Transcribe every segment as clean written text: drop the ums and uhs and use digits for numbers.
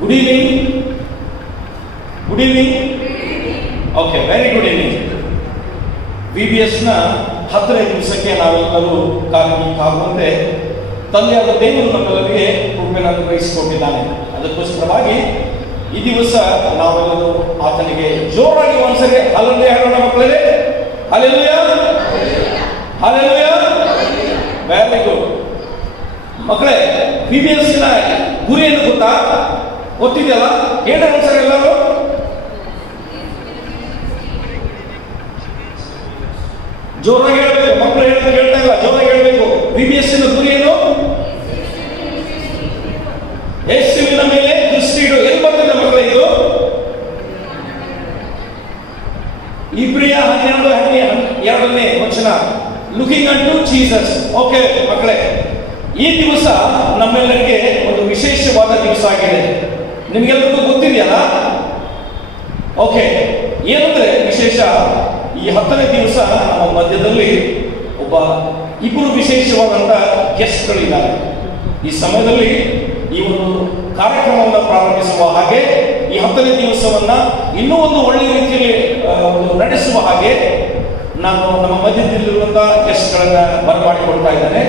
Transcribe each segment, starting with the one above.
Good evening. Good evening. Okay, very good evening. VBSನ 10ನೇ ದಿವಸಕ್ಕೆ ನಾವೆಲ್ಲರೂ ಕಾಗುವಂತೆ ತಂದೆಯಾದ ದೇವರು ನಮ್ಮೆಲ್ಲರಿಗೆ ಕೃಪೆಯನ್ನು ಅನುಗ್ರಹಿಸಿಕೊಟ್ಟಿದ್ದಾನೆ. ಅದಕ್ಕೋಸ್ಕರವಾಗಿ ಈ ದಿವಸ ನಾವೆಲ್ಲರೂ ಆತನಿಗೆ ಜೋರಾಗಿ ಒಂದ್ಸರಿ ಹಲ್ಲೆಲೂಯಾ ಹೇಳೋಣ ಮಕ್ಕಳೇ. Hallelujah, hallelujah. ವೆರಿ ಗುಡ್ ಮಕ್ಕಳೇ. VBSನ ಗುರಿ ಏನು ಗೊತ್ತಿದೆಯಲ್ಲ? ಹೇಳಿ ಒಂದ್ಸರಿ ಎಲ್ಲರೂ. ಜೋರಾಗಿ ಹೇಳಬೇಕು ಮಕ್ಕಳು, ಹೇಳ್ತಾ ಇಲ್ಲ, ಜೋರಾಗಿ ಹೇಳಬೇಕು. VBSನ ಗುರಿ ಏನು? ಯೇಸುವಿನ ಮೇಲೆ ದೃಷ್ಟಿ ಇಡು. ಎಲ್ಲಿ ಬರ್ತದೆ ಮಕ್ಕಳೇ ಇದು? ಇಬ್ರಿಯ 12:2ನೇ ವಚನ. ಲುಕಿಂಗ್ ಅಂಟು ಜೀಸಸ್. ಓಕೆ ಮಕ್ಕಳೇ, ಈ ದಿವಸ ನಮ್ಮೆಲ್ಲರಿಗೆ ಒಂದು ವಿಶೇಷವಾದ ದಿವಸ ಆಗಿದೆ. ನಿಮ್ಗೆಲ್ಲರಿಗೂ ಗೊತ್ತಿದೆಯಲ್ಲ? ಓಕೆ, ಏನಂದ್ರೆ ವಿಶೇಷ, ಈ 10ನೇ ದಿವಸ ನಮ್ಮ ಮಧ್ಯದಲ್ಲಿ ಇಬ್ಬರು ವಿಶೇಷವಾದಂತ ಗೆಸ್ಟ್ಗಳಿದ್ದಾರೆ. ಈ ಸಮಯದಲ್ಲಿ ಈ ಒಂದು ಕಾರ್ಯಕ್ರಮವನ್ನು ಪ್ರಾರಂಭಿಸುವ ಹಾಗೆ, ಈ 10ನೇ ದಿವಸವನ್ನ ಇನ್ನೂ ಒಂದು ಒಳ್ಳೆಯ ರೀತಿಯಲ್ಲಿ ನಡೆಸುವ ಹಾಗೆ ನಾನು ನಮ್ಮ ಮಧ್ಯದಲ್ಲಿರುವಂತಹ ಗೆಸ್ಟ್ಗಳನ್ನ ಬರಮಾಡಿಕೊಡ್ತಾ ಇದ್ದೇನೆ.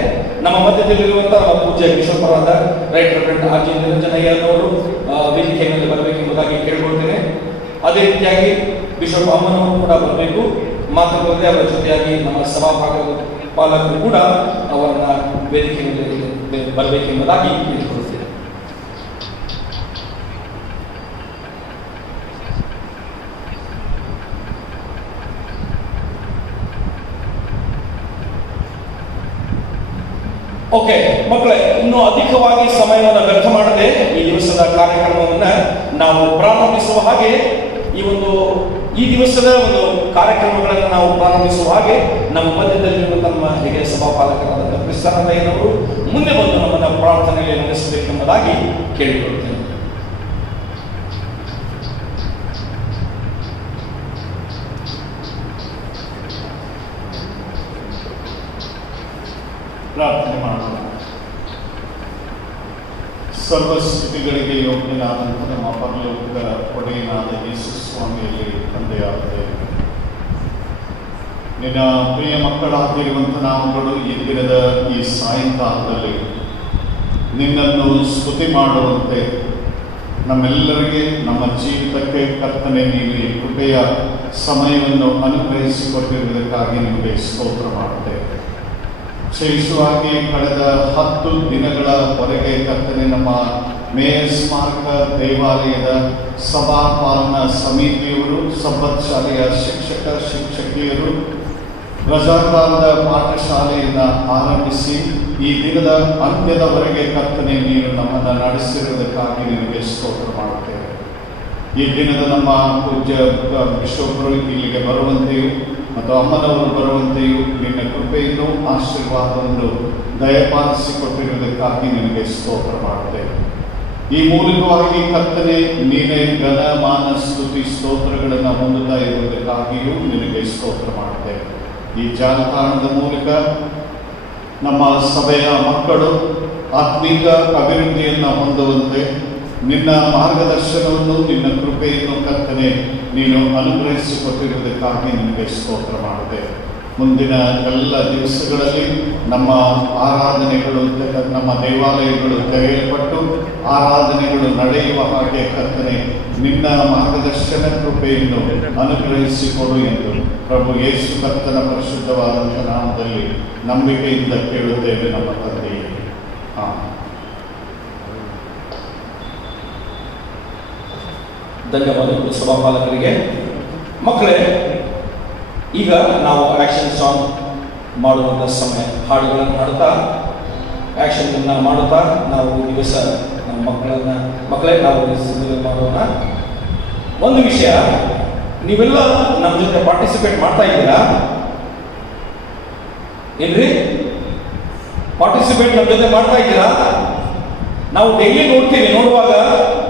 ನಮ್ಮ ಮಧ್ಯದಲ್ಲಿರುವಂತಹ ನಮ್ಮ ಪೂಜ್ಯ ಬಿಷಪರಾದ ರೈಟ್ ರೆವರೆಂಡ್ ಆರ್ ಜಿ ನಿರಂಜನಯ್ಯನವರು ವೇದಿಕೆ ಮೇಲೆ ಬರಬೇಕೆಂಬುದಾಗಿ ಕೇಳ್ಕೊಳ್ತೇನೆ. ಅದೇ ರೀತಿಯಾಗಿ ಬಿಷಪ್ ಅಮ್ಮನವರು ಕೂಡ ಬರಬೇಕು. ಮಾತ್ರವಲ್ಲದೆ ಅವರ ಜೊತೆಯಾಗಿ ನಮ್ಮ ಸಭಾಭಾಗದ ಪಾಲಕರು ಕೂಡ ಅವರನ್ನ ವೇದಿಕೆ ಮೇಲೆ ಬರಬೇಕೆಂಬುದಾಗಿ ಕೇಳಿಕೊಳ್ಳುತ್ತೇನೆ. ಓಕೆ ಮಕ್ಕಳೇ, ಇನ್ನು ಅಧಿಕವಾಗಿ ಸಮಯವನ್ನು ವ್ಯರ್ಥ ಮಾಡದೆ ಈ ದಿವಸದ ಕಾರ್ಯಕ್ರಮವನ್ನು ನಾವು ಪ್ರಾರಂಭಿಸುವ ಹಾಗೆ, ಈ ದಿವಸದ ಒಂದು ಕಾರ್ಯಕ್ರಮಗಳನ್ನು ನಾವು ಪ್ರಾರಂಭಿಸುವ ಹಾಗೆ ನಮ್ಮ ಮಧ್ಯದಲ್ಲಿರುವ ನಮ್ಮ ಹಿರಿಯ ಸಭಾಪಾಲಕರಾದ ಕ್ರಿಸ್ತನಯ್ಯನವರು ಮುಂದೆ ಬಂದು ನಮ್ಮನ್ನು ಪ್ರಾರ್ಥನೆಯಲ್ಲಿ ನಡೆಸಬೇಕೆಂಬುದಾಗಿ ಕೇಳಿಕೊಳ್ಳುತ್ತೇನೆ. ಪ್ರಾರ್ಥನೆ ಮಾಡೋಣ. ಸರ್ವಸ್ಥಿತಿಗಳಿಗೆ ಯೋಗ್ಯನಾದಂಥ ನಮ್ಮ ಪರಲೋಕದ ಒಡೆಯನಾದ ಯೇಸು ಸ್ವಾಮಿಯಲ್ಲಿ ತಂದೆಯಾದ ದೇವರೇ, ನಿನ್ನ ಪ್ರಿಯ ಮಕ್ಕಳಾಗಿರುವಂಥ ನಾವುಗಳು ಈ ದಿನದ ಈ ಸಾಯಂಕಾಲದಲ್ಲಿ ನಿನ್ನನ್ನು ಸ್ತುತಿ ಮಾಡುವಂತೆ ನಮ್ಮೆಲ್ಲರಿಗೆ ನಮ್ಮ ಜೀವಿತಕ್ಕೆ ಕರ್ತನೆ ನೀನು ಈ ಕೃಪೆಯ ಸಮಯವನ್ನು ಅನುಗ್ರಹಿಸಿಕೊಟ್ಟಿರುವುದಕ್ಕಾಗಿ ನಿಮಗೆ ಸ್ತೋತ್ರ ಮಾಡುತ್ತೇವೆ. ವಿಶೇಷವಾಗಿ ಕಳೆದ 10 ದಿನಗಳವರೆಗೆ ಕರ್ತನೆ ನಮ್ಮ ಮೇಯರ್ ಸ್ಮಾರಕ ದೇವಾಲಯದ ಸಭಾಪಾಲನಾ ಸಮಿತಿಯವರು, ಸಬ್ಬತ್ ಶಾಲೆಯ ಶಿಕ್ಷಕಿಯರು ರಜಾಕಾಲದ ಪಾಠಶಾಲೆಯನ್ನು ಆರಂಭಿಸಿ ಈ ದಿನದ ಅಂತ್ಯದವರೆಗೆ ಕರ್ತನೆ ನೀನು ನಮ್ಮನ್ನು ನಡೆಸಿರುವುದಕ್ಕಾಗಿ ನಿನಗೆ ಸ್ತೋತ್ರ ಮಾಡುತ್ತೇವೆ. ಈ ದಿನದ ನಮ್ಮ ಪೂಜ್ಯ ಬಿಷಪರು ಇಲ್ಲಿಗೆ ಬರುವಂತೆಯೂ ಮತ್ತು ಅಮ್ಮನವರು ಬರುವಂತೆಯೂ ನಿನ್ನ ಕೃಪೆಯನ್ನು ಆಶೀರ್ವಾದವನ್ನು ದಯಪಾಲಿಸಿಕೊಟ್ಟಿರುವುದಕ್ಕಾಗಿ ನಿನಗೆ ಸ್ತೋತ್ರ ಮಾಡುತ್ತೇವೆ. ಈ ಮೂಲಕವಾಗಿ ಕರ್ತನೆ ನೀನೇ ಘನಮಾನ ಸ್ತುತಿ ಸ್ತೋತ್ರಗಳನ್ನು ಹೊಂದುತ್ತಾ ಇರುವುದಕ್ಕಾಗಿಯೂ ನಿನಗೆ ಸ್ತೋತ್ರ ಮಾಡುತ್ತೇವೆ. ಈ ಜಾಲತಾಣದ ಮೂಲಕ ನಮ್ಮ ಸಭೆಯ ಮಕ್ಕಳು ಆತ್ಮೀಕ ಅಭಿವೃದ್ಧಿಯನ್ನು ಹೊಂದುವಂತೆ ನಿನ್ನ ಮಾರ್ಗದರ್ಶನವನ್ನು, ನಿನ್ನ ಕೃಪೆಯನ್ನು ಕರ್ತನೆ ನೀನು ಅನುಗ್ರಹಿಸಿಕೊಟ್ಟಿರುವುದಕ್ಕಾಗಿ ನಿಮಗೆ ಸ್ತೋತ್ರ ಮಾಡುತ್ತೇವೆ. ಮುಂದಿನ ಎಲ್ಲ ದಿವಸಗಳಲ್ಲಿ ನಮ್ಮ ಆರಾಧನೆಗಳು, ನಮ್ಮ ದೇವಾಲಯಗಳು ತೆರೆಯಲ್ಪಟ್ಟು ಆರಾಧನೆಗಳು ನಡೆಯುವ ಹಾಗೆ ಕರ್ತನೆ ನಿನ್ನ ಮಾರ್ಗದರ್ಶನ ಕೃಪೆಯನ್ನು ಅನುಗ್ರಹಿಸಿಕೊಡು ಎಂದು ಪ್ರಭು ಯೇಸು ಕರ್ತನ ಪರಿಶುದ್ಧವಾದಂಥ ನಾಮದಲ್ಲಿ ನಂಬಿಕೆಯಿಂದ ಕೇಳುತ್ತೇವೆ ನಮ್ಮ ತಂದೆಯೇ. ಧನ್ಯವಾದಗಳು ಸಭಾಪಾಲಕರಿಗೆ. ಮಕ್ಕಳೇ, ಈಗ ನಾವು ಆಕ್ಷನ್ ಸಾಂಗ್ ಮಾಡುವಂಥ ಸಮಯ. ಹಾಡುಗಳನ್ನು ಹಾಡುತ್ತಾ ಆಕ್ಷನ್ ಮಾಡುತ್ತಾ ನಾವು ಈ ದಿವಸ ನಮ್ಮ ಮಕ್ಕಳೇ ನಾವು ಮಾಡೋಣ. ಒಂದು ವಿಷಯ, ನೀವೆಲ್ಲ ನಮ್ಮ ಜೊತೆ ಪಾರ್ಟಿಸಿಪೇಟ್ ಮಾಡ್ತಾ ಇದ್ದೀರಾ ಏನ್ರಿ? ಪಾರ್ಟಿಸಿಪೇಟ್ ನಮ್ಮ ಜೊತೆ ಮಾಡ್ತಾ ಇದ್ದೀರಾ? ನಾವು ಡೈಲಿ ನೋಡುವಾಗ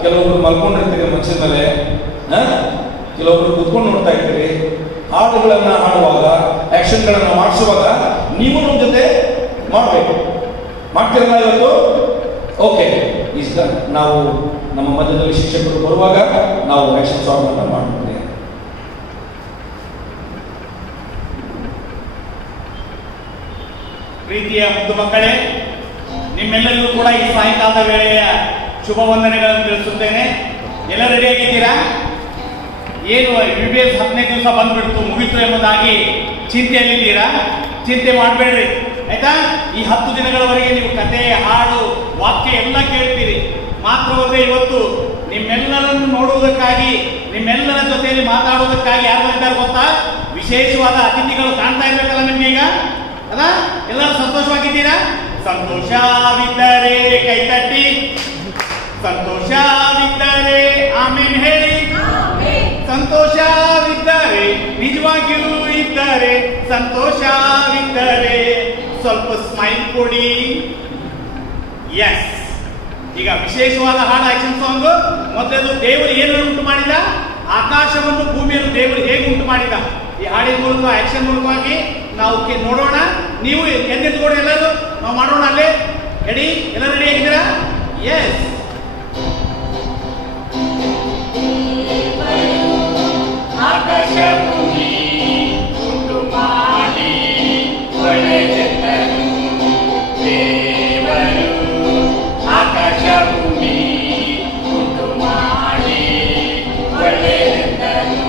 ಕೆಲವೊಬ್ರು ಮಲ್ಕೊಂಡಿರ್ತೀರಿ ಮಂಚದ ಮೇಲೆ, ಕೆಲವೊಬ್ರು ಕುತ್ಕೊಂಡು ನೋಡ್ತಾ ಇರ್ತೀರಿ. ಹಾಡುಗಳನ್ನ ಹಾಡುವಾಗ, ಆಕ್ಷನ್ಗಳನ್ನ ಮಾಡಿಸುವಾಗ ನೀವು ನಮ್ಮ ಜೊತೆ ಮಾಡಬೇಕು. ಮಾಡ್ತಿರಲ್ಲ ಇವತ್ತು? Okay is done. ನಾವು ನಮ್ಮ ಮಧ್ಯದಲ್ಲಿ ಶಿಕ್ಷಕರು ಬರುವಾಗ ನಾವು ಆಕ್ಷನ್ ಸಾಂಗ್ ಅನ್ನು ಮಾಡ್ತೀವಿ. ಪ್ರೀತಿಯ ಮುದ್ದು ಮಕ್ಕಳೇ, ನಿಮ್ಮೆಲ್ಲರಿಗೂ ಕೂಡ ಈ ಸಾಯಂಕಾಲದ ವೇಳೆಯ ಶುಭ ವಂದನೆಗಳನ್ನು ತಿಳಿಸುತ್ತೇನೆ. ಎಲ್ಲ ರೆಡಿಯಾಗಿದ್ದೀರಾ? ಏನು UBS 10ನೇ ದಿವಸ ಬಂದ್ಬಿಡ್ತು, ಮುಗಿತು ಎಂಬುದಾಗಿ ಚಿಂತೆಯಲ್ಲಿದ್ದೀರಾ? ಚಿಂತೆ ಮಾಡಬೇಡ್ರಿ, ಆಯ್ತಾ? ಈ 10 ದಿನಗಳವರೆಗೆ ನೀವು ಕತೆ, ಹಾಡು, ವಾಕ್ಯ ಎಲ್ಲ ಕೇಳ್ತೀರಿ. ಮಾತ್ರವಲ್ಲದೆ ಇವತ್ತು ನಿಮ್ಮೆಲ್ಲರನ್ನು ನೋಡುವುದಕ್ಕಾಗಿ, ನಿಮ್ಮೆಲ್ಲರ ಜೊತೆಯಲ್ಲಿ ಮಾತಾಡುವುದಕ್ಕಾಗಿ ಯಾರು ಬಂದಿದ್ದಾರೆ ಗೊತ್ತಾ? ವಿಶೇಷವಾದ ಅತಿಥಿಗಳು ಕಾಣ್ತಾ ಇರ್ಬೇಕಲ್ಲ ನಿಮ್ಗೆ ಈಗ, ಅಲ್ಲ? ಎಲ್ಲರೂ ಸಂತೋಷವಾಗಿದ್ದೀರಾ? ಸಂತೋಷವಿದ್ದರೆ ಕೈ ತಟ್ಟಿ, ಸಂತೋಷವಿದ್ದರೆ ಆಮೇಲೆ ಹೇಳಿ. ಸಂತೋಷವಿದ್ದರೆ, ನಿಜವಾಗಿಯೂ ಇದ್ದರೆ, ಸಂತೋಷವಿದ್ದರೆ ಸ್ವಲ್ಪ ಸ್ಮೈಲ್ ಕೊಡಿ. ಎಸ್, ಈಗ ವಿಶೇಷವಾದ ಹಾಡು ಆಕ್ಷನ್ ಸಾಂಗ್. ಮೊದಲು ದೇವರು ಏನು ಉಂಟು ಮಾಡಿದ? ಆಕಾಶವನ್ನು ಭೂಮಿಯನ್ನು ದೇವರು ಹೇಗೆ ಉಂಟು ಮಾಡಿದ? ಈ ಹಾಡಿನ ಮೂಲಕ, ಆಕ್ಷನ್ ಮೂಲಕವಾಗಿ ನಾವು ನೋಡೋಣ. ನೀವು ಎದ್ದೆದ್ದುಕೊಂಡು ಎಲ್ಲರೂ ನಾವು ಮಾಡೋಣ. ಅಲ್ಲೇ ರೆಡಿ? ಎಲ್ಲ ರೆಡಿ ಆಗಿದ್ದೀರಾ? ಎಸ್. ಆಕಾಶ ಭೂಮಿ ಉಂಟು ಮಾಡಿ ಒಳ್ಳೆಯದೆಲ್ಲರೂ ದೇವರು. ಆಕಾಶ ಭೂಮಿ ಉಂಟು ಮಾಡಿ ಒಳ್ಳೆಯದೆಲ್ಲರೂ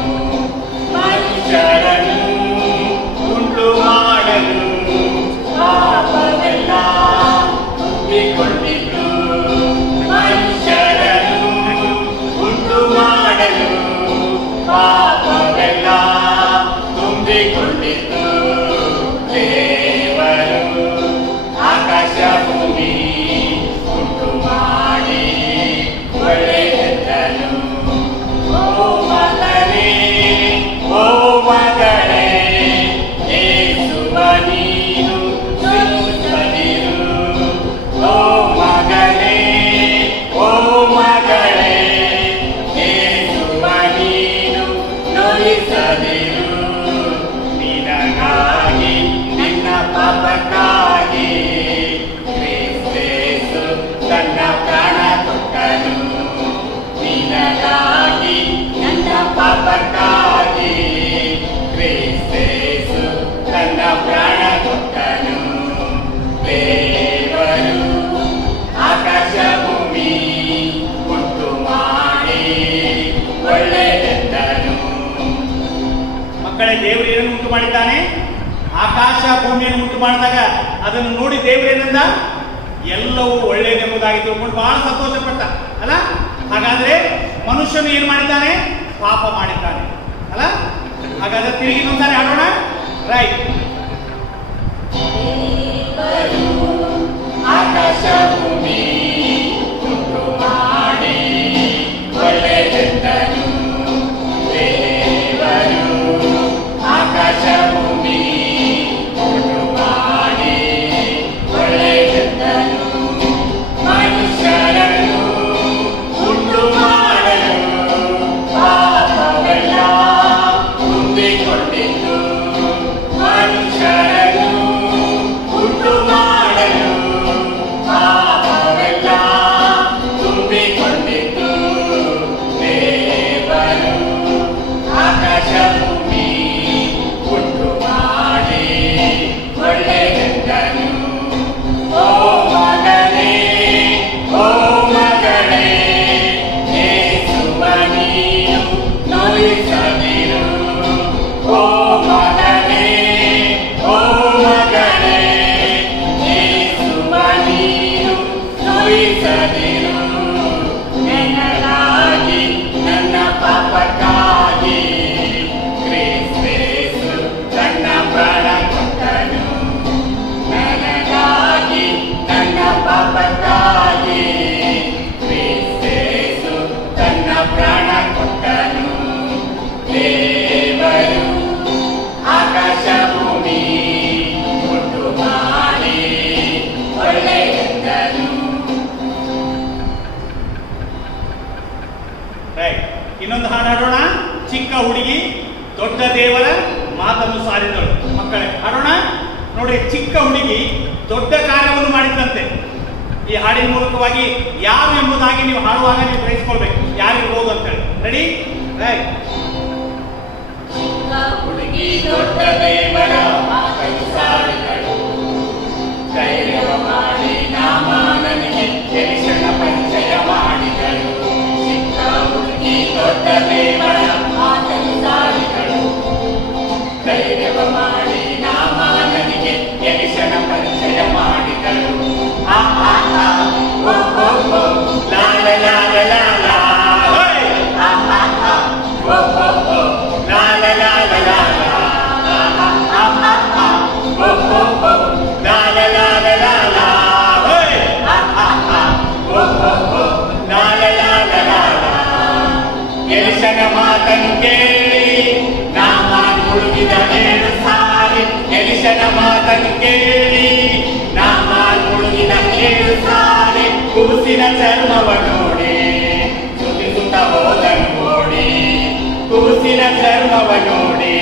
ಮನುಷ್ಯರನ್ನು ಉಂಟು ಮಾಡಲು ಪಾಪವೆಲ್ಲ ತುಂಬಿಕೊಂಡಿತು. ಮನುಷ್ಯರನ್ನು ಉಂಟು ಮಾಡಲು ಪಾಪವೆಲ್ಲ ತುಂಬಿಕೊಂಡಿತು. ದೇವರು ಆಕಾಶ ಭೂಮಿ ಉಂಟು ಮಾಡಿ ಒಳ್ಳೆಯದನ್ನು. ಓ ಮಗನೇ, ಓ ಮಗಳೇ, ಯೇಸುವ ನೀನು ಸುತ್ತದಿರು. ಓ ಮಗನೇ, ಓ ಮಗಳೇ, ಯೇಸುವ ನೀನು ನುಡಿಸದಿರು. ನಿನಗಾಗಿ, ನಿನ್ನ ಪಾಪಕ್ಕಾಗಿ ಕ್ರಿಸ್ತೇಸು ತನ್ನ ಪ್ರಾಣ ಕೊಟ್ಟನು. ನಿನಗಾಗಿ, ನನ್ನ ಪಾಪಕ್ಕಾಗಿ ಕ್ರಿಸ್ತೇಸು ತನ್ನ ಪ್ರಾಣ ಕೊಟ್ಟನು. ದೇವರು ಆಕಾಶ ಭೂಮಿ ಉಂಟು ಮಾಡಿ ಒಳ್ಳೆಯದೆಂದನು. ಮಕ್ಕಳೇ, ದೇವರು ಏನನ್ನು ಉಂಟು ಮಾಡಿದ್ದಾನೆ? ಆಕಾಶ ಭೂಮಿಯನ್ನು ಉಂಟು ಮಾಡಿದಾಗ ಅದನ್ನು ನೋಡಿ ದೇವರೇನಂದ? ಎಲ್ಲವೂ ಒಳ್ಳೆಯದೆಂಬುದಾಗಿ ತಿಳ್ಕೊಂಡು ಬಹಳ ಸಂತೋಷ ಪಟ್ಟ ಅಲ್ಲ? ಹಾಗಾದ್ರೆ ಮನುಷ್ಯನು ಏನು ಮಾಡಿದ್ದಾನೆ? ಪಾಪ ಮಾಡಿದ್ದಾನೆ ಅಲ್ಲ? ಹಾಗಾದ್ರೆ ತಿರುಗಿ ಇನ್ನೊಂದ್ಸಾರಿ ಆಡೋಣ. ರೈಟ್. ಆಕಾಶ ಭೂಮಿ ಉಂಟು ಮಾಡಿ ಒಳ್ಳೆಯದೆಂದನು. ದೇವರು ಆಕಾಶ ಭೂಮಿ ಉಂಟು ಮಾಡಿ ಒಳ್ಳೆಯದೆಂದನು. ಮನುಷ್ಯರನ್ನು ಉಂಟು ಮಾಡಲು ಪಾಪವೆಲ್ಲ ತುಂಬಿಕೊಂಡಿತು. ಮನುಷ್ಯರನ್ನು ಉಂಟು ಮಾಡಲು ಪಾಪವೆಲ್ಲ ತುಂಬಿಕೊಂಡಿತು. ದೇವರು ಆಕಾಶ ಭೂಮಿ ಉಂಟು ಮಾಡಿ ಒಳ್ಳೆಯದೆಂದನು. ಓ ಮಗನೇ, ಓ ಮಗಳೇ, ಯೇಸುವ ನೀನು ನುಡಿಸದಿರು. ಓ ಮಗನೇ, ಓ ಮಗಳೇ, ಯೇಸುವ ನೀನು ನುಡಿಸದಿರು. ನಿನಗಾಗಿ, ನನ್ನ ಪಾಪಕ್ಕಾಗಿ ಕ್ರಿಸ್ತೇಸು ತನ್ನ ಪ್ರಾಣ ಕೊಟ್ಟನು. ನನಗಾಗಿ, ನನ್ನ ಪಾಪಕ್ಕಾಗಿ ಕ್ರಿಸ್ತೇಸು ತನ್ನ ಪ್ರಾಣ ಕೊಟ್ಟನು. ದೇವರು ಆಕಾಶ ಭೂಮಿ ಉಂಟು ಮಾಡಿ ಒಳ್ಳೆಯದೆಂದನು. ಇನ್ನೊಂದು ಹಾಡು ಹಾಡೋಣ. ಚಿಕ್ಕ ಹುಡುಗಿ ದೊಡ್ಡ ದೇವರ ಮಾತನ್ನು ಸಾರಿದಳು. ಮಕ್ಕಳೇ, ಹಾಡೋಣ. ನೋಡಿ, ಚಿಕ್ಕ ಹುಡುಗಿ ದೊಡ್ಡ ಕಾರ್ಯವನ್ನು ಮಾಡಿದಂತೆ ಈ ಹಾಡಿನ ಮೂಲಕವಾಗಿ ಯಾರು ಎಂಬುದಾಗಿ ನೀವು ಹಾಡುವಾಗ ನೀವು ಗ್ರಹಿಸ್ಕೊಳ್ಬೇಕು, ಯಾರಿರ್ಬೋದು ಅಂತೇಳಿ. ರೆಡಿ? ರೈಟ್. ಹುಡುಗಿ ದೊಡ್ಡ ದೇವರ ಮಾತನ್ನು ಸಾರಿದಳು, ಧೈರ್ಯವ ಮಾಡಿ ನಾಮ ನನಗೆ ಎಲಿಷನ ಪರಿಚಯ ಮಾಡಿದಳು. ಚಿಕ್ಕ ಹುಡುಗಿ ದೊಡ್ಡ ದೇವರ ಮಾತನ್ನು ಸಾರಿದಳು, ಧೈರ್ಯವ ಮಾಡಿ ನಾಮ ನನಗೆ ಎಲಿಷನ ಪರಿಚಯ ಮಾಡಿದಳು. ಆ ಆ ಆ ಓ ಓ ಓ ಲಾ ಲಾ ಲಾ ಲಾ ಲಾ ಆ ಆ ಆ ಓ ಓ ಓ ಲಾ ಲಾ ಲಾ ಲಾ ಲಾ ಆ ಆ ಆ ಓ ಓ ಓ ಲಾ ಲಾ ಲಾ ಲಾ ಲಾ ಆ ಆ ಆ ಓ ಓ ಓ ಲಾ ಲಾ ಲಾ ಲಾ ಲಾ. ಎಲಿಷನ ಮಾತನ್ನು ಕೇಳಿ ನಾಮಾನ್ ಮುಳುಗಿದ 7 ಸಾರಿ. ಎಲಿಷನ ಮಾತನ್ನು ಕೇಳಿ ನಾಮಾನ್ ಮುಳುಗಿದ 7 ಸಾರಿ. ಕೂಸಿನ ಚರ್ಮವ ನೋಡಿ ಸ್ತುತಿಸುತ್ತ ಹೋದನು ಓಡಿ. ಕೂಸಿನ ಚರ್ಮವ ನೋಡಿ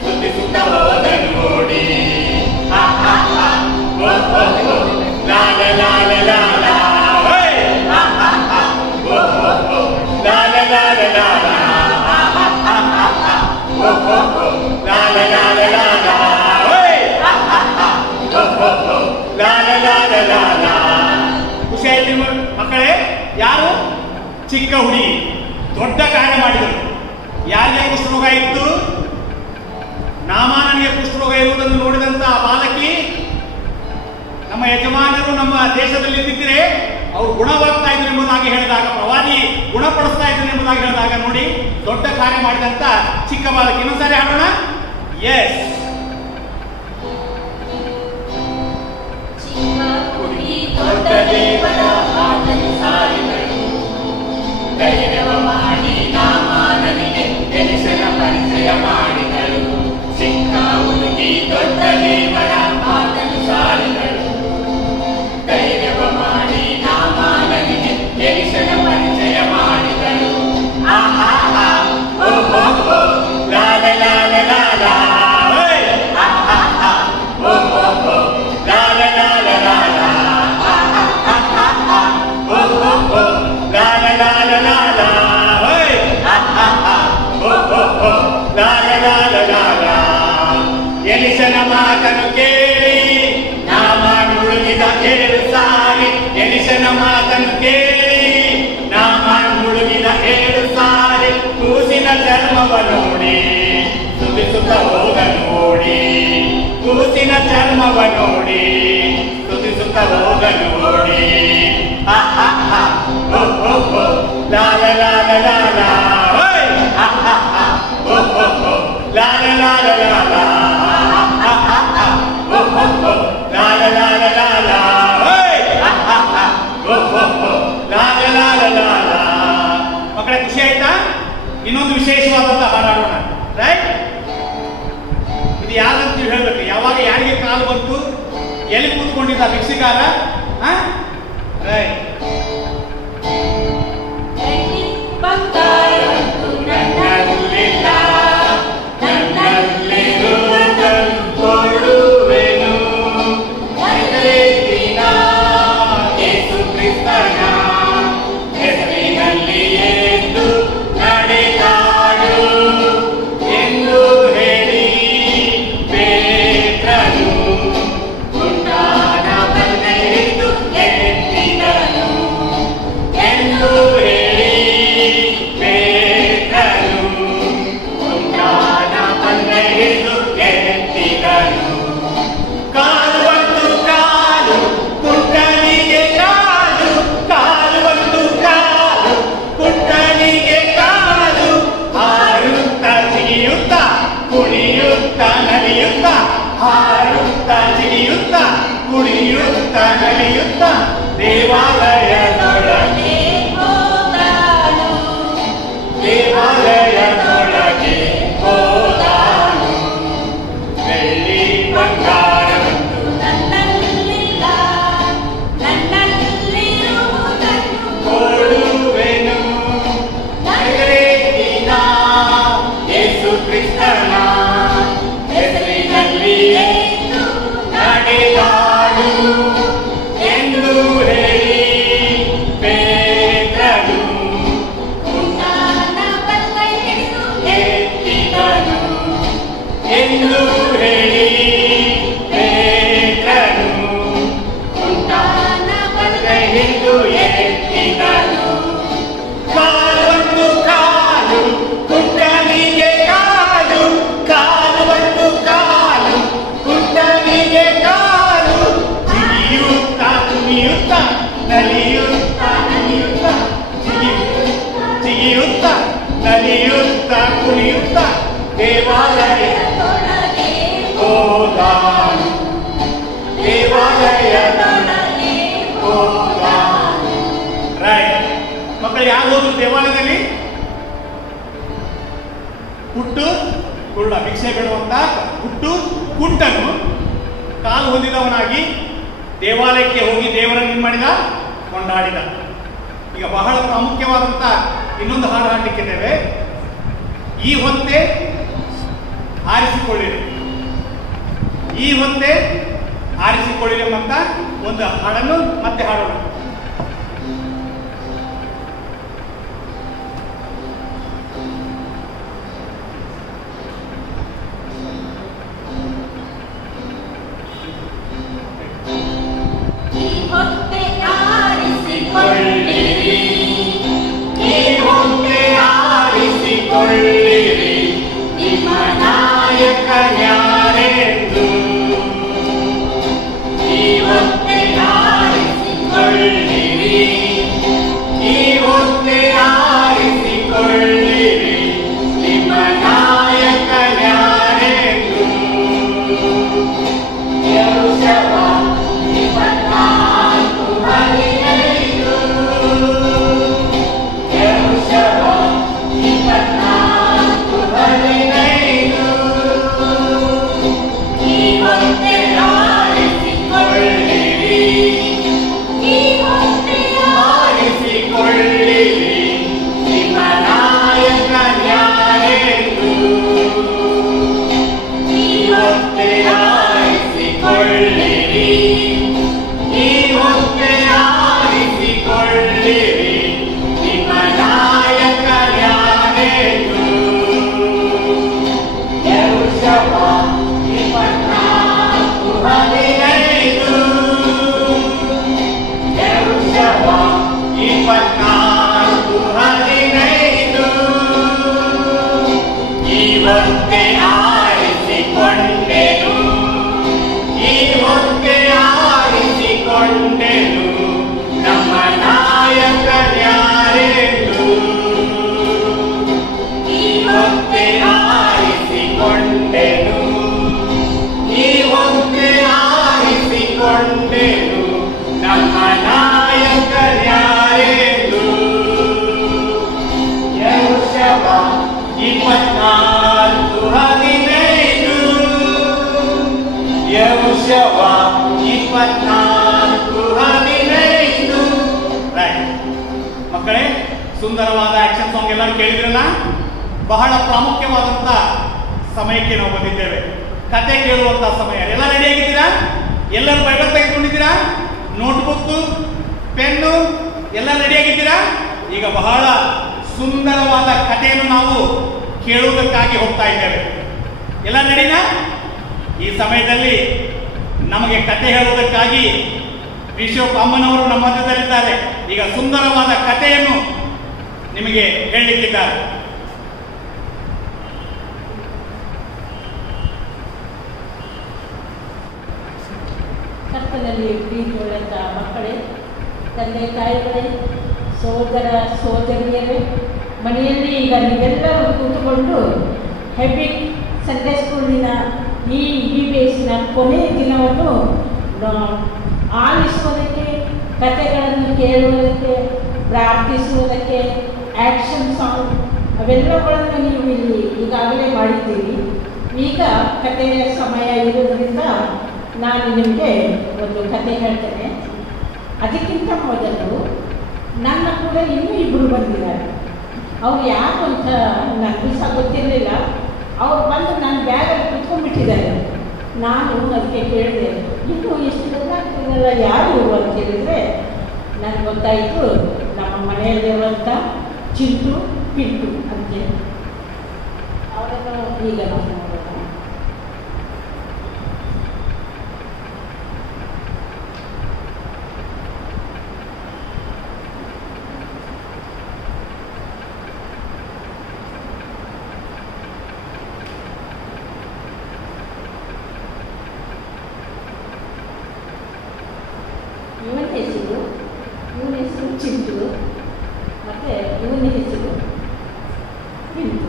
ಸ್ತುತಿಸುತ್ತ ಹೋದನು ಓಡಿ. ಆ ಆ ಆ ಓ ಓ ಓ ಲಾ ಲಾ ಲಾ ಲಾ ಲಾ ಆ ಆ ಆ ಓ ಓ ಓ ಲಾ ಲಾ ಲಾ ಲಾ ಲಾ ಆ ಆ ಆ ಓ ಓ ಓ ಲಾ ಲಾ ಲಾ ಲಾ ಲಾ ಆ ಆ ಆ ಓ ಓ ಓ ಲಾ ಲಾ ಲಾ ಲಾ ಲಾ. ಖುಷಿ ಆಯ್ತು ಮಕ್ಕಳೇ? ಯಾರು? ಚಿಕ್ಕ ಹುಡುಗಿ ದೊಡ್ಡ ಕಾರ್ಯ ಮಾಡಿದರು. ಯಾರಿಗೆ ಕುಷ್ಠರೋಗ ಇತ್ತು? ನಾಮಾನನಿಗೆ ಕುಷ್ಠರೋಗ ಇರುವುದನ್ನು ನೋಡಿದಂತ ಆ ಬಾಲಕಿ, ನಮ್ಮ ಯಜಮಾನರು ನಮ್ಮ ದೇಶದಲ್ಲಿ ಇದ್ದಿದ್ರೆ ಅವರು ಗುಣವಾಗ್ತಾ ಇದ್ರು ಎಂಬುದಾಗಿ ಹೇಳಿದಾಗ, ಪ್ರವಾದಿ ಗುಣಪಡಿಸ್ತಾ ಇದ್ರು ಎಂಬುದಾಗಿ ಹೇಳಿದಾಗ ನೋಡಿ ದೊಡ್ಡ ಕಾರ್ಯ ಮಾಡಿದಂತ ಚಿಕ್ಕ ಬಾಲಕಿ. ಇನ್ನೊಂದ್ಸಾರಿ ಹಾಡೋಣ. ಎಸ್. ಚಿಕ್ಕ ಹುಡುಗಿ ದೊಡ್ಡ ದೇವರ ಮಾತನ್ನು ಸಾರಿದಳು, ಧೈರ್ಯವ ಮಾಡಿ ನಾಮ ನನಗೆ ಎಲಿಷನ ಪರಿಚಯ ಮಾಡಿದಳು. ಚಿಕ್ಕ ಹುಡುಗಿ ದೊಡ್ಡ ದೇವರ ಮಾತನ್ನು ಸಾರಿದಳು, ಧೈರ್ಯವ ಮಾಡಿ ನಾಮ ನನಗೆ ಎಲಿಷನ ಪರಿಚಯ ಮಾಡಿದಳು. ಆ ಆ ಆ ಓ ಓ ಓ ಲಾ ಲಾ ಲಾ ಲಾ ಲಾ ಆ ಆ ಆ ಓ ಓ ಓ ಲಾ ಲಾ ಲಾ ಲಾ ಲಾ ಆ ಆ ಆ ಓ ಓ ಓ ಲಾ ಲಾ ಲಾ ಲಾ ಲಾ ಆ ಆ ಆ ಓ ಓ ಓ ಲಾ ಲಾ ಲಾ ಲಾ ಲಾ. ಎಲಿಷನ ಮಾತನ್ನು ಕೇಳಿ ನಾಮಾನ್ ಮುಳುಗಿದ 7 ಸಾರಿ. ಎಲಿಷನ ಮಾತನ್ನು ಕೇಳಿ ನಾಮಾನ್ ಮುಳುಗಿದ 7 ಸಾರಿ. ಕೂಸಿನ ಚರ್ಮವ ನೋಡಿ ಸ್ತುತಿಸುತ್ತ ಹೋದನು ಓಡಿ. ಕೂಸಿನ ಚರ್ಮವ ನೋಡಿ ಸ್ತುತಿಸುತ್ತ ಹೋದನು ಓಡಿ. ಆ ಆ ಆ ಓ ಓ ಓ ಲಾ ಲಾ ಲಾ ಲಾ ಲಾ ಆ ಆ ಆ ಓ ಓ ಓ ಲಾ ಲಾ ಲಾ ಲಾ ಲಾ ಆ ಆ ಆ ಓ ಓ ಓ ಲಾ ಲಾ ಲಾ ಲಾ ಲಾ ಆ ಆ ಆ ಓ ಓ ಓ ಲಾ ಲಾ ಲಾ ಲಾ ಲಾ. ಮಕ್ಕಳೇ ಖುಷಿ ಆಯ್ತಾ? ಇನ್ನೊಂದು ವಿಶೇಷವಾದಂತ ಹಾಡಾಡೋಣ. ರೈಟ್? ಇದು ಯಾರಂತ ನೀವು ಹೇಳ್ಬೇಕು. ಯಾವಾಗ ಯಾರಿಗೆ ಕಾಲು ಬಂತು? ಎಲ್ಲಿ ಕೂತ್ಕೊಂಡಿದ್ದ ಭಿಕ್ಷಿಕಾರ? ರೈಟ್. ಬಂಗಾರವಂತೂ ನನ್ನಲ್ಲಿಲ್ಲ, ನನ್ನಲ್ಲಿರುವುದನ್ನು ಕೊಡುವೆನು. ನಜರೇತಿನ ಯೇಸು ಕ್ರಿಸ್ತನ ಹೆಸರಿನಲ್ಲಿ ಎದ್ದು ನಡೆದಾಡು ಎಂದು ಹೇಳಿ ಪೇತ್ರನು ಗುಂಡಾನ ಬಂದೆ ಹಿಡಿದು ಎತ್ತಿದನು. ದೇವಾಲಯದೊಳಗೆ ಹೋದಾನು ದೇವಾಲಯದೊಳಗೆ ಹೋದಾನು. ರೈಟ್ ಮಕ್ಕಳು, ಯಾರು ಹೋದ್ರು ದೇವಾಲಯದಲ್ಲಿ? ಹುಟ್ಟು ಕುರುಡ, ಭಿಕ್ಷೆ ಬೇಡುವಂತ ಹುಟ್ಟು ಕುಂಟನು ಕಾಲು ಹೊಂದಿದವನಾಗಿ ದೇವಾಲಯಕ್ಕೆ ಹೋಗಿ ದೇವರನ್ನು ಏನ್ ಮಾಡಿದ? ಕೊಂಡಾಡಿದ. ಈಗ ಬಹಳ ಪ್ರಾಮುಖ್ಯವಾದಂತ ಇನ್ನೊಂದು ಹಾಡು ಹಾಡಲಿಕ್ಕಿದ್ದೇವೆ. ಈ ಹೊತ್ತೇ ಆರಿಸಿಕೊಳ್ಳಿರಿ, ಈ ಹೊತ್ತೇ ಆರಿಸಿಕೊಳ್ಳಿರಿ ಎಂಬಂತ ಒಂದು ಹಾಡನ್ನು ಮತ್ತೆ ಹಾಡೋಣ. ನಿಮ್ಮ ನಾಯಕನ್ಯಾರೆಂದು ಈ ಹೊತ್ತೇ ಆರಿಸಿಕೊಳ್ಳಿರಿ, ಈ ಹೊತ್ತೇ ಆರಿಸಿಕೊಳ್ಳಿರಿ, ನಿಮ್ಮ ನಾಯಕನ್ಯಾರೆಂದು. ಯೆರೂಶಲೇಮ 24:15 ಹೊತ್ತೆ ಆರಿಸಿಕೊಂಡೆನು, ಈ ಹೊತ್ತೆ ಆರಿಸಿಕೊಂಡೆನು, ನಮ್ಮ ನಾಯಕನ್ಯಾರೆಂದು. ಈ ಹೊತ್ತೆ ಆರಿಸಿಕೊಂಡೆನು, ಈ ಹೊತ್ತೆ ಆರಿಸಿಕೊಂಡೆನು, ನಮ್ಮ ನಾಯಕನ್ಯಾರೆಂದು. ಯೆರೂಶಲೇಮ 24:15 ಯೆರೂಶಲೇಮ 24:15. ರೈಟ್ ಮಕ್ಕಳೇ, ಸುಂದರವಾದ ಆಕ್ಷನ್ ಸಾಂಗ್ ಎಲ್ಲರೂ ಕೇಳಿದ್ರಲ್ಲ. ಬಹಳ ಪ್ರಾಮುಖ್ಯವಾದಂತ ಸಮಯಕ್ಕೆ ನಾವು ಬಂದಿದ್ದೇವೆ. ಕತೆ ಕೇಳುವಂತ ಸಮಯ. ಎಲ್ಲ ರೆಡಿ ಆಗಿದ್ದೀರಾ? ಎಲ್ಲರೂ ಬೈಬಲ್ ತೆಗೆದುಕೊಂಡಿದ್ದೀರಾ? ನೋಟ್ಬುಕ್, ಪೆನ್ನು ಎಲ್ಲ ರೆಡಿ ಆಗಿದ್ದೀರಾ? ಈಗ ಬಹಳ ಸುಂದರವಾದ ಕಥೆಯನ್ನು ನಾವು ಕೇಳುವುದಕ್ಕಾಗಿ ಹೋಗ್ತಾ ಇದ್ದೇವೆ. ಎಲ್ಲ ರೆಡಿನಾ? ಈ ಸಮಯದಲ್ಲಿ ನಮಗೆ ಕತೆ ಹೇಳುವುದಕ್ಕಾಗಿ ವಿಶ್ವಪ್ಪ ಅಮ್ಮನವರು ನಮ್ಮ ಮಧ್ಯದಲ್ಲಿದ್ದಾರೆ. ಈಗ ಸುಂದರವಾದ ಕಥೆಯನ್ನು ನಿಮಗೆ ಹೇಳಲಿಕ್ಕಿದ್ದಾರೆ. ಕರ್ತನಲ್ಲಿ ಪ್ರೀತಿಯುಳ್ಳಂತ ಮಕ್ಕಳೇ, ತಂದೆ ತಾಯಿಗಳೇ, ಸೋದರ ಸೋದರಿಯರೇ, ಮನೆಯಲ್ಲಿ ಈಗ ನೀವೆಲ್ಲರೂ ಕೂತುಕೊಂಡು ಹೆಬ್ಬಿ ಸಂಡೇ ಸ್ಕೂಲಿನ ಈ ಬೇಸಿನ ಕೊನೆಯ ದಿನವನ್ನು ಆಲಿಸುವುದಕ್ಕೆ, ಕಥೆಗಳನ್ನು ಕೇಳುವುದಕ್ಕೆ, ಪ್ರಾರ್ಥಿಸುವುದಕ್ಕೆ, ಆ್ಯಕ್ಷನ್ ಸಾಂಗ್ ಅವೆಲ್ಲಗಳನ್ನು ನೀವು ಇಲ್ಲಿ ಈಗಾಗಲೇ ಮಾಡಿದ್ದೀರಿ. ಈಗ ಕಥೆಯ ಸಮಯ ಇರೋದ್ರಿಂದ ನಾನು ನಿಮಗೆ ಒಂದು ಕತೆ ಹೇಳ್ತೇನೆ. ಅದಕ್ಕಿಂತ ಮೊದಲು ನನ್ನ ಕೂಡ ಇನ್ನೂ ಇಬ್ಬರು ಬಂದಿದ್ದಾರೆ. ಅವ್ರು ಯಾರು ಅಂತ ನನಗೂ ಸಹ ಗೊತ್ತಿರಲಿಲ್ಲ. ಅವ್ರು ಬಂದು ನನ್ನ ಬ್ಯಾಗಲ್ಲಿ ಕುತ್ಕೊಂಡ್ಬಿಟ್ಟಿದ್ದಾರೆ. ನಾನು ಅದಕ್ಕೆ ಕೇಳಿದೆ, ಇನ್ನೂ ಎಷ್ಟು ಜನ ಆಗ್ತಿರಲ್ಲ, ಯಾರು ಅಂತ ಹೇಳಿದರೆ ನನಗೆ ಗೊತ್ತಾಯಿತು, ನಮ್ಮ ಮನೆಯಲ್ಲಿರುವಂಥ ಚಿಂಟು ಪಿಂಟು ಅಂತೇಳಿ. ಅವರನ್ನು ಈಗ ನಾವು ನೋಡೋಣ. ಇವನ ಹೆಸರು ಚಿಂಟು, ಮತ್ತು ಇವನ ಹೆಸರು ಪಿಂಟು.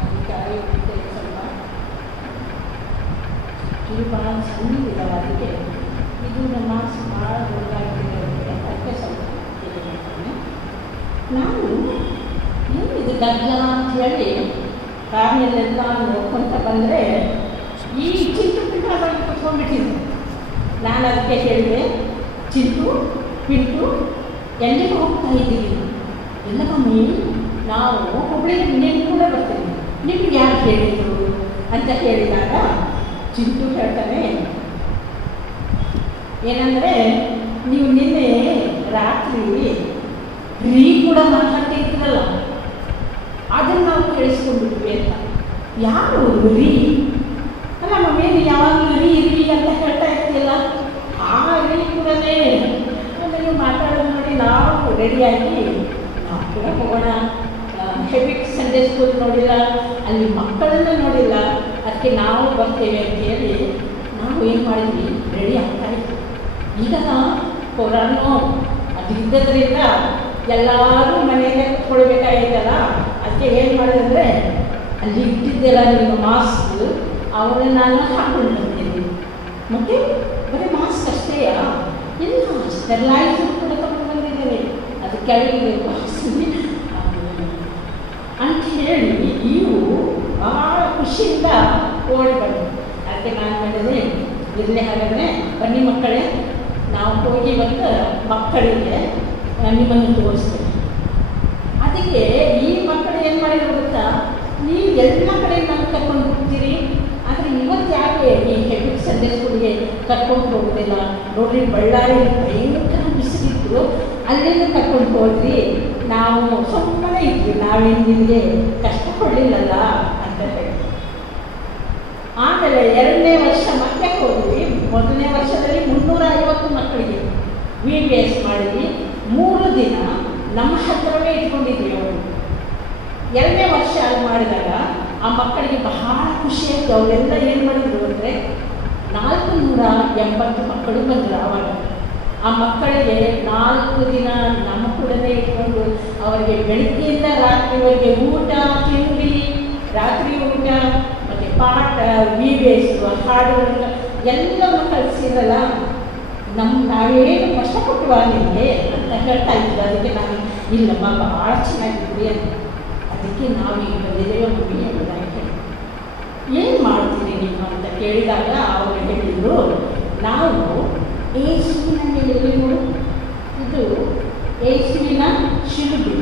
ಅದಕ್ಕೆ ನಾನು ಏನಿದು ಗದ್ದಲ ಅಂತ ಹೇಳಿ ಕಾರ್ನಲ್ಲೆಲ್ಲ ನೋಡ್ಕೊತ ಬಂದರೆ ಈ ಚಿಂಟು ಪಿಂಟು ಅದನ್ನು ಕುತ್ಕೊಂಡ್ಬಿಟ್ಟಿದ್ದೆ. ನಾನು ಅದಕ್ಕೆ ಹೇಳಿದೆ, ಚಿಂಟು ಪಿಂಟು ಎಲ್ಲಿಗೆ ಹೋಗ್ತಾ ಇದ್ದೀವಿ? ಎಲ್ಲ ಮಮ್ಮಿ ನಾವು ಹುಬ್ಳಿಗೆ ನೀನು ಕೂಡ ಬರ್ತೀನಿ, ನಿಮ್ಗೆ ಯಾರು ಹೇಳಿದರು ಅಂತ ಹೇಳಿದಾಗ ಚಿಂಟು ಹೇಳ್ತಾನೆ, ಏನಂದರೆ ನೀವು ನಿನ್ನೆ ರಾತ್ರಿ ರೀ ಕೂಡ ಮಾತಾಡ್ತಿದ್ರಲ್ಲ, ಅದನ್ನು ನಾವು ಕೇಳಿಸ್ಕೊಂಡ್ಬಿಟ್ವಿ ಅಂತ. ಯಾರು ರೀ? ಅಲ್ಲ ಮಮ್ಮಿ ನೀವು ಯಾವಾಗಲೂ ರೀ ರೀ ಅಂತ ಹೇಳ್ತಾ ಇರ್ತಿಲ್ಲ, ಆ ರೀ ಕೂಡ ನೀವು ಮಾತಾಡೋದು ನೋಡಿ ನಾವು ರೆಡಿಯಾಗಿ ನಾವು ಕೂಡ ಹೋಗೋಣ. ಹೆಬಿಟ್ ಸಂಡೇ ಸ್ಕೂಲ್ ನೋಡಿಲ್ಲ, ಅಲ್ಲಿ ಮಕ್ಕಳನ್ನು ನೋಡಿಲ್ಲ, ಅದಕ್ಕೆ ನಾವು ಬರ್ತೇವೆ ಅಂತ ಹೇಳಿ ನಾವು ಏನು ಮಾಡಿದ್ವಿ, ರೆಡಿ ಆಗ್ತಾ ಇದ್ವಿ. ಈಗ ಕೊರೋನಾ ಅದು ಇದ್ದದ್ರಿಂದ ಎಲ್ಲರೂ ಮನೆಯಲ್ಲೇ ಕುತ್ಕೊಳ್ಬೇಕಾಗಿತ್ತಲ್ಲ, ಅದಕ್ಕೆ ಏನು ಮಾಡಿದ್ರೆ ಅಲ್ಲಿ ಇಟ್ಟಿದ್ದೆಲ್ಲ ನಿಮ್ಮ ಮಾಸ್ಕ್ ಅವರನ್ನು ನಾನು ಹಾಕೊಂಡು ಬರ್ತೀನಿ. ಮತ್ತು ಬರೀ ಮಾಸ್ಕ್ ಅಷ್ಟೇ ಇಲ್ಲ, ಸ್ಟೆರ್ಲೈಸರ್ ಕೂಡ ತಗೊಂಡು ಬಂದಿದ್ದೇನೆ, ಅದು ಕೆಳಗೆ ಅಂತ ಹೇಳಿ ನೀವು ಭಾಳ ಖುಷಿಯಿಂದ ಓಡಿ ಬಂದು. ಅದಕ್ಕೆ ನಾನು ಮಾಡಿದೆ, ಇರಲಿ ಹಾಗಾದರೆ ಬನ್ನಿ ಮಕ್ಕಳೇ, ನಾವು ಹೋಗಿ ಇವತ್ತು ಮಕ್ಕಳಿಗೆ ನಿಮ್ಮನ್ನು ತೋರಿಸ್ತೇವೆ. ಅದಕ್ಕೆ ಈ ಮಕ್ಕಳು ಏನು ಮಾಡಿದ್ರು ಗೊತ್ತಾ, ನೀವು ಎಲ್ಲ ಕಡೆ ನಾನು ಕರ್ಕೊಂಡು ಹೋಗ್ತೀರಿ, ಆದರೆ ಇವತ್ತು ಯಾಕೆ ಈ ಹೆಬಿಟ್ ಸಂಡೇ ಸ್ಕೂಲ್ಗೆ ಕರ್ಕೊಂಡು ಹೋಗೋದಿಲ್ಲ? ನೋಡ್ರಿ, ಬಳ್ಳಾರಿ ಭಯಂಕರ ಬಿಸಿಲಿತ್ತು, ಅಲ್ಲಿಂದ ಕರ್ಕೊಂಡು ಹೋದ್ರಿ, ನಾವು ಸುಮ್ಮನೆ ಇದ್ವಿ, ನಾವೇನು ನಿಮಗೆ ಕಷ್ಟ ಕೊಡಲಿಲ್ಲಲ್ಲ ಅಂತ ಹೇಳಿ. ಆಮೇಲೆ 2ನೇ ವರ್ಷ ಮತ್ತೆ ಹೋದ್ವಿ. 1ನೇ ವರ್ಷದಲ್ಲಿ 350 ಮಕ್ಕಳಿಗೆ VBS ಮಾಡಿದ್ವಿ. 3 ದಿನ ನಮ್ಮ ಹತ್ತಿರವೇ ಇಟ್ಕೊಂಡಿದ್ವಿ ಅವರು. 2ನೇ ವರ್ಷ ಅದು ಮಾಡಿದಾಗ ಆ ಮಕ್ಕಳಿಗೆ ಬಹಳ ಖುಷಿಯಾಯಿತು. ಅವರೆಲ್ಲ ಏನು ಮಾಡಿದ್ರು ಅಂದರೆ 480 ಮಕ್ಕಳು ಬಂದರು. ಆವಾಗ ಆ ಮಕ್ಕಳಿಗೆ 4 ದಿನ ನಮ್ಮ ಕೂಡಲೇ ಇಟ್ಕೊಂಡು ಅವರಿಗೆ ಬೆಳಗ್ಗೆಯಿಂದ ರಾತ್ರಿವರೆಗೆ ಊಟ ತಿಂಡಿ, ರಾತ್ರಿ ಊಟ ಮತ್ತು ಪಾಠ, VBS, ಹಾಡುಗಳ ಎಲ್ಲವನ್ನು ಕಲಿಸಿರಲ್ಲ. ನಾವೇನು ಕಷ್ಟಪಟ್ಟುವ ನಿಮಗೆ ಅಂತ ಹೇಳ್ತಾ ಇದ್ವಿ. ಅದಕ್ಕೆ ನಾನು ಇಲ್ಲಮ್ಮ ಭಾಳ ಚೆನ್ನಾಗಿದ್ವಿ ಅಂತ. ಅದಕ್ಕೆ ನಾವೀಗ ಬಂದಿದ್ದೇವೆ ಮಮ್ಮಿ ಎಂಬುದಾಗಿ ಹೇಳಿ, ಏನು ಮಾಡ್ತೀರಿ ನೀವು ಅಂತ ಕೇಳಿದಾಗ ಅವರು ಹೇಳಿದರು, ನಾವು ಯೇಸುವಿನ ಮೇಲೆ ನೋಡು, ಇದು ಯೇಸುವಿನ ಶಿಲುಬೆ,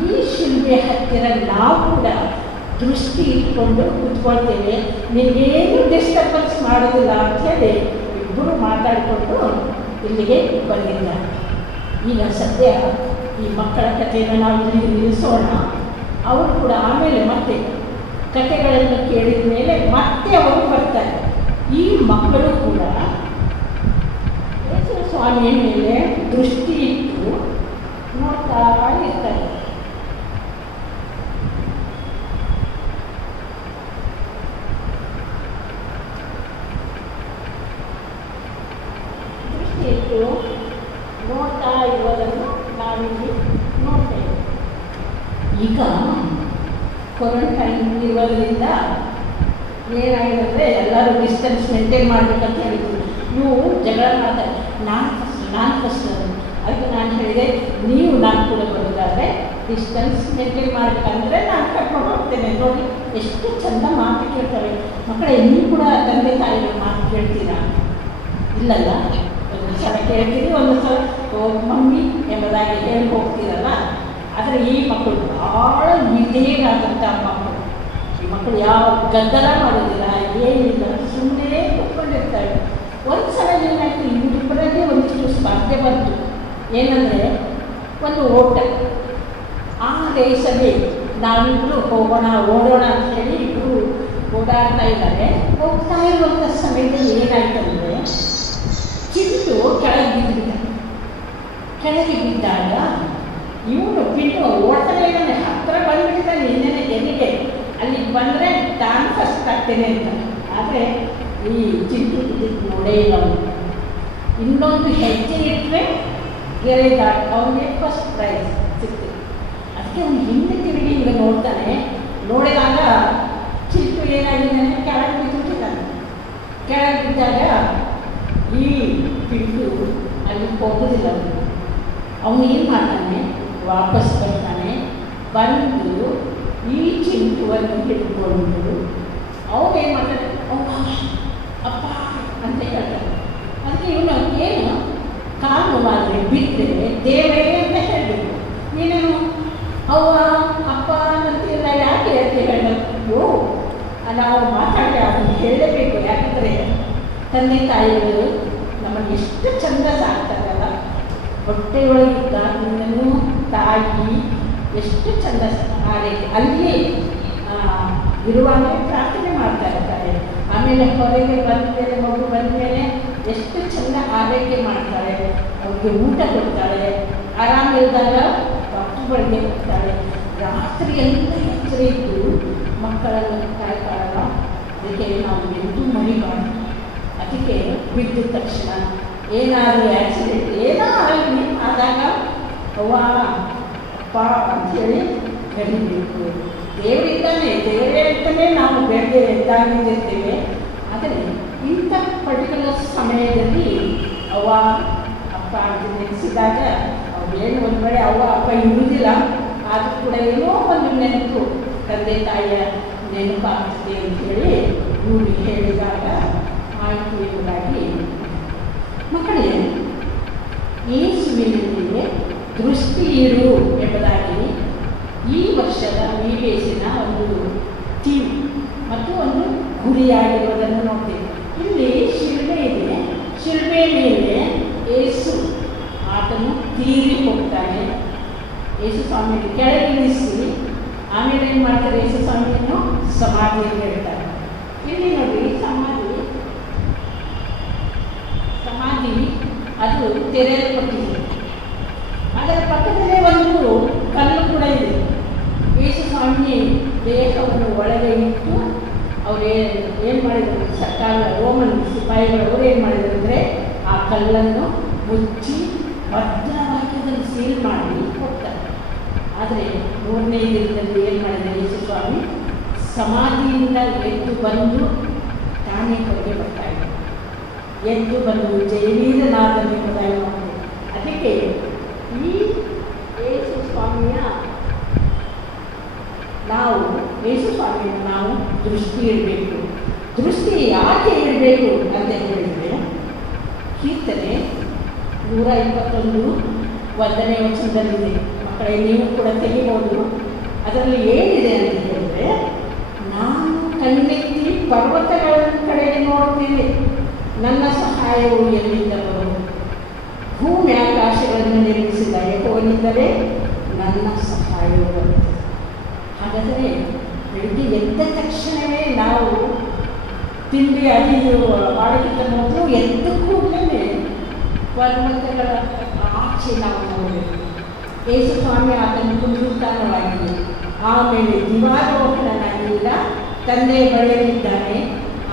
ಈ ಶಿಲುಬೆ ಹತ್ತಿರ ನಾವು ಕೂಡ ದೃಷ್ಟಿ ಇಟ್ಕೊಂಡು ಕೂತ್ಕೊಳ್ತೇವೆ, ನಿಮಗೇನು ಡಿಸ್ಟರ್ಬೆನ್ಸ್ ಮಾಡೋದಿಲ್ಲ ಅಂಥೇಳಿ ಇಬ್ಬರು ಮಾತಾಡಿಕೊಂಡು ಇಲ್ಲಿಗೆ ಬಂದಿದ್ದಾರೆ. ಈಗ ಸದ್ಯ ಈ ಮಕ್ಕಳ ಕಥೆಯನ್ನು ನಾವು ಇಲ್ಲಿ ನಿಲ್ಲಿಸೋಣ. ಅವರು ಕೂಡ ಆಮೇಲೆ ಮತ್ತೆ ಕಥೆಗಳನ್ನು ಕೇಳಿದ ಮೇಲೆ ಮತ್ತೆ ಅವರು ಬರ್ತಾರೆ. ಈ ಮಕ್ಕಳು ಕೂಡ ಯೇಸು ಸ್ವಾಮಿಯ ಮೇಲೆ ದೃಷ್ಟಿ ಇಟ್ಟು ನೋಡ್ತಾ ಇರ್ತಾರೆ. ದೃಷ್ಟಿ ಇಟ್ಟು ನೋಡ್ತಾ ಇರೋದನ್ನು ನಾವಿಲ್ಲಿ ನೋಡ್ತೇವೆ. ಈಗ ಕ್ವಾರಂಟೈನ್ ಇರೋದ್ರಿಂದ ಏನಾಗಿದೆ, ಎಲ್ಲರೂ ಡಿಸ್ಟೆನ್ಸ್ ಮೇಂಟೈನ್ ಮಾಡಬೇಕಂತ ಹೇಳಿದ್ರು. ನೀವು ಜಗಳ ಮಾಡ್ತಾರೆ, ನಾನು ಫಸ್ಟ್ ಅದಕ್ಕೆ ನಾನು ಹೇಳಿದೆ, ನೀವು ನಾನು ಕೂಡ ಬರೋದಾದರೆ ಡಿಸ್ಟೆನ್ಸ್ ಮೇಂಟೈನ್ ಮಾಡಬೇಕಂದ್ರೆ ನಾನು ಕರ್ಕೊಂಡು ಹೋಗ್ತೇನೆ. ನೋಡಿ ಎಷ್ಟು ಚಂದ ಮಾತು ಕೇಳ್ತಾರೆ ಮಕ್ಕಳೇ. ನೀವು ಕೂಡ ತಂದೆ ತಾಯಿಗಳ ಮಾತು ಕೇಳ್ತೀರಾ? ಇಲ್ಲಲ್ಲ, ಒಂದು ಸಲ ಕೇಳ್ತೀರಿ, ಒಂದು ಸಲ ಮಮ್ಮಿ ಎಂಬುದಾಗಿ ಹೇಳಿ ಹೋಗ್ತೀರಲ್ಲ. ಆದರೆ ಈ ಮಕ್ಕಳು ಭಾಳ ವಿಧೇಯರಾದಂಥ ಮಕ್ಕಳು. ಈ ಮಕ್ಕಳು ಯಾವ ಗದ್ದಲ ಮಾಡೋದಿಲ್ಲ, ಏನಿಲ್ಲ, ಸುಮ್ಮನೆ ಕೂತ್ಕೊಂಡಿರ್ತಾರೆ. ಒಂದು ಸಲ ಏನಾಯಿತು, ಇವರಿಬ್ಬರಲ್ಲಿ ಒಂದಿಷ್ಟು ಸ್ಪರ್ಧೆ ಬಂತು. ಏನಂದರೆ ಒಂದು ಓಟ. ಆ ರೇಸಲ್ಲಿ ನಾವಿಬ್ಬರು ಹೋಗೋಣ, ಓಡೋಣ ಅಂತ ಹೇಳಿ ಇಬ್ಬರು ಓಡಾಡ್ತಾ ಇದ್ದಾರೆ. ಹೋಗ್ತಾ ಇರುವಂಥ ಸಮಯದಲ್ಲಿ ಏನಾಯ್ತಂದರೆ ಚಿಂಟು ಕೆಳಗೆ ಬಿದ್ದಿದ್ದ. ಕೆಳಗೆ ಬಿದ್ದಾಗ ಇವನು ಪಿಂಟು ಓಡ್ತಾನೆ ಇದ್ದಾನೆ, ಹತ್ತಿರ ಬಂದುಬಿಟ್ಟಿದ್ದಾನೆ ಇನ್ನೇನೆ ಗೆರೆಗೆ. ಅಲ್ಲಿಗೆ ಬಂದರೆ ತಾನು ಫಸ್ಟ್ ಆಗ್ತೇನೆ ಅಂತ. ಆದರೆ ಈ ಚಿಂಟು ಬಿದ್ದಿದ್ದು ನೋಡೇ ಇಲ್ಲ ಅವನು. ಇನ್ನೊಂದು ಹೆಜ್ಜೆ ಇಟ್ಟರೆ ಗೆರೆ ದಾಟಿ ಅವನಿಗೆ ಫಸ್ಟ್ ಪ್ರೈಸ್ ಸಿಗ್ತದೆ. ಅದಕ್ಕೆ ಅವನು ಹಿಂದೆ ತಿರುಗಿ ಈಗ ನೋಡ್ತಾನೆ. ನೋಡಿದಾಗ ಚಿಂಟು ಏನಾಗಿದ್ದಾನೆ, ಕೆಳಗೆ ಬಿದ್ದುಬಿಟ್ಟಿದ್ದಾನೆ. ಕೆಳಗೆ ಬಿದ್ದಾಗ ಈ ಪಿಂಟು ಅಲ್ಲಿ ಹೋಗೋದಿಲ್ಲ. ಅವನು ಏನು ಮಾಡ್ತಾನೆ, ವಾಪಸ್ ಬರ್ತಾನೆ. ಬಂದು ಈ ಚಿಂಟುವನ್ನು ಹಿಡ್ಕೊಂಡು ಅವನೇನು ಮಾಡ್ತಾನೆ, ಅವ್ವ ಅಪ್ಪ ಅಂತ ಹೇಳ್ತಾನೆ. ಅದಕ್ಕೆ ಇವನು ಏನು ಕಾಲು ಮಾಡಿದ್ರೆ ಬಿದ್ದರೆ ದೇವರೇ ಅಂತ ಹೇಳಬೇಕು. ನೀನೇನು ಅವ್ವ ಅಪ್ಪ ಅಂತಿಲ್ಲ ಯಾಕೆ ಅಂತ ಹೇಳಬೇಕು. ನಾವು ಮಾತಾಡಿ ಅದನ್ನು ಹೇಳಬೇಕು. ಯಾಕಂದರೆ ತಂದೆ ತಾಯಿಗಳು ನಮ್ಮನ್ನು ಎಷ್ಟು ಚಂದ ಸಾಕ್ತಾರಲ್ಲ. ಹೊಟ್ಟೆಯೊಳಗಿದ್ದಾಗಿಂದಲೂ ತಾಯಿ ಎಷ್ಟು ಚಂದ ಆರೈಕೆ ಅಲ್ಲಿ ಇರುವಾಗ ಪ್ರಾರ್ಥನೆ ಮಾಡ್ತಾ ಇರ್ತಾರೆ. ಆಮೇಲೆ ಹೊರಗೆ ಬಂದಮೇಲೆ ಮಗು ಬಂದಮೇಲೆ ಎಷ್ಟು ಚಂದ ಆರೈಕೆ ಮಾಡ್ತಾರೆ. ಅವ್ರಿಗೆ ಊಟ ಕೊಡ್ತಾಳೆ. ಆರಾಮಿಲ್ದಾಗ ಡಾಕ್ಟರ್ಗಳಿಗೆ ಹೋಗ್ತಾಳೆ. ರಾತ್ರಿ ಎಲ್ಲ ಎಚ್ಚರ ಇದ್ದು ಮಕ್ಕಳನ್ನು ಕಾಯ್ತಾಳಲ್ಲ. ಅದಕ್ಕೆ ನಾವು ಎಂದೂ ಮರಿಬಾರ್ದು. ಅದಕ್ಕೆ ಬಿದ್ದ ತಕ್ಷಣ ಏನಾದರೂ ಆ್ಯಕ್ಸಿಡೆಂಟ್ ಏನಾಗಲಿ ಆದಾಗ ಅವ್ವ ಅಪ್ಪ ಅಂಥೇಳಿ ಕರೀಬೇಕು. ದೇವರಿದ್ದಾನೆ, ದೇವರೇ ಅಂತಲೇ ನಾವು ಬೆಳೆದೇ ಎದ್ದಾಗಿದ್ದೇವೆ. ಆದರೆ ಇಂಥ ಪರ್ಟಿಕ್ಯುಲರ್ ಸಮಯದಲ್ಲಿ ಅವ್ವ ಅಪ್ಪ ಅಂತ ನೆನೆಸಿದಾಗ ಅವ್ರೇನು ಒಂದು ವೇಳೆ ಅವ್ವ ಅಪ್ಪ ಇರುವುದಿಲ್ಲ, ಆದರೂ ಕೂಡ ಏನೋ ಒಂದು ನೆನಪು ತಂದೆ ತಾಯಿಯ ನೆನಪಾಗ್ತದೆ ಅಂಥೇಳಿ ಇವರು ಹೇಳಿದಾಗ ಆಯಿತು ಎಂಬುದಾಗಿ. ಮಕ್ಕಳೇ, ಯೇಸುವಿನೊಂದಿಗೆ ದೃಷ್ಟಿ ಇರು ಎಂಬುದಾಗಿ ಈ ವರ್ಷದ ವಿವೇಸಿನ ಒಂದು ಥೀಮ್ ಮತ್ತು ಒಂದು ಗುರಿಯಾಗಿರುವುದನ್ನು ನೋಡ್ತೇವೆ. ಇಲ್ಲಿ ಶಿಲ್ಬೆ ಇದೆ. ಶಿಲ್ಬೆ ಮೇಲೆ ಯೇಸು ಆತನು ತೀರಿ ಹೋಗ್ತಾನೆ. ಯೇಸು ಸ್ವಾಮಿಯನ್ನು ಕೆಳಗಿಳಿಸಿ ಆಮೇಲೆ ಏನು ಮಾಡ್ತಾರೆ, ಯೇಸು ಸ್ವಾಮಿಯನ್ನು ಸಮಾಧಿಯಲ್ಲಿ ಹೇಳ್ತಾರೆ. ಇಲ್ಲಿ ನೋಡಿ ಸಮಾಧಿ ಅದು ತೆರೆಯಲ್ಪಟ್ಟಿದೆ. ಅದರ ಪಕ್ಕದಲ್ಲೇ ಒಂದು ಕಲ್ಲು ಕೂಡ ಇದೆ. ಯೇಸು ಸ್ವಾಮಿ ದೇಹವನ್ನು ಒಳಗೆ ಇಟ್ಟು ಏನು ಮಾಡಿದರು, ಸರ್ಕಾರ ರೋಮನ್ ಸಿಪಾಯಿಗಳು ಅವರು ಏನು ಮಾಡಿದರು ಅಂದರೆ ಆ ಕಲ್ಲನ್ನು ಮುಚ್ಚಿ ಭದ್ರವಾಕ್ಯದಲ್ಲಿ ಸೀಲ್ ಮಾಡಿ ಹೋಗ್ತಾರೆ. ಆದರೆ 3ನೇ ದಿನದಲ್ಲಿ ಏನು ಮಾಡಿದರೆ ಯೇಸು ಸ್ವಾಮಿ ಸಮಾಧಿಯಿಂದ ಎದ್ದು ಬಂದು ತಾನೇ ಹೊರಗೆ ಬರ್ತಾ ಇದ್ದಾರೆ. ಎದ್ದು ಬಂದು ಜಯವೀರನಾದನು ಎಂಬುದಾಗಿ ಮಾಡಿದೆ. ಅದಕ್ಕೆ ಈ ಯೇಸು ಸ್ವಾಮಿಯನ್ನು ನಾವು ದೃಷ್ಟಿ ಇಡಬೇಕು. ದೃಷ್ಟಿ ಯಾಕೆ ಇಡಬೇಕು ಅಂತ ಹೇಳಿದರೆ, ಕೀರ್ತನೆ 121 1ನೇ ವಚನದಲ್ಲಿದೆ. ಮಕ್ಕಳೇ, ನೀವು ಕೂಡ ತೆಗಿಬೋದು. ಅದರಲ್ಲಿ ಏನಿದೆ ಅಂತ ಹೇಳಿದರೆ, ನಾನು ಕಣ್ಣೆತ್ತಿ ಪರ್ವತಗಳ ಕಡೆಗೆ ನೋಡ್ತೀನಿ, ನನ್ನ ಸಹಾಯವು ಎಲ್ಲಿಂದ ಬರುವುದು. ಭೂಮಿ ಆಕಾಶಗಳನ್ನು ನಿರ್ಮಿಸಿದ ಯೆಹೋವನಿಂದಲೇ ನನ್ನ ಸಹಾಯವು ಬರುತ್ತದೆ. ಹಾಗಾದರೆ ಬೆಳಿಗ್ಗೆ ಎದ್ದ ತಕ್ಷಣವೇ ನಾವು ತಿಂಡಿ ಅಡಿಗೆ ಮಾಡೋಕ್ಕಿಂತ ಮೊದಲು ಎದ್ದ ಕೂಡಲೇ ಪರ್ವತಗಳ ಆಚೆ ನಾವು ನೋಡಬೇಕು. ಯೇಸು ಸ್ವಾಮಿ ಆತನ ಪುನರುತ್ಥಾನವಾಗಿದೆ. ಆಮೇಲೆ ದಿವಾರೋಹಣನಾಗಿಲ್ಲ, ತಂದೆಯ ಬಳಿಯಲ್ಲಿದ್ದಾನೆ.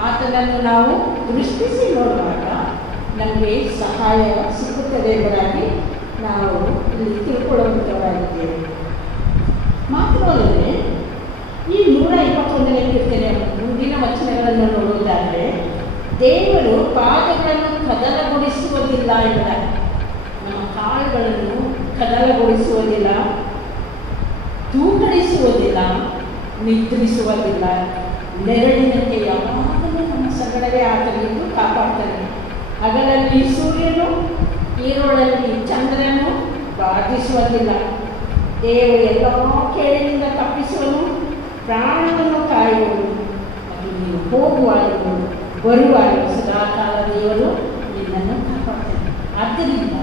ಆತನನ್ನು ನಾವು ದೃಷ್ಟಿಸಿ ನೋಡುವಾಗ ನಮಗೆ ಸಹಾಯ ಸಿಗುತ್ತದೆ ಎಂಬುದಾಗಿ ನಾವು ಇಲ್ಲಿ ತಿಳ್ಕೊಳ್ಳುವಂಥವರಾಗಿದ್ದೇವೆ. ಮಾತ್ರವಲ್ಲದೆ ಈ 121ನೇ ಕೀರ್ತನೆಯ ಮುಂದಿನ ವಚನಗಳನ್ನು ನೋಡುವುದಾದರೆ, ದೇವರು ಪಾದಗಳನ್ನು ಕದಲಗೊಳಿಸುವುದಿಲ್ಲ ಎಂಬುದಾಗಿ. ನಮ್ಮ ಕಾಲುಗಳನ್ನು ಕದಲಗೊಳಿಸುವುದಿಲ್ಲ, ತೂಕಡಿಸುವುದಿಲ್ಲ, ನಿದ್ರಿಸುವುದಿಲ್ಲ. ನೆರಳಿನಂತೆ ಯಾವಾಗಲೂ ನಮ್ಮ ಸಂಗಡವೇ ಆತನಿಂದ ಕಾಪಾಡ್ತಾನೆ. ಹಗಲಲ್ಲಿ ಸೂರ್ಯನು, ಈರೋಳಲ್ಲಿ ಚಂದ್ರನು ಬಾಧಿಸುವುದಿಲ್ಲ. ದೇವರು ಎಲ್ಲ ಕೇಳಿನಿಂದ ತಪ್ಪಿಸುವನು, ಪ್ರಾಣವನ್ನು ಕಾಯುವನು. ಮತ್ತು ನೀನು ಹೋಗುವಾಗಲೂ ಬರುವಾಗಲೂ ಸದಾಕಾಲ ದೇವರು ನಿನ್ನನ್ನು ಕಾಪಾಡ್ತಾನೆ. ಆದ್ದರಿಂದ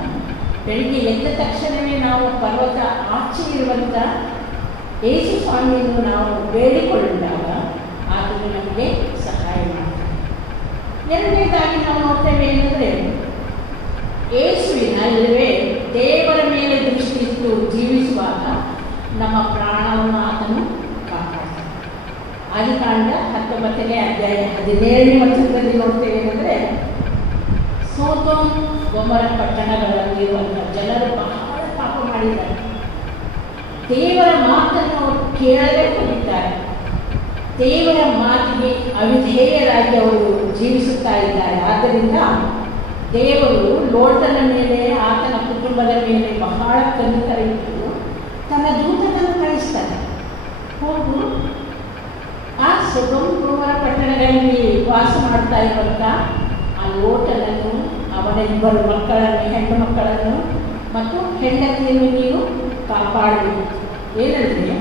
ಬೆಳಿಗ್ಗೆ ಎದ್ದ ತಕ್ಷಣವೇ ನಾವು ಪರ್ವತ ಆಚೆ ಇರುವಂಥ ಯೇಸು ಸ್ವಾಮಿಯನ್ನು ನಾವು ಬೇಡಿಕೊಂಡಾಗ ಆತನು ನಮಗೆ ಸಹಾಯ ಮಾಡ್ತಾನೆ. ಎರಡನೇದಾಗಿ ನಾವು ನೋಡ್ತೇವೆ ಏನಂದರೆ, ಯೇಸುವಿನಲ್ಲವೇ ದೇವರ ಮೇಲೆ ದೃಷ್ಟಿ ಇಟ್ಟು ಜೀವಿಸುವಾಗ ನಮ್ಮ ಪ್ರಾಣವನ್ನು ಆತನು ಕಾಪಾಡ್ತಾನೆ. ಆದಿಕಾಂಡ 19ನೇ ಅಧ್ಯಾಯ 17ನೇ ವಚನದಲ್ಲಿ ನೋಡ್ತೇವೆ ಏನಂದರೆ, ಸೊದೋಮ್ ಗೊಮೋರ ಪಟ್ಟಣಗಳಲ್ಲಿರುವಂಥ ಜನರು ಬಹಳ ಪಾಪ ಮಾಡಿದ್ದಾರೆ. ದೇವರ ಮಾತನ್ನು ಅವರು ಕೇಳದೆ ಹೋಗಿದ್ದಾರೆ. ದೇವರ ಮಾತಿಗೆ ಅವಿಧೇಯರಾಗಿ ಅವರು ಜೀವಿಸುತ್ತಾ ಇದ್ದಾರೆ. ಆದ್ದರಿಂದ ದೇವರು ಲೋಟನ ಮೇಲೆ, ಆತನ ಕುಟುಂಬದ ಮೇಲೆ ಬಹಳ ಕನಿಕರ ಇಟ್ಟು ತನ್ನ ದೂತನನ್ನು ಕಳಿಸ್ತಾನೆ, ಹೋಗು ಆ ಸೊದೋಮ್ ಗೊಮೋರ ಪಟ್ಟಣಗಳಲ್ಲಿ ವಾಸ ಮಾಡ್ತಾ ಇರುವಂಥ ಆ ಲೋಟನನ್ನು, ಅವನ 2 ಮಕ್ಕಳನ್ನು, ಹೆಣ್ಣು ಮಕ್ಕಳನ್ನು ಮತ್ತು ಹೆಂಡತಿಯನ್ನು ನೀವು ಕಾಪಾಡಬೇಕು. ಏನಂದರೆ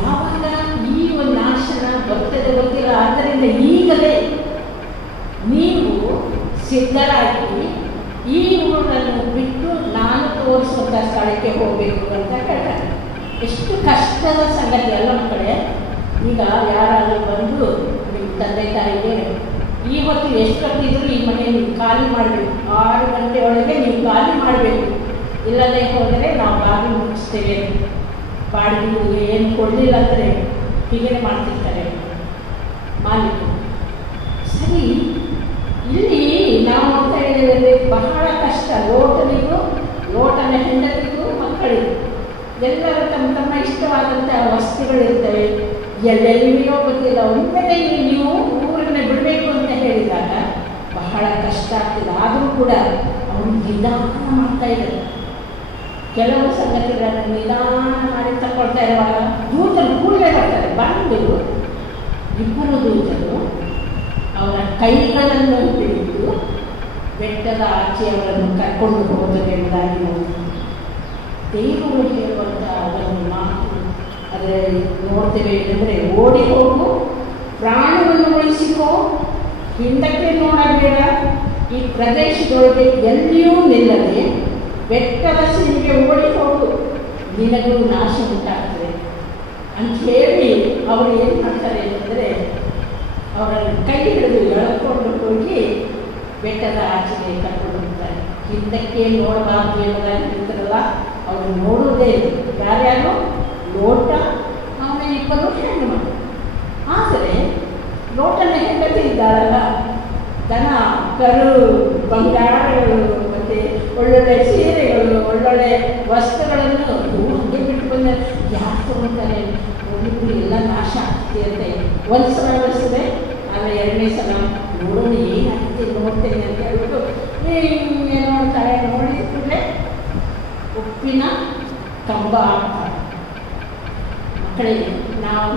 ಯಾವಾಗ ಈ ಒಂದು ನಾಶನ ಬರ್ತದೆ ಗೊತ್ತಿಲ್ಲ. ಆದ್ದರಿಂದ ಈಗಲೇ ನೀವು ಸಿದ್ಧರಾಗಿ ಈ ಊರನ್ನು ಬಿಟ್ಟು ನಾನು ತೋರಿಸುವಂಥ ಸ್ಥಳಕ್ಕೆ ಹೋಗಬೇಕು ಅಂತ ಹೇಳ್ತಾರೆ. ಎಷ್ಟು ಕಷ್ಟದ ಸಂಗತಿ ಅಲ್ಲ ಮಕ್ಕಳೇ. ಈಗ ಯಾರಾದರೂ ಬಂದು ನಿಮ್ಮ ತಂದೆ ತಾಯಿಗೆ ಈ ಹೊತ್ತು ಎಷ್ಟೊತ್ತಿದ್ರು ಈ ಮನೆ ನೀವು ಖಾಲಿ ಮಾಡಬೇಕು, 6 ಗಂಟೆ ಒಳಗೆ ನೀವು ಖಾಲಿ ಮಾಡಬೇಕು, ಇಲ್ಲದೆ ಹೋದರೆ ನಾವು ಬಾಗಿಲು ಮುಗಿಸ್ತೇವೆ, ಬಾಡಿಗೆ ಏನು ಕೊಡಲಿಲ್ಲ ಅಂದರೆ ಹೀಗೆ ಮಾಡ್ತಿರ್ತಾರೆ ಮಾಲೀಕರು. ಸರಿ, ಇಲ್ಲಿ ನಾವು ಅಂತ ಹೇಳಿದರೆ ಬಹಳ ಕಷ್ಟ. ಲೋಟನಿಗೂ, ಲೋಟನ ಹೆಂಡತಿಗೂ, ಮಕ್ಕಳಿಗೂ ಎಲ್ಲರೂ ತಮ್ಮ ತಮ್ಮ ಇಷ್ಟವಾದಂಥ ವಸ್ತುಗಳಿರ್ತವೆ. ಎಲ್ಲೆಲ್ಲಿಯೋ ಗೊತ್ತಿಲ್ಲ. ಒಮ್ಮೆಲೆ ನೀವು ಊರನ್ನ ಬಿಡಬೇಕು ಅಂತ ಹೇಳಿದಾಗ ಬಹಳ ಕಷ್ಟ ಆಗ್ತದೆ. ಆದರೂ ಕೂಡ ಅವರು ನಿಧಾನ ಮಾಡ್ತಾ ಇದ್ದಾರೆ. ಕೆಲವು ಸಂಗತಿಗಳನ್ನು ನಿಧಾನ ಮಾಡಿ ತಗೊಳ್ತಾ ಇರುವಾಗ ದೂತರು ಕೂಡಲೇ ಬರ್ತಾರೆ. ಬಂದು 2 ದೂತರು ಅವರ ಕೈಗಳನ್ನು ಹಿಡಿದು ಬೆಟ್ಟದ ಆಚೆ ಅವರನ್ನು ಕರ್ಕೊಂಡು ಹೋಗುತ್ತದೆ ಎಂಬುದಾಗಿ ದೇವರು ಹೇಳುವಂಥ ಒಂದು ಮಾತು ಅದರಲ್ಲಿ ನೋಡ್ತೇವೆ. ಏನಂದರೆ, ಓಡಿ ಹೋಗು, ಪ್ರಾಣವನ್ನು ಉಳಿಸಿಕೋ, ಹಿಂದಕ್ಕೆ ನೋಡಬೇಡ, ಈ ಪ್ರದೇಶದೊಳಗೆ ಎಲ್ಲಿಯೂ ನಿಲ್ಲದೆ ಬೆಟ್ಟದ ಸಿನಿಗೆ ಓಡಿ ಹೋಗು, ನಿನಗೂ ನಾಶ ಉಂಟಾಗ್ತದೆ ಅಂತ ಹೇಳಿ ಅವರು ಏನು ಮಾಡ್ತಾರೆ ಅಂತಂದರೆ, ಅವರನ್ನು ಕೈ ಹಿಡಿದು ಎಳ್ಕೊಂಡು ಹೋಗಿ ಬೆಟ್ಟದ ಆಚೆಗೆ ಕರ್ಕೊಂಡು ಹೋಗ್ತಾರೆ. ಹಿಂದಕ್ಕೆ ನೋಡಬಾರ್ದು ಎಂಬುದಾಗಿ ಹೇಳ್ತಾರಲ್ಲ, ಅವರು ನೋಡುವುದೇ ಯಾರ್ಯಾರು? ಲೋಟ, ಅವನ 2 ಹೆಣ್ಣು ಮಕ್ಕಳು. ಆದರೆ ಲೋಟನ ಹೆಂಡತಿ ಇದ್ದಾಳಲ್ಲ, ದನ ಕರು ಬಂಗಾರಗಳು ಮತ್ತು ಒಳ್ಳೊಳ್ಳೆ ಸೀರೆಗಳು, ಒಳ್ಳೊಳ್ಳೆ ವಸ್ತುಗಳನ್ನು ಹಂಗೆ ಬಿಟ್ಟು ಬಂದ ಯಾರು ತಗೊಳ್ತಾರೆ? ಒಳ್ಳಿಬ್ಬರು ಎಲ್ಲ ನಾಶ ಆಗ್ತದೆ ಅಂತೆ. 1 ಸಲ ಬರ್ತದೆ, ಆಮೇಲೆ 2ನೇ ಸಲ ನೋಡೋಣ ಏನಾಗ್ತದೆ ನೋಡ್ತೇನೆ ಅಂತ ಹೇಳ್ಬಿಟ್ಟು ಏನು ನೋಡ್ತಾರೆ. ನೋಡಿದ ಕೂಡಲೇ ಉಪ್ಪಿನ ಕಂಬ ಆಗ್ತಾರೆ. ಮಕ್ಕಳಿಗೆ ನಾವು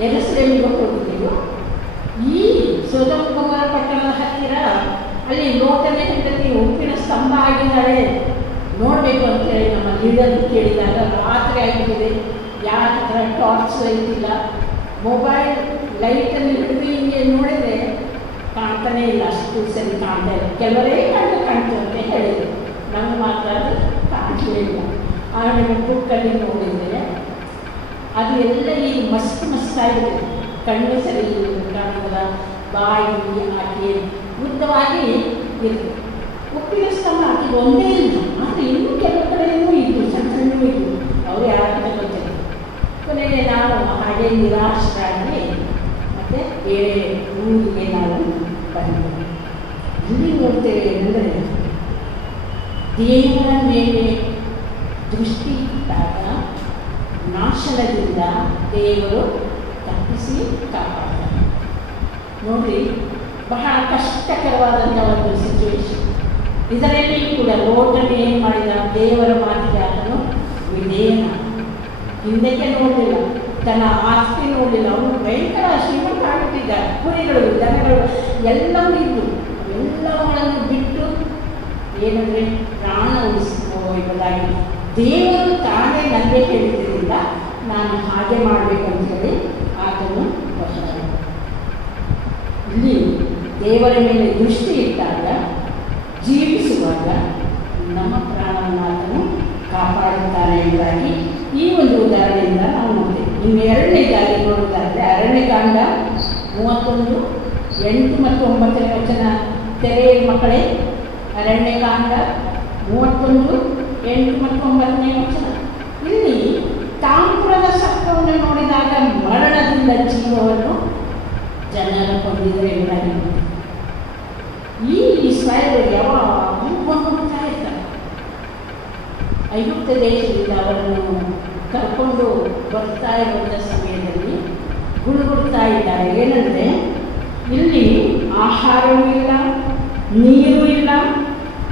ಯೆರೂಸಲೇಮಿಗೆ ಹೋಗಿದ್ದೆವು. ಈ ಸೊದೋಮ್ ಗೊಮೋರ ಪಟ್ಟಣದ ಹತ್ತಿರ ಅಲ್ಲಿ ಲೋಟನ ಹೆಂಡತಿ ಉಪ್ಪಿನ ಸ್ತಂಭ ಆಗಿದ್ದಾಳೆ, ನೋಡಬೇಕು ಅಂತೇಳಿ ನಮ್ಮ ಲೀಡರ್ ಕೇಳಿದಾಗ ರಾತ್ರಿ ಆಗಿರ್ತದೆ. ಯಾರ ಹತ್ರ ಟಾರ್ಚ್ ಲೈಟ್ ಇಲ್ಲ, ಮೊಬೈಲ್ ಲೈಟನ್ನು ಹಿಡಿದು ಹಿಂಗೆ ನೋಡಿದರೆ ಕಾಣ್ತಾನೆ ಇಲ್ಲ, ಅಷ್ಟು ಸರಿ ಕಾಣ್ತಾ ಇಲ್ಲ. ಕೆಲವರೇ ಕಾಣ್ತು ಅಂತ ಹೇಳಿದರು, ನಮ್ಗೆ ಮಾತ್ರ ಕಾಣ್ತಲೇ ಇಲ್ಲ. ಆಮೇಲೆ ಬುಕ್ಕಲ್ಲಿ ನೋಡಿದರೆ ಅದು ಎಲ್ಲ ಈಗ ಮಸ್ತಾಗಿದೆ. ಕಣ್ಣು ಸರಿ ಕಾಣುವುದ, ಬಾಯಿ ಹಾಕಿ ಉದ್ದವಾಗಿ ಇರ್ತದೆ. ಉಪ್ಪಿನ ಸ್ತಂಭ ಹಾಕಿದ್ದು ಒಂದೇ ಇಲ್ಲ, ಆದರೆ ಇನ್ನೂ ಕೆಲವು ಕಡೆಯೂ ಇದ್ದು, ಸಣ್ಣ ಸಣ್ಣವೂ ಇದ್ದು. ಅವರು ಯಾರನ್ನ ಗೊತ್ತಿಲ್ಲ. ಕೊನೆಗೆ ನಾವು ಹಾಗೆ ನಿರಾಶರಾಗಿ ಮತ್ತು ಬೇರೆ ಊರಿಗೆ ನಾವು ಬಂದಿದ್ದೇವೆ. ಇಲ್ಲಿ ನೋಡ್ತೇವೆ ಅಂದರೆ, ದೇವರ ಮೇಲೆ ದೃಷ್ಟಿ ಇಟ್ಟಾಗ ನಾಶನದಿಂದ ದೇವರು ತಪ್ಪಿಸಿ ಕಾಪಾಡ್ತಾರೆ. ನೋಡಿ, ಬಹಳ ಕಷ್ಟಕರವಾದಂಥ ಒಂದು ಸಿಚುವೇಶನ್. ಇದರಲ್ಲಿ ಕೂಡ ಲೋಟನು ಏನು ಮಾಡಿದ? ದೇವರ ಮಾತಿಗೆ ಆತನು ವಿಧೇಯನ. ಹಿಂದಕ್ಕೆ ನೋಡಲಿಲ್ಲ, ತನ್ನ ಆಸ್ತಿ ನೋಡಲಿಲ್ಲ. ಅವನು ಭಯಂಕರ ಶ್ರೀಮಂತ ಆಗಿಬಿಟ್ಟಿದ್ದ. ಕುರಿಗಳು, ದನಗಳು ಎಲ್ಲವೂ ಇದ್ದು ಎಲ್ಲವುಗಳನ್ನು ಬಿಟ್ಟು ಏನಂದರೆ ಪ್ರಾಣ ಉಳಿಸಿಕೋ ಎಂಬುದಾಗಿ ದೇವರು ತಾನೇ ನನಗೆ ಹೇಳಿದ್ದರಿಂದ ನಾನು ಹಾಗೆ ಮಾಡಬೇಕಂತ ಹೇಳಿ ಆತನು ಹೊರಟ. ಇಲ್ಲಿ ದೇವರ ಮೇಲೆ ದೃಷ್ಟಿ ಇಟ್ಟಾಗ, ಜೀವಿಸುವಾಗ ನಮ್ಮ ಪ್ರಾಣವನ್ನು ಆತನು ಕಾಪಾಡುತ್ತಾನೆ ಎಂಬುದಾಗಿ ಈ ಒಂದು ಉದಾಹರಣೆಯಿಂದ ನಾವು ನೋಡ್ತೇವೆ. ಇನ್ನು 2ನೇದಾಗಿ ನೋಡುವುದಾದರೆ ಅರಣ್ಯಕಾಂಡ 31, 8 ಮತ್ತು 9ನೇ ವಚನ ತೆರೆಯ ಮಕ್ಕಳೇ. ಅರಣ್ಯಕಾಂಡ 31, 8 ಮತ್ತು 9ನೇ ವಚನ. ಇಲ್ಲಿ ತಾಮ್ರದ ಸರ್ಪವನ್ನು ನೋಡಿದಾಗ ಮರಣದಿಂದ ಜೀವವನ್ನು ಜನರು ಕೊಂದಿದ್ದಾರೆ ಎಂಬುದಾಗಿ ಈ ಇಸ್ರಾಯೇಲರು ಯಾವಾಗಲೂ ಕೊಂಡ್ಕೊಳ್ತಾ ಇರ್ತಾರೆ. ಐಗುಪ್ತ ದೇಶದಿಂದ ಅವರನ್ನು ಕರ್ಕೊಂಡು ಬರ್ತಾ ಇರುವಂಥ ಸಮಯದಲ್ಲಿ ಗುಳುಗುಡ್ತಾ ಇದ್ದಾರೆ. ಏನಂದರೆ, ಇಲ್ಲಿ ಆಹಾರವೂ ಇಲ್ಲ, ನೀರು ಇಲ್ಲ,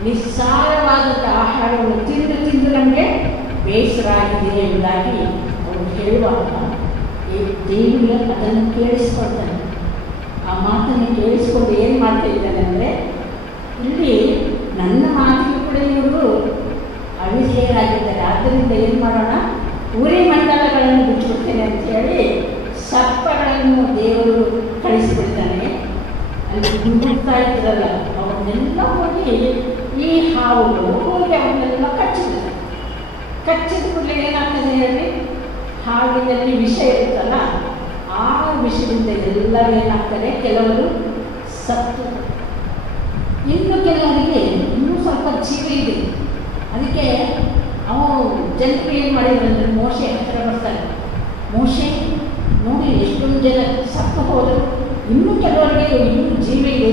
ನಿಸ್ಸಾರವಾದಂಥ ಆಹಾರವನ್ನು ತಿಂದು ನಮಗೆ ಬೇಸರ ಆಗಿದೆ ಎಂಬುದಾಗಿ ಅವರು ಹೇಳುವಾಗ ದೇವರು ಅದನ್ನು ಕೇಳಿಸ್ಕೊಳ್ತಾನೆ. ಆ ಮಾತನ್ನು ಕೇಳಿಸ್ಕೊಂಡು ಏನು ಮಾಡ್ತಾ ಇದ್ದಾನೆ ಅಂದರೆ, ಇಲ್ಲಿ ನನ್ನ ಮಾತಿಗೆ ಕೂಡ ಇವರು ಅವಿಧೇಯರಾಗಿದ್ದಾರೆ, ಆದ್ದರಿಂದ ಏನು ಮಾಡೋಣ, ಉರಿ ಮಂಡಲಗಳನ್ನು ಬಿಟ್ಟುಬಿಡ್ತೇನೆ ಅಂತ ಹೇಳಿ ಸರ್ಪಗಳನ್ನು ದೇವರು ಕಳಿಸಿಬಿಡ್ತಾನೆ. ಅಲ್ಲಿ ಹುಡುಕ್ತಾ ಇದ್ರಲ್ಲ ಅವನ್ನೆಲ್ಲ ಹೋಗಿ ಈ ಹಾವುಗಳು ಹೋಗಿ ಅವನ್ನೆಲ್ಲ ಕಚ್ಚಿದ್ದಾರೆ. ಕಚ್ಚಿದ ಕೂಡಲೇ ಏನಾಗ್ತದೆ ಹೇಳಿ, ಹಾವಿನಲ್ಲಿ ವಿಷ ಇರುತ್ತಲ್ಲ, ಆ ವಿಷದಿಂದ ಎಲ್ಲರೂ ಏನಾಗ್ತಾರೆ, ಕೆಲವರು ಸತ್ತು, ಇನ್ನು ಕೆಲವರಿಗೆ ಇನ್ನೂ ಸ್ವಲ್ಪ ಜೀವ ಇದೆ. ಅದಕ್ಕೆ ಅವನು ಜನರು ಏನು ಮಾಡಿದ್ರು ಅಂದರೆ, ಮೋಶೆ ಹತ್ತಿರ ಬರ್ತಾರೆ. ಮೋಶೆ ನೋಡಿ ಎಷ್ಟೊಂದು ಜನ ಸತ್ತು ಹೋದರು, ಇನ್ನೂ ಕೆಲವರಿಗೆ ಇನ್ನೂ ಜೀವ ಇದೆ,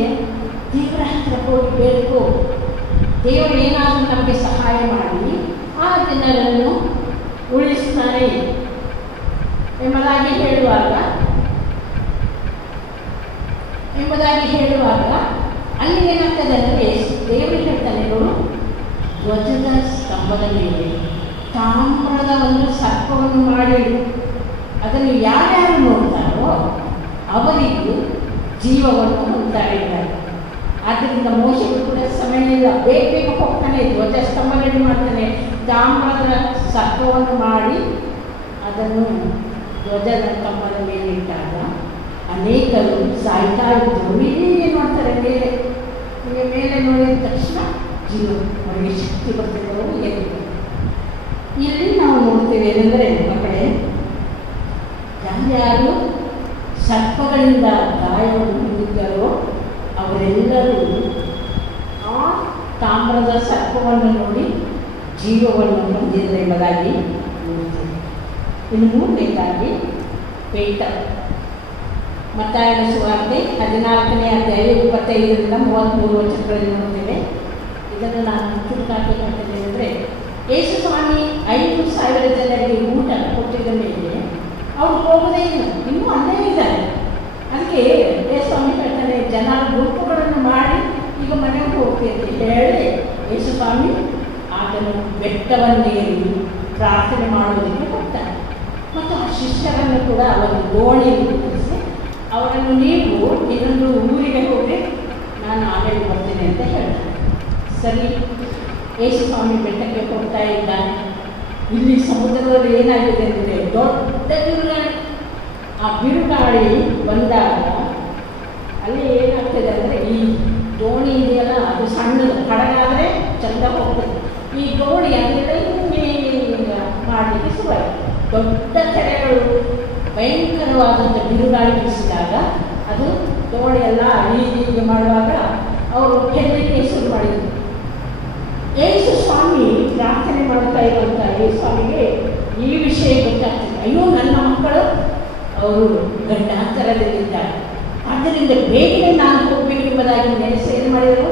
ದೇವರ ಹತ್ತಿರ ಹೋಗಿ ಬೇಕು, ದೇವರು ಏನಾದರೂ ನಮಗೆ ಸಹಾಯ ಮಾಡಿ ಆ ಜನರನ್ನು ಉಳಿಸ್ತಾನೆ ಎಂಬುದಾಗಿ ಹೇಳುವಾಗ ಅಲ್ಲಿ ಏನಾಗ್ತದೆ ಅಂದರೆ, ದೇವರು ಹೇಳ್ತಾನೆ ನೋಡು, ಧ್ವಜದ ಸ್ತಂಭದ ಮೇಲೆ ತಾಮ್ರದ ಒಂದು ಸರ್ಪವನ್ನು ಮಾಡಿ ಅದನ್ನು ಯಾರ್ಯಾರು ನೋಡ್ತಾರೋ ಅವರಿಗೂ ಜೀವವನ್ನು ಹೊಂದ್ತಾ ಇದ್ದಾರೆ. ಆದ್ದರಿಂದ ಮೋಶೆಗೂ ಕೂಡ ಸಮಯ ಇಲ್ಲ, ಬೇಗ ಹೋಗ್ತಾನೆ, ಧ್ವಜ ಸ್ತಂಭ ರೆಡಿ ಮಾಡ್ತಾನೆ, ತಾಮ್ರದ ಸರ್ಪವನ್ನು ಮಾಡಿ ಅದನ್ನು ಧ್ವಜದ ಸ್ತಂಭದ ಮೇಲೆ ಇಟ್ಟಾಗ ಅನೇಕರು ಸಾಯ್ತಾ ಇದ್ರು. ಏನು ಮಾಡ್ತಾರೆ, ಮೇಲೆ ನೋಡಿದ ತಕ್ಷಣ ಜೀವ ಅವರಿಗೆ ಶಕ್ತಿ ಬರ್ತಿದ್ದವರು ಏನಿಲ್ಲ. ಇಲ್ಲಿ ನಾವು ನೋಡ್ತೇವೆ ಏನೆಂದರೆ, ಮಕ್ಕಳೇ, ಯಾರ್ಯಾರು ಸರ್ಪಗಳಿಂದ ಗಾಯವನ್ನು ಹೊಂದಿದ್ದಾರೋ ಅವರೆಲ್ಲರೂ ಆ ತಾಮ್ರದ ಸರ್ಪವನ್ನು ನೋಡಿ ಜೀವವನ್ನು ಹೊಂದಿಲ್ಲ ಎಂಬುದಾಗಿ ನೋಡ್ತೇವೆ. ಇನ್ನು ಮೂರನೇದಾಗಿ ಪೇಟರ್, ಮತ್ತಾಯನ ಸುವಾರ್ತೆ 14ನೇ ಅಧ್ಯಾಯ 25ರಿಂದ 33 ವಚನಗಳಲ್ಲಿ ನೋಡ್ತೇವೆ. ಇದನ್ನು ನಾನು ಚುರುಕಾಗಬೇಕಾಗ್ತದೆ ಅಂದರೆ, ಯೇಸು ಸ್ವಾಮಿ 5,000 ಜನರಿಗೆ ಊಟ ಕೊಟ್ಟಿದ್ದ ಮೇಲೆ ಅವ್ರು ಹೋಗೋದೇ ಇಲ್ಲ, ಇನ್ನೂ ಅಲ್ಲೇ ಇದ್ದಾರೆ. ಅದಕ್ಕೆ ಯೇಸು ಸ್ವಾಮಿ ಹೇಳ್ತಾನೆ, ಜನ ಗುಂಪುಗಳನ್ನು ಮಾಡಿ ಈಗ ಮನೆಗೆ ಹೋಗ್ತೀನಿ ಅಂತ ಹೇಳಿ ಯೇಸು ಸ್ವಾಮಿ ಆತನು ಬೆಟ್ಟವನ್ನೇರಿ ಪ್ರಾರ್ಥನೆ ಮಾಡೋದಕ್ಕೆ ಹೋಗ್ತಾನೆ. ಮತ್ತು ಆ ಶಿಷ್ಯರನ್ನು ಕೂಡ ಒಂದು ದೋಣಿಯಲ್ಲಿ ಕೂರಿಸಿ ಅವರನ್ನು, ನೀವು ಇನ್ನೊಂದು ಊರಿಗೆ ಹೋಗಿ ನಾನು ಆಮೇಲೆ ಬರ್ತೀನಿ ಅಂತ ಹೇಳ್ತಾನೆ. ಸರಿ, ಯೇಸು ಸ್ವಾಮಿ ಬೆಟ್ಟಕ್ಕೆ ಹೋಗ್ತಾ ಇದ್ದಾನೆ. ಇಲ್ಲಿ ಸಮುದ್ರದಲ್ಲಿ ಏನಾಗಿದೆ ಅಂದರೆ ದೊಡ್ಡ ಬಿರುಗಾಳಿ. ಆ ಬಿರುಗಾಳಿ ಬಂದಾಗ ಅಲ್ಲಿ ಏನಾಗ್ತದೆ ಅಂದರೆ, ಈ ದೋಣಿ ಇದೆಯಲ್ಲ ಅದು ಸಣ್ಣದು, ಹಡಗಾದರೆ ಚಂದ ಹೋಗ್ತದೆ. ಈ ದೋಣಿ ಅದೆಲ್ಲ ಮಾಡಲಿಕ್ಕೆ ಶುರುವಾಯಿತು. ದೊಡ್ಡ ತೆರೆಗಳು, ಭಯಂಕರವಾದಂಥ ಬಿರುಗಾಳಿ ಬೀಸಿದಾಗ ಅದು ದೋಣಿ ಎಲ್ಲ ಹೀಗೆ ಮಾಡುವಾಗ ಅವರು ಹೆದರಿಕೆ ಶುರು ಮಾಡಿದರು. ಯೇಸು ಸ್ವಾಮಿ ಪ್ರಾರ್ಥನೆ ಮಾಡ್ತಾ ಇರುವಂಥ ಯೇಸು ಸ್ವಾಮಿಗೆ ಈ ವಿಷಯ ಗೊತ್ತಾಗ್ತದೆ. ಅಯ್ಯೋ, ನನ್ನ ಮಕ್ಕಳು ಅವರು ಗಂಡಾಂತರದಲ್ಲಿದ್ದಾರೆ, ಆದ್ದರಿಂದ ಬೇಗನೆ ನಾನು ಹೋಗಬೇಕೆಂಬುದಾಗಿ ನೆನೆಸಿ ಏನು ಮಾಡಿದರು,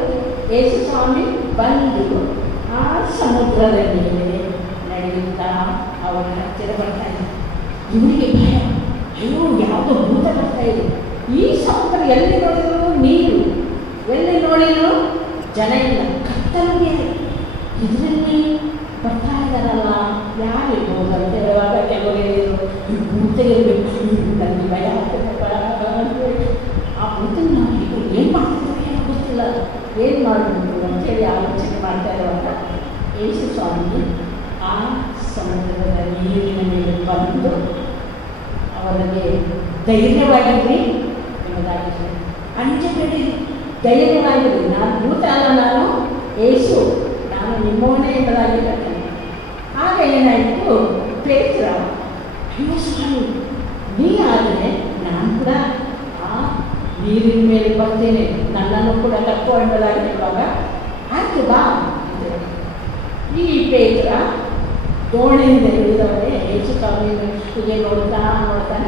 ಯೇಸು ಸ್ವಾಮಿ ಬಂದು ಆ ಸಮುದ್ರದ ಮೇಲೆ ನಡೆಯುತ್ತಾ ಅವರ ಹತ್ತಿರ ಬರ್ತಾ ಇದ್ದಾರೆ. ಇವರಿಗೆ ಭಯ, ಅಯ್ಯೋ ಯಾವುದೋ ಭೂತ ಬರ್ತಾ ಇದೆ, ಈ ಸಮುದ್ರ ಎಲ್ಲಿ ನೋಡಿದ್ರು ನೀರು, ಎಲ್ಲಿ ನೋಡಿದ್ರು ಜನ ಇಲ್ಲ, ಕತ್ತಲಿಗೆ ಇದರಲ್ಲಿ ಬರ್ತಾ ಇದ್ದಾರಲ್ಲ, ಯಾರಿರ್ಬೋದು ಅಂತ ಹೇಳುವಾಗ ಕೆಲವರು ಹೇಳಿದರು, ಭೂತ ಇರಬೇಕು, ನನಗೆ ಭಯ ಆಗ್ತದಪ್ಪ ಅಂತೇಳಿ. ಆ ಭೂತನ ನಾವು ಏನು ಮಾಡ್ತಿದ್ದಾರೆ ಗೊತ್ತಿಲ್ಲ, ಏನು ಮಾಡಬೇಕು ಅಂತೇಳಿ ಆಲೋಚನೆ ಮಾಡ್ತಾ ಇರುವಾಗ ಯೇಸು ಸ್ವಾಮಿ ಆ ಸಮುದ್ರದ ನೀರಿನ ಮೇಲೆ ಬಂದು ಅವರಿಗೆ ಧೈರ್ಯವಾಗಿರಿ ಎಂಬುದಾಗಿ, ಅಂಜಬೇಡಿ, ಧೈರ್ಯವಾಗಿರಿ, ನಾನು ಭೂತ ಅಲ್ಲ, ನಾನು ಯೇಸು, ನಾನು ನಿಮ್ಮವನೇ ಎಂಬುದಾಗಿ ಹೇಳ್ತೇನೆ. ಆಗ ಏನಾಯಿತು, ಪೇತ್ರ, ಅಯ್ಯೋ ಸ್ವಾಮಿ, ನೀ ಆದರೆ ನಾನು ಕೂಡ ಆ ನೀರಿನ ಮೇಲೆ ಬರ್ತೇನೆ, ನನ್ನನ್ನು ಕೂಡ ತಪ್ಪು ಎಂಬುದಾಗಿ ಹೇಳುವಾಗ, ಆಯ್ತು ಬಾ. ಈ ಪೇತ್ರ ದೋಣಿಯಿಂದ ಹಿಡಿದವರೇ ಯೇಸು ಸ್ವಾಮಿಯನ್ನು ಹೀಗೆ ನೋಡ್ತಾ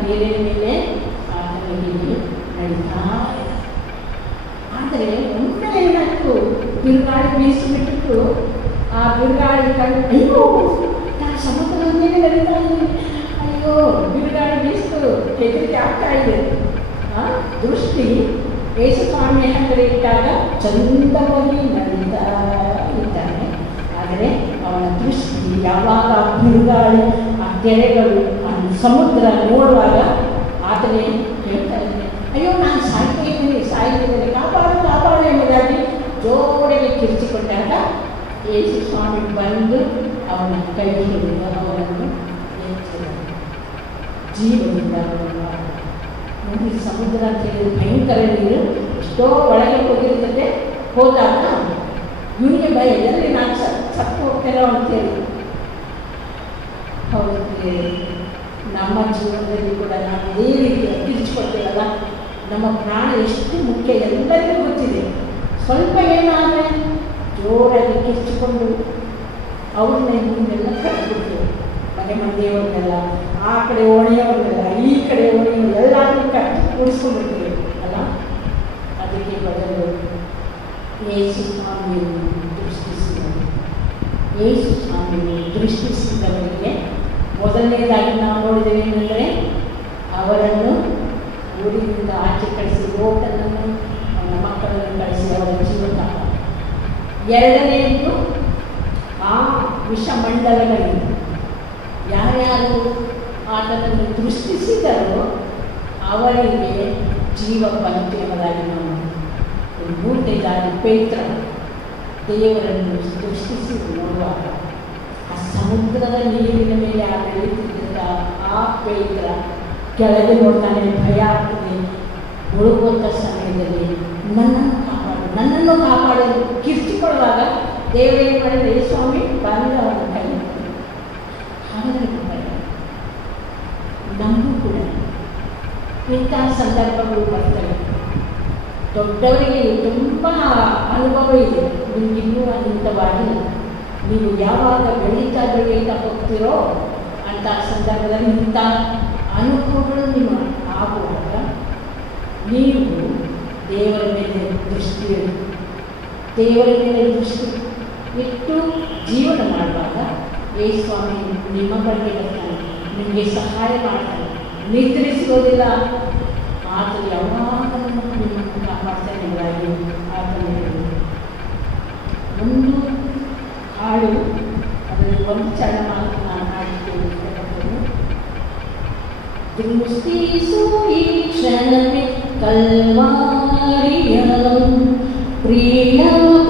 ನೀರಿನ ಮೇಲೆ ಆತನಿಗೆ ನಡೀತಾ ಇದೆ. ಆದರೆ ಒಮ್ಮೆ ಏನಾಯ್ತು, ಬಿರುಗಾಳಿ ಬೀಸಿಬಿಟ್ಟು ಆ ಬಿರುಗಾಳಿ ಕಂಡು, ಅಯ್ಯೋ ನಾನು ಸಮುದ್ರದ ಮೇಲೆ ನಡೀತಾ ಇದ್ದೀನಿ, ಅಯ್ಯೋ ಬಿರುಗಾಳಿ ಬೀಸಿತು, ಹೆದರಿಕೆ ಆಗ್ತಾ ಇದೆ. ಆ ದೃಷ್ಟಿ ಯೇಸು ಸ್ವಾಮಿಯ ಹತ್ತಿರ ಇಟ್ಟಾಗ ಚಂದವಾಗಿ ನಡೀತಾ ಇದ್ದಾನೆ, ಆದರೆ ಅವನ ದೃಷ್ಟಿ ಯಾವಾಗ ಬಿರುಗಾಳಿ, ಆ ಕೆರೆಗಳು, ಆ ಸಮುದ್ರ ನೋಡುವಾಗ ಆತನೇ ಹೇಳ್ತಾ ಇದ್ದಾನೆ, ಅಯ್ಯೋ ನಾನು ಸಾಯ್ತಿದ್ದೇನೆ, ಕಾಪಾಡು ಎಂಬುದಾಗಿ ಜೋರಾಗಿ ಕಿರ್ಚಿಕೊಂಡಾಗ ಯೇಸು ಸ್ವಾಮಿ ಬಂದು ಅವನ ಕೈ ಹಿಡಿದು ಅವನನ್ನು ಜೀವದಿಂದ ನೋಡಿ. ಸಮುದ್ರ ಅಂತ ಹೇಳಿದ್ರೆ ಭಯಂಕರ ನೀರು, ಎಷ್ಟೋ ಒಳಗೆ ಹೋಗಿರ್ತದೆ. ಹೋದಾಗ ಇವನಿಗೆ ಭಯ, ಎಲ್ಲಿ ನಾನು ಸತ್ತು ಹೋಗ್ತೇನೋ ಅಂತೇಳಿ. ಹೌದು, ನಮ್ಮ ಜೀವನದಲ್ಲಿ ಕೂಡ ನಾವು ಇದೇ ರೀತಿ ತಿರ್ಚಿಕೊಡ್ತೇವಲ್ಲ, ನಮ್ಮ ಪ್ರಾಣ ಎಷ್ಟು ಮುಖ್ಯ ಎಲ್ಲರಿಗೂ ಗೊತ್ತಿದೆ. ಸ್ವಲ್ಪ ಏನಾದರೆ ಜೋರಾಗಿ ಕಿರ್ಚಿಕೊಂಡು ಅವ್ರನ್ನ ಇವನ್ನೆಲ್ಲ ಕಟ್ಟಿಬಿಡ್ತೇವೆ. ಮನೆ ಮಂದಿಯವರನ್ನೆಲ್ಲ, ಆ ಕಡೆ ಓಣಿಯವರನ್ನೆಲ್ಲ, ಈ ಕಡೆ ಓಣಿಯವ್ರನ್ನೆಲ್ಲ ಎಲ್ಲರೂ ಕಟ್ಟಿ ಕೂಡಿಸ್ಕೊಂಡಿರ್ತೇವೆ ಅಲ್ಲ. ಅದಕ್ಕೆ ಬದಲು ಯೇಸು ಸ್ವಾಮಿಯನ್ನು ದೃಷ್ಟಿಸಿದವರಿಗೆ ಮೊದಲನೇದಾಗಿ ನಾವು ನೋಡಿದ್ದೇವೆ ಏನಂದರೆ, ಅವರನ್ನು ಊರಿನಿಂದ ಆಚೆ ಕಳಿಸಿ, ಲೋಟನನ್ನು ಅವನ ಮಕ್ಕಳನ್ನು ಕಳಿಸಿ ಅವರ ಜೀವನ. ಎರಡನೆಯದು, ಆ ವಿಷಮಂಡಲಗಳಿಂದ ಯಾರ್ಯಾರು ಆತನನ್ನು ದೃಷ್ಟಿಸಿದರೋ ಅವರಿಗೆ ಜೀವ ಬಂತು ಎಂಬುದಾಗಿ ನಾವು. ಮೂರನೇದಾಗಿ ಪೇತ್ರ ದೇವರನ್ನು ದೃಷ್ಟಿಸಿ ನೋಡುವಾಗ ಆ ಸಮುದ್ರದ ನೀರಿನ ಮೇಲೆ ಆ ಬೆಳೀತಿದ್ದ ಆ ಪೇತ್ರ ಕೆಳಗೆ ನೋಡ್ತಾನೆ, ಭಯ ಆಗ್ತದೆ. ಮುಳುಗುವಂಥ ಸಮಯದಲ್ಲಿ ನನ್ನನ್ನು ಕಾಪಾಡಲು ಕಿರ್ಚಿಕೊಳ್ಳುವಾಗ ದೇವರೇನು ಮಾಡಿದ್ರೆ, ಸ್ವಾಮಿ ಬಂದ ಅವನ ಕೈ. ಹಾಗಾದರೆ ನಮಗೂ ಕೂಡ ಇಂಥ ಸಂದರ್ಭಗಳು ಬರ್ತವೆ. ದೊಡ್ಡವರಿಗೆ ತುಂಬ ಅನುಭವ ಇದೆ, ನಿಮಗಿನ್ನೂ ಅನಂತವಾಗಿಲ್ಲ. ನೀವು ಯಾವಾಗ ಬೆಳೀತಾ ಹೋಗ್ತಿರೋ ಅಂಥ ಸಂದರ್ಭದಲ್ಲಿ ಇಂಥ ಅನುಭವಗಳು ನಿಮ್ಮ ಆಗುವಾಗ ನೀವು ದೇವರ ಮೇಲೆ ದೃಷ್ಟಿ ಇಟ್ಟು ಜೀವನ ಮಾಡುವಾಗ ಯೇಸು ಸ್ವಾಮಿ ನಿಮ್ಮ ಬಗ್ಗೆ ಬರ್ತಾನೆ, ನಿಮಗೆ ಸಹಾಯ ಮಾಡ್ತಾನೆ, ನಿದ್ರಿಸಿರೋದಿಲ್ಲ. ಆತ ಯಾವಾಗ ನಿಮ್ಮನ್ನು ಕಾಪಾಡ್ತಾನೆ ಎಂಬುದಾಗಿ ಆತನು ಒಂದು ಹಾಡು, ಅದರಲ್ಲಿ ಒಂದು ಚರಣ ಮಾತ್ರ ನಾನು ಹಾಡಿದ್ದೇನೆ. ದೃಷ್ಟಿಸು ಈ ಕ್ಷಣವೇ ಕಲ್ವಾರಿಯ ಪ್ರಿಯ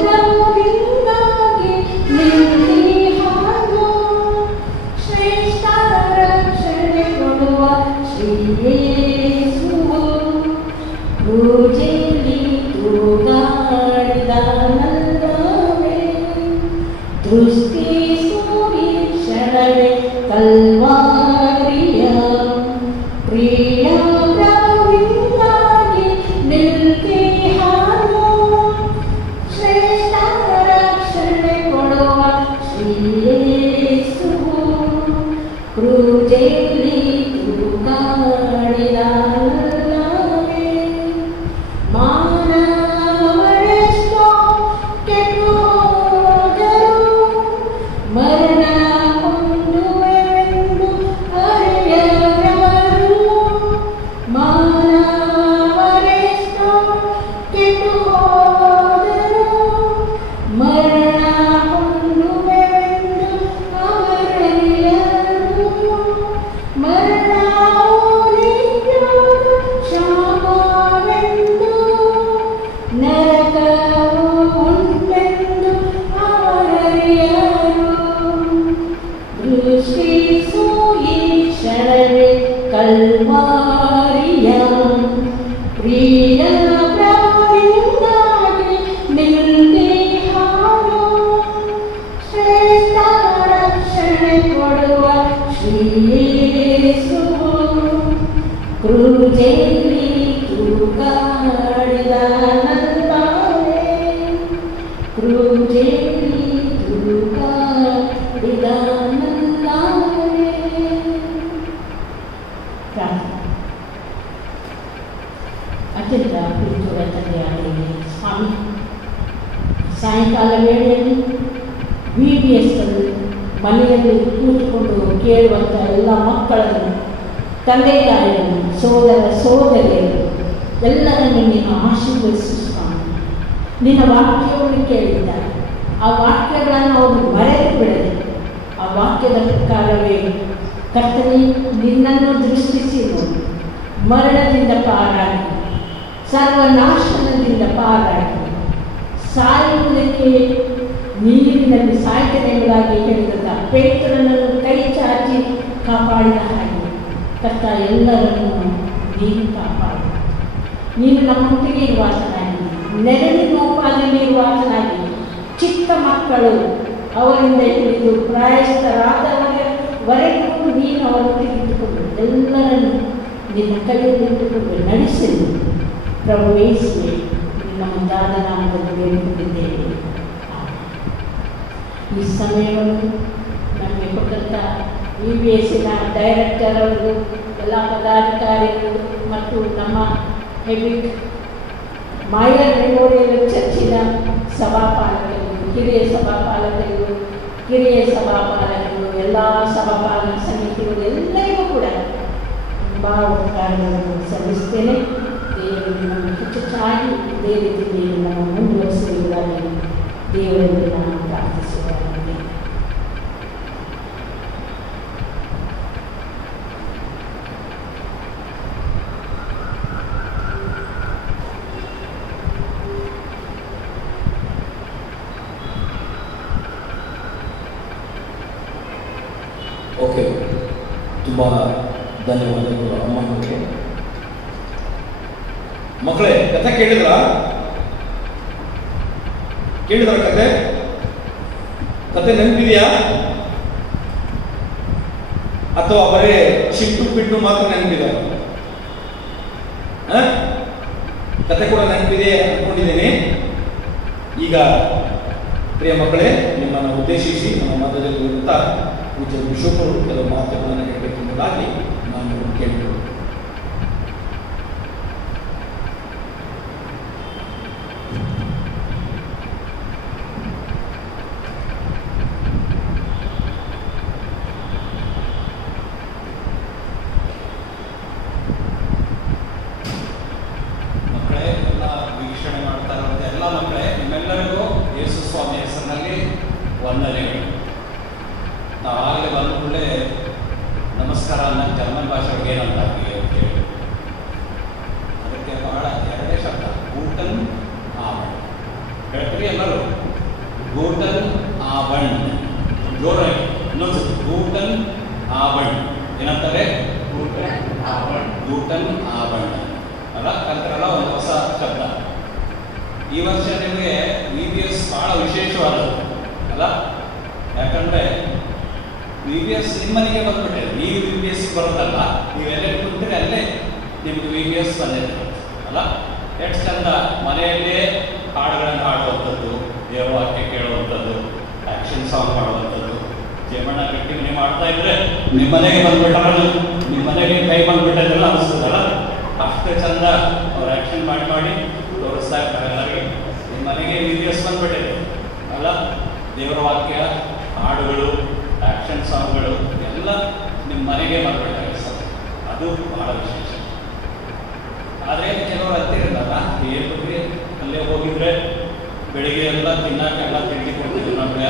ಪ್ರಭುವಿಂದಾಗಿ ನಿರ್ವಿಹಾರ ಶ್ರೇಷ್ಠ ರಕ್ಷಣೆ ಕೊಡುವ ಶ್ರೀ ಯೇಸುವು ಕ್ರೂಜೆಯಲ್ಲಿ ತೂಗಾಡಿದ ನಲ್ಲವೇ. ದೃಷ್ಟಿಸು ಈ ಕ್ಷಣವೇ ಕಲ್ವಾರಿಯ ಪ್ರಿಯ ಪ್ರಭುವಿಂದಾಗಿ ನಿರ್ವಿಹಾರ ಶ್ರೇಷ್ಠ ರಕ್ಷಣೆ ಕೊಡುವ ಶ್ರೀ ಯೇಸುವು ಕ್ರೂಜೆಯಲ್ಲಿ ತೂಗಾಡಿದ ನಲ್ಲವೇ. ಮಾನವರೆಷ್ಟೋ ಕೆಟ್ಟು ಹೋದರು, ಮರಣ ಹೊಂದುವೆವೆಂದು ಅರಿಯದವರು. ಮಾನವರೆಷ್ಟೋ ಕೆಟ್ಟು ಹೋದರು, ಮರಣ ಹೊಂದುವೆವೆಂದು ಅವರರಿಯರು. ಮರಣವು ನಿತ್ಯವು ಶಾಪವೆಂದು, ನರಕವು ಉಂಟೆಂದು ಅವರರಿಯರು. ದೃಷ್ಟಿಸು ಈ ಕ್ಷಣವೇ ಕಲ್ವಾರಿಯ ಪ್ರಿಯ ಪ್ರಭುವಿಂದಾಗಿ ನಿರ್ವಿಹಾರ ಶ್ರೇಷ್ಠ ರಕ್ಷಣೆ ಕೊಡುವ ಶ್ರೀ ಯೇಸುವು ಕ್ರೂಜೆಯಲ್ಲಿ ತೂಗಾಡಿದ ನಲ್ಲವೇ. ಕ್ರೂಜೆಯಲ್ಲಿ ತೂಗಾಡಿದ ನಲ್ಲವೇ. ಅತ್ಯಂತ ಪ್ರೀತಿಯುಳ್ಳ ತಂದೆಯಾಗಿ ಸ್ವಾಮಿ, ಸಾಯಂಕಾಲ ವೇಳೆಯಲ್ಲಿ VBS ಮನೆಯಲ್ಲಿ ಕೂತ್ಕೊಂಡು ಕೇಳುವಂಥ ಎಲ್ಲ ಮಕ್ಕಳನ್ನು, ತಂದೆ ತಾಯಿಯನ್ನು, ಸೋದರ ಸೋದರಿಯರು ಎಲ್ಲರನ್ನು ನೀನು ಆಶೀರ್ವದಿಸು ಸ್ವಾಮಿ. ನಿನ್ನ ವಾಕ್ಯವನ್ನು ಕೇಳಿದ್ದಾರೆ, ಆ ವಾಕ್ಯಗಳನ್ನು ಅವರು ಮರೆತು ಬಿಡದೆ, ಆ ವಾಕ್ಯದ ಪ್ರಕಾರವೇ ಕರ್ತನೇ ನಿನ್ನನ್ನು ದೃಷ್ಟಿಸಿ ನೋಡಿ, ಮರಣದಿಂದ ಪಾರಾಗಿ ಸರ್ವನಾಶನದಿಂದ ಪಾರಾಗಿ ಸಾಯುವುದಕ್ಕೆ ನೀರಿನಲ್ಲಿ ಸಾಯ್ತೇನೆ ಎಂಬುದಾಗಿ ಹೇಳಿದ ಪೇತ್ರನನ್ನು ಕೈ ಚಾಚಿ ಕಾಪಾಡಿದ ಹಾಗೆ ಕರ್ತ ಎಲ್ಲರನ್ನು ನೀನು ಕಾಪಾಡು. ನೀನು ನಮ್ಮೊಟ್ಟಿಗೆ ಇರುವಾತನಾಗಿ, ನೆರಳಿನೋಪಾದಲ್ಲಿ ಇರುವಾತನಾಗಿ, ಚಿಕ್ಕ ಮಕ್ಕಳು ಅವರಿಂದ ಹಿಡಿದು ಪ್ರಾಯಸ್ಥರಾದವರೆಗೂ ನೀನು ಅವರೊಟ್ಟಿಗೆ ಇಟ್ಟುಕೊಂಡು ಎಲ್ಲರನ್ನು ನಿನ್ನ ಕೈಯಲ್ಲಿ ಇಟ್ಟುಕೊಂಡು ನಡೆಸಲು ಪ್ರಭು ಯೇಸುವೇ ನಿನ್ನ ಮುಂದಾದ ನಾಮದಲ್ಲಿ ಬೇಡಿಕೊಂಡಿದ್ದೇವೆ. ಈ ಸಮಯವನ್ನು ನಮಗೆ ಕೊಟ್ಟಂಥ VBSನ ಡೈರೆಕ್ಟರ್ ಅವರು, ಎಲ್ಲ ಪದಾಧಿಕಾರಿಗಳು ಮತ್ತು ನಮ್ಮ ಹೆಬಿಟ್ ಮಾಯರ್ ಮೆಮೋರಿಯಲ್ ಚರ್ಚಿನ ಸಭಾಪಾಲಕರು, ಕಿರಿಯ ಸಭಾಪಾಲಕರು, ಎಲ್ಲ ಸಭಾಪಾಲಕ ಸಮಿತಿಗಳು ಎಲ್ಲರಿಗೂ ಕೂಡ ತುಂಬ ಉಪಕಾರಗಳನ್ನು ಸಲ್ಲಿಸ್ತೇನೆ. ದೇವರು ನಮಗೆ ಹೆಚ್ಚಾಗಿ ಇದೇ ರೀತಿ ನಾವು ಮುಂದುವರಿಸುವುದಾಗಿ ದೇವರಲ್ಲಿ ನಾನು ಪ್ರಾರ್ಥಿಸುತ್ತೇನೆ. ಓಕೆ, ತುಂಬ ಧನ್ಯವಾದಗಳು ಅಮ್ಮನಿಗೆ. ಮಕ್ಕಳೇ, ಕಥೆ ಕೇಳಿದ್ರ ಕತೆ ನೆನಪಿದೆಯಾ ಅಥವಾ ಬರೇ ಚಿಟ್ಟು ಪಿಟ್ಟು ಮಾತ್ರ ನೆನಪಿದೆ? ಕತೆ ಕೂಡ ನೆನಪಿದೆ ಅನ್ಕೊಂಡಿದ್ದೇನೆ. ಈಗ ಪ್ರಿಯ ಮಕ್ಕಳೇ, ನಿಮ್ಮನ್ನು ಉದ್ದೇಶಿಸಿ ನಮ್ಮ ಮಧ್ಯದಲ್ಲಿ ಇರುತ್ತಾ ಪೂಜ್ಯ ಬಿಷಪರು ಕೆಲವು ಮಾತುಗಳನ್ನು ಹೇಳಬೇಕೆಂಬುದಾಗಿ ನಾನು ಕೇಳಿಕೊಳ್ಳುತ್ತೇನೆ. ಮಕ್ಕಳೇ, ಎಲ್ಲ ವೀಕ್ಷಣೆ ಮಾಡ್ತಾ ಇರುವಂತೆ ಎಲ್ಲ ಮಕ್ಕಳೇ, ನಿಮ್ಮೆಲ್ಲರಿಗೂ ಯೇಸು ಸ್ವಾಮಿ ಹೆಸರಿನಲ್ಲಿ ವಂದನೆಗಳು. ನಾವಾಗಲೇ ಬಂದ ಕೂಡಲೇ ನಮಸ್ಕಾರ ನನ್ನ ಜರ್ಮನ್ ಭಾಷೆ ಒಳಗೆ ಏನಂತ ಕೇಳಿ, ಅದಕ್ಕೆ ಬಹಳ ಎರಡೇ ಶಬ್ದ, ಗೂಟನ್ ಆವಣ್. ಹೇಳ್ತೀರಿ ಎಲ್ಲರೂ? ಗೂಟನ್ ಆವಣ್. ಜೋರಾಗಿ ಇನ್ನೊಂದು ಗೂಟನ್ ಆವಣ್. ಏನಂತಾರೆ? ಗೂಟನ್ ಆವಣ್ ಅಲ್ಲ, ಕಲ್ತರಲ್ಲ, ಒಂದು ಹೊಸ ಶಬ್ದ. ಈ ವರ್ಷ ನಿಮಗೆ VBS ಬಹಳ ವಿಶೇಷವಾದದ್ದು ಅಲ್ಲ, ಯಾಕಂದ್ರೆ VBS ನಿಮ್ಮನೆಗೆ ಬಂದ್ಬಿಟ್ಟೆ. ನೀವು VBS ಬರೋದಲ್ಲ, ನೀವೆಲ್ಲ ಕುಂತ್ರೆ ಅಲ್ಲೇ ನಿಮ್ಗೆ VBS ಬಂದಿದೆ ಅಲ್ಲ. ಎಷ್ಟು ಚಂದ ಮನೆಯಲ್ಲೇ ಹಾಡುಗಳನ್ನು ಹಾಡುವಂಥದ್ದು, ದೇವರ ವಾಕ್ಯ ಕೇಳುವಂಥದ್ದು, ಆಕ್ಷನ್ ಸಾಂಗ್ ಮಾಡುವಂಥದ್ದು. ಜಯಮಣ್ಣ ಗಟ್ಟಿ ಮನೆ ಮಾಡ್ತಾ ಇದ್ರೆ ನಿಮ್ಮ ಮನೆಗೆ ಬಂದ್ಬಿಟ್ಟಾರಲ್ಲ, ನಿಮ್ಮ ಮನೆಗೆ ಕೈ ಬಂದ್ಬಿಟ್ಟದೆಲ್ಲ ಅನಿಸ್ತದಲ್ಲ. ಅಷ್ಟು ಚಂದ ಅವ್ರು ಆಕ್ಷನ್ ಮಾಡಿ ತೋರಿಸ್ತಾ ಇರ್ತಾರೆ ಎಲ್ಲರಿಗೆ. ನಿಮ್ಮ ಮನೆಗೆ VBS ಬಂದ್ಬಿಟ್ಟಿದೆ ಅಲ್ಲ. ದೇವರ ವಾಕ್ಯ, ಹಾಡುಗಳು, ಆಕ್ಷನ್ ಸಾಂಗ್ಗಳು ಎಲ್ಲ ನಿಮ್ಮ ಮನೆಗೆ ಬಂದ್ಬಿಟ್ಟಾರೆ ಸರ್. ಅದು ಬಹಳ ವಿಶೇಷ. ಆದರೆ ಕೆಲವರು ಅಂತಿರಲ್ಲ, ಹೇಳ್ಬಿಟ್ರಿ ಅಲ್ಲೇ ಹೋಗಿದ್ರೆ ಬೆಳಿಗ್ಗೆ ಎಲ್ಲ ತಿನ್ನಕ್ಕೆಲ್ಲ ತಿಂಡಿ ಕೊಡ್ತಿದ್ರು, ನಮಗೆ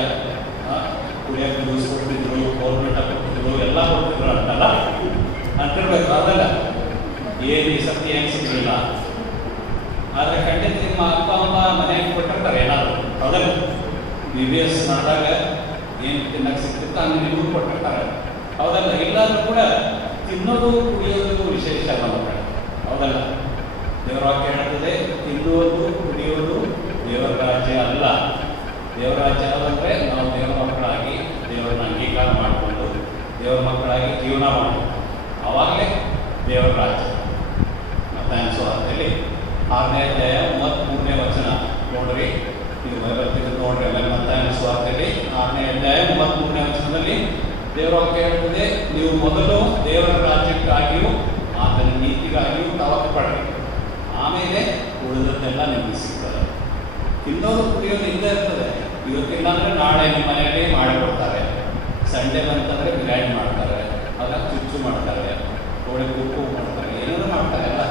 ಕುಡಿಯೋಕೆ ಜ್ಯೂಸ್ ಕೊಡ್ತಿದ್ರು, ಗೌರ್ಮೆಂಟ್ ಕೊಡ್ತಿದ್ರು, ಎಲ್ಲ ಕೊಡ್ತಿದ್ರು ಅಂತಲ್ಲ ಅಂತಿರ್ಬೇಕು. ಅದಲ್ಲ, ಏನು ಈ ಸತ್ಯ ಏನು ಸಿಗಲಿಲ್ಲ. ಆದರೆ ಖಂಡಿತ ನಿಮ್ಮ ಅಪ್ಪ ಅಮ್ಮ ಮನೆಗೆ ಕೊಟ್ಟಿರ್ತಾರೆ ಏನಾದರೂ, ಹೌದಲ್ಲ. VBS ಮಾಡಿದಾಗ ಏನು ತಿನ್ನಕ್ಕೆ ಸಿಗ್ತಿತ್ತು ಹಂಗೆ ನಿಮಗೂ ಕೊಟ್ಟಿರ್ತಾರೆ, ಹೌದಲ್ಲ. ಇಲ್ಲಾದ್ರೂ ಕೂಡ ತಿನ್ನೋದು ಕುಡಿಯೋದು ವಿಶೇಷ ನಮಗೆ, ಹೌದಲ್ಲ. ದೇವರ ವಾಕ್ಯ ಹೇಳ್ತದೆ, ತಿನ್ನುವುದು ಕುಡಿಯುವುದು ದೇವರ ರಾಜ್ಯ ಅಲ್ಲ. ದೇವರ ರಾಜ್ಯ ಅಂದರೆ ನಾವು ದೇವರ ಮಕ್ಕಳಾಗಿ ದೇವರನ್ನ ಅಂಗೀಕಾರ ಮಾಡಿಕೊಂಡು ದೇವರ ಮಕ್ಕಳಾಗಿ ಜೀವನ ಮಾಡಬೇಕು, ಆವಾಗಲೇ ದೇವರ ರಾಜ್ಯ. ಮತ್ತಾಯ ಸುವಾರ್ತೆಯಲ್ಲಿ 6ನೇ ಅಧ್ಯಾಯ 33ನೇ ವಚನ ನೋಡ್ರಿ, ನೀವು ಬೈಬಲ್ ನೋಡ್ರಿ. ಆಮೇಲೆ ಮತ್ತಾಯ ಸುವಾರ್ತೆಯಲ್ಲಿ 6ನೇ ಅಧ್ಯಾಯ 33ನೇ ವಚನದಲ್ಲಿ ದೇವರ ವಾಕ್ಯ ಹೇಳ್ತದೆ, ನೀವು ಮೊದಲು ದೇವರ ರಾಜ್ಯಕ್ಕಾಗಿಯೂ ಆತನ ನೀತಿಗಾಗಿಯೂ ತವಕ್ಕೆ ಪಡ್ರಿ, ಆಮೇಲೆ ಉಳಿದದ್ದೆಲ್ಲ ನಿಮಗೆ ಸಿಗ್ತದೆ. ತಿನ್ನೋದು ಕುಡಿಯೋದು ಇದ್ದೇ ಇರ್ತದೆ. ಇವತ್ತಿಲ್ಲ ಅಂದರೆ ನಾಳೆ ನಿಮ್ಮ ಮನೆಯಲ್ಲಿ ಮಾಡಿಕೊಡ್ತಾರೆ. ಸಂಡೇ ಬಂತಂದರೆ ಬಿರಿಯಾನಿ ಮಾಡ್ತಾರೆ, ಅಲ್ಲ ಚುಚ್ಚು ಮಾಡ್ತಾರೆ, ಕೋಳಿ ಉಪ್ಪು ಮಾಡ್ತಾರೆ, ಏನೇನೋ ಮಾಡ್ತಾರೆ ಅಲ್ಲ.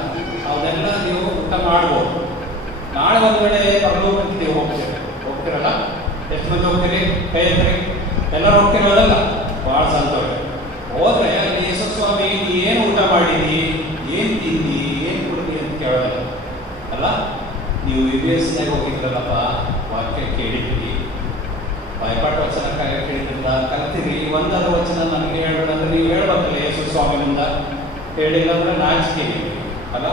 ಅವನ್ನೆಲ್ಲ ನೀವು ಊಟ ಮಾಡ್ಬೋದು. ನಾಳೆ ಒಂದು ವೇಳೆ ಪರಲೋಕಕ್ಕೆ ನೀವು ಹೋಗ್ತೀರಲ್ಲ, ಎಷ್ಟು ಮಂದಿ ಹೋಗ್ತೀರಿ? ಕೈ ಎತ್ತರಿ. ಎಲ್ಲರೂ ಹೋಗ್ತಿರೋದಲ್ಲ, ಭಾಳ ಸಂತೋಷ. ಹೋದ್ರೆ ಯೇಸು ಸ್ವಾಮಿ ಏನು ಊಟ ಮಾಡಿದಿ, ಏನು ತಿಂದಿ, ಏನು ಕುಡ್ದಿ ಅಂತ ಕೇಳೋಲ್ಲ ಅಲ್ಲ. ನೀವು ವಿದೇಶದಾಗ ಹೋಗಿದ್ರಲ್ಲಪ್ಪ, ವಾಕ್ಯ ಕೇಳಿದ್ರಿ, ಭಯಪಾಠ ವಚನ ಕೇಳಿದ್ರಲ್ಲ, ಕಲ್ತೀರಿ. ಒಂದಾದ ವಚನ ನನಗೆ ಹೇಳ್ಬೇಕಂದ್ರೆ ನೀವು ಹೇಳ್ಬೇಕಲ್ಲ ಯೇಸು ಸ್ವಾಮಿ ಮುಂದೆ. ಹೇಳಿಲ್ಲ ಅಂದ್ರೆ ನಾಚಿಕೆ ಅಲ್ಲ.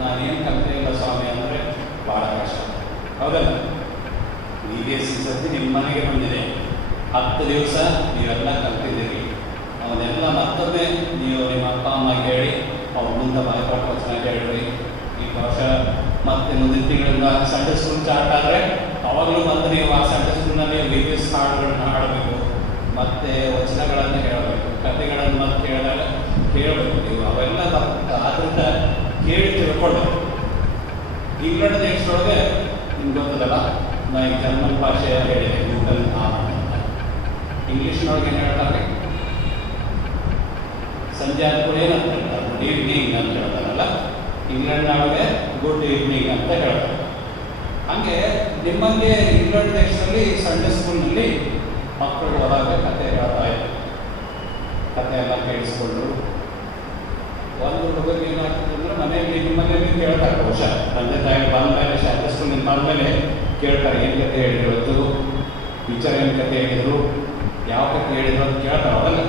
ನಾನೇನು ಕಲಿತೆ ಇಲ್ಲ ಸ್ವಾಮಿ ಅಂದರೆ ಭಾಳ ಕಷ್ಟ, ಹೌದಲ್ಲ. ನೀವೇ ಸತಿ ನಿಮ್ಮ ಮನೆಗೆ ಬಂದಿದೆ, 10 ದಿವಸ ನೀವೆಲ್ಲ ಕಲ್ತಿದ್ದೀರಿ. ಅವನ್ನೆಲ್ಲ ಮತ್ತೊಮ್ಮೆ ನೀವು ನಿಮ್ಮ ಅಪ್ಪ ಅಮ್ಮ ಹೇಳಿ ಅವ್ರ ಮುಂದೆ ಭಯಪಾಠ ವಚನ ಹೇಳ್ರಿ. ಈ ವರ್ಷ ಮತ್ತೆ ಮುಂದಿನ ತಿಂಗಳಿಂದ ಸಂಡೇ ಸ್ಕೂಲ್ ಸ್ಟಾರ್ಟ್ ಆದರೆ ಅವಾಗಲೂ ಬಂದು ನೀವು ಆ ಸಂಡೇ ಸ್ಕೂಲ್ನಲ್ಲಿ ವಿವಿಸ್ ಹಾಡುಗಳನ್ನ ಹಾಡಬೇಕು, ಮತ್ತೆ ವಚನಗಳನ್ನು ಹೇಳಬೇಕು, ಕಥೆಗಳನ್ನು ಮತ್ತೆ ಕೇಳಿದಾಗ ಕೇಳಬೇಕು. ನೀವು ಅವೆಲ್ಲ ಆದ್ರಿಂದ ಕೇಳಿ ತಿಳ್ಕೊಳ್ಬೇಕು. ಇಂಗ್ಲೆಂಡ್ ದೇಶದೊಳಗೆ ನಿಮ್ಗೆ ಗೊತ್ತದಲ್ಲ, ನಾ ಈ ಜರ್ಮನ್ ಭಾಷೆ ಹೇಳಿದೆ, ಗೂಗಲ್ ಅಂತ. ಇಂಗ್ಲೀಷ್ನೊಳಗೆ ಏನು ಹೇಳ್ತಾರೆ? ಸಂಜೆ ಆದ್ಮೇಲೆ ಏನಂತ ಹೇಳ್ತಾರೆ? ಗುಡ್ ಈವ್ನಿಂಗ್ ಅಂತ ಹೇಳ್ತಾರಲ್ಲ. ಇಂಗ್ಲೆಂಡ್ನೊಳಗೆ ಗುಡ್ ಈವ್ನಿಂಗ್ ಅಂತ ಹೇಳ್ತಾರೆ. ಹಾಗೆ ನಿಮ್ಮಲ್ಲಿ ಇಂಗ್ಲೆಂಡ್ ದೇಶದಲ್ಲಿ ಸಂಡೇ ಸ್ಕೂಲ್ನಲ್ಲಿ ಮಕ್ಕಳು ಹೋದಾಗ ಕತೆ ಹೇಳ್ತಾ ಇದ್ರು. ಕತೆ ಎಲ್ಲ ಕೇಳಿಸ್ಕೊಂಡ್ರು. ಒಂದು ಹುಡುಗರಿಗೆ ಏನಾಗ್ತದಂದ್ರೆ ಮನೆಯಲ್ಲಿ ನಿಮ್ಮಲ್ಲಿ ಕೇಳ್ತಾರೆ, ಬಹುಶಃ ತಂದೆ ತಾಯಿ ಬಂದ ಮೇಲೆ ಸಂಡೇ ಸ್ಕೂಲ್ ಬಂದಮೇಲೆ ಕೇಳ್ತಾರೆ, ಏನು ಕತೆ ಹೇಳಿದ್ರು ಇವತ್ತು, ಟೀಚರ್ ಏನು ಕತೆ ಹೇಳಿದ್ರು, ಯಾವ ಕತೆ ಹೇಳಿದ್ರು ಅಂತ ಕೇಳ್ತಾರೆ. ಅವಲ್ಲ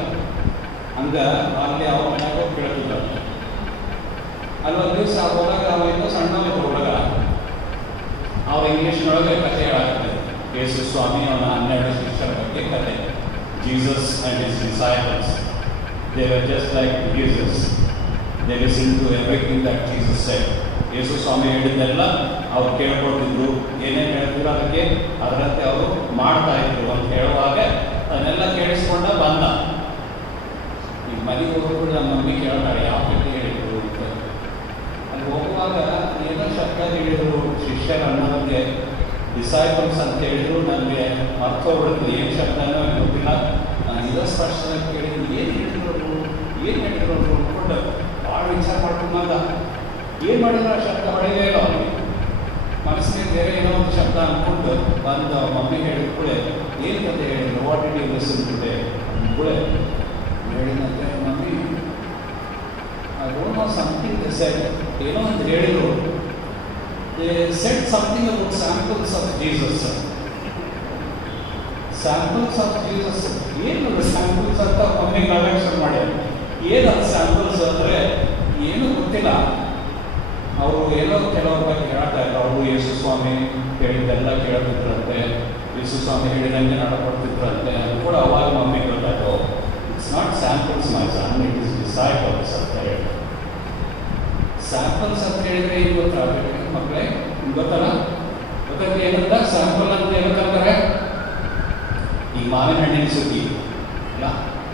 ಹಂಗೆ ಅಲ್ಲಿ ಅವ್ರ ಮನೆಯಾಗ ಕೇಳ್ತಿದ್ರು. ಅಲ್ಲೊಂದು ದಿವಸ ಹೋದಾಗ ಅವ ಇನ್ನೂ ಸಣ್ಣ ಹುಡುಗ ಅವ್ರ ಇಂಗ್ಲೀಷ್ನೊಳಗೆ ಕತೆ ಹೇಳಾಗ್ತದೆ. ಯೇಸು ಸ್ವಾಮಿ ಅವನ 12 ಶಿಷ್ಯರ ಬಗ್ಗೆ ಕತೆ. Jesus and his disciples, they were just like Jesus. They listen to everything that Jesus said. ಯೇಸು ಸ್ವಾಮಿ ಹೇಳಿದ್ದೆಲ್ಲ ಅವ್ರು ಕೇಳ್ಕೊಳ್ತಿದ್ರು. ಏನೇನು ಹೇಳ್ತಿದ್ರು ಅದಕ್ಕೆ ಅದರಂತೆ ಅವರು ಮಾಡ್ತಾ ಇದ್ರು ಅಂತ ಹೇಳುವಾಗ ಅದನ್ನೆಲ್ಲ ಕೇಳಿಸ್ಕೊಂಡ ಬಂದ. ಈಗ ಮನೆಗೆ ಹೋಗ್ಬಿಟ್ಟು ನಮ್ಮ ಮಮ್ಮಿ ಕೇಳ್ತಾರೆ ಯಾವ ಕತೆ ಹೇಳಿದ್ರು ಅಂತ. ಅಲ್ಲಿ ಹೋಗುವಾಗ ಏನೋ ಶಬ್ದ ಹೇಳಿದ್ರು ಶಿಷ್ಯರ ಅನ್ನೋದಕ್ಕೆ, ಡಿಸೈಪಲ್ಸ್ ಅಂತ ಹೇಳಿದ್ರು. ನನಗೆ ಅರ್ಥ ಹೊರಡುತ್ತೆ ಏನು ಶಬ್ದನೋ ಗೊತ್ತಿಲ್ಲ. ನಾನು ಇರೋ ಸ್ಪಷ್ಟವಾಗಿ ಕೇಳಿದ್ರು, ಏನು ಹೇಳಿದ್ರು ಅಂದ್ಕೊಂಡು ಭಾಳ ವಿಚಾರ ಮಾಡ್ಕೊಂಡಾಗ ಏನು ಮಾಡಿದ್ರು ಆ ಶಬ್ದ ಹೊಡೆಯಲೇ ಇಲ್ಲ ಅವನಿಗೆ. ಮನಸ್ಸಿಗೆ ಬೇರೆ ಏನೋ ಒಂದು ಶಬ್ದ ಅಂದ್ಕೊಂಡು ಬಂದು ಮಮ್ಮಿ ಹೇಳಿದ ಕೂಡ ಏನು ಕತೆ ಹೇಳಿದ್ರು, what did you listen today ಕೂಡ ಹೇಳಿದಂತೆ, mummy I don't know something they said, ಏನೋ ಅಂತ ಹೇಳಿದ್ರು. They said something about samples of Jesus. Samples of Jesus ಏನು ಸ್ಯಾಂಪಲ್ಸ್ ಅಂತ ಮಮ್ಮಿ ಕಲೆಕ್ಷನ್ ಮಾಡ್ಯಾರ. ಏನು ಅದು ಸ್ಯಾಂಪಲ್ಸ್ ಅಂದರೆ ಏನೂ ಗೊತ್ತಿಲ್ಲ. ಅವರು ಏನೋ ಕೆಲವ್ರ ಬಗ್ಗೆ ಹೇಳ್ತಾ ಇದ್ರು. ಅವರು ಯೇಸು ಸ್ವಾಮಿ ಹೇಳಿದ್ದೆಲ್ಲ ಕೇಳ್ತಿದ್ರಂತೆ, ಯೇಸು ಸ್ವಾಮಿ ಹೇಳಿದಂಗೆ ನಡ್ಕೊಡ್ತಿದ್ರಂತೆ. ಅದು ಕೂಡ ಅವಾಗ ಮಮ್ಮಿ ಗೊತ್ತಾಯ್ತು, it's not samples my son, it is disciples ಅಂತ ಹೇಳಿ. ಸ್ಯಾಂಪಲ್ಸ್ ಅಂತ ಹೇಳಿದ್ರೆ ಏನು ಗೊತ್ತಾಗಬೇಕು ಮಕ್ಕಳೇ? ಗೊತ್ತಲ್ಲ? ಗೊತ್ತಾಗ ಏನಂತ ಸ್ಯಾಂಪಲ್ ಅಂತ ಏನಂತಾರೆ? ಈ ಮಾವಿನ ಹಣ್ಣಿನ ಸುದ್ದಿ ಇಲ್ಲ,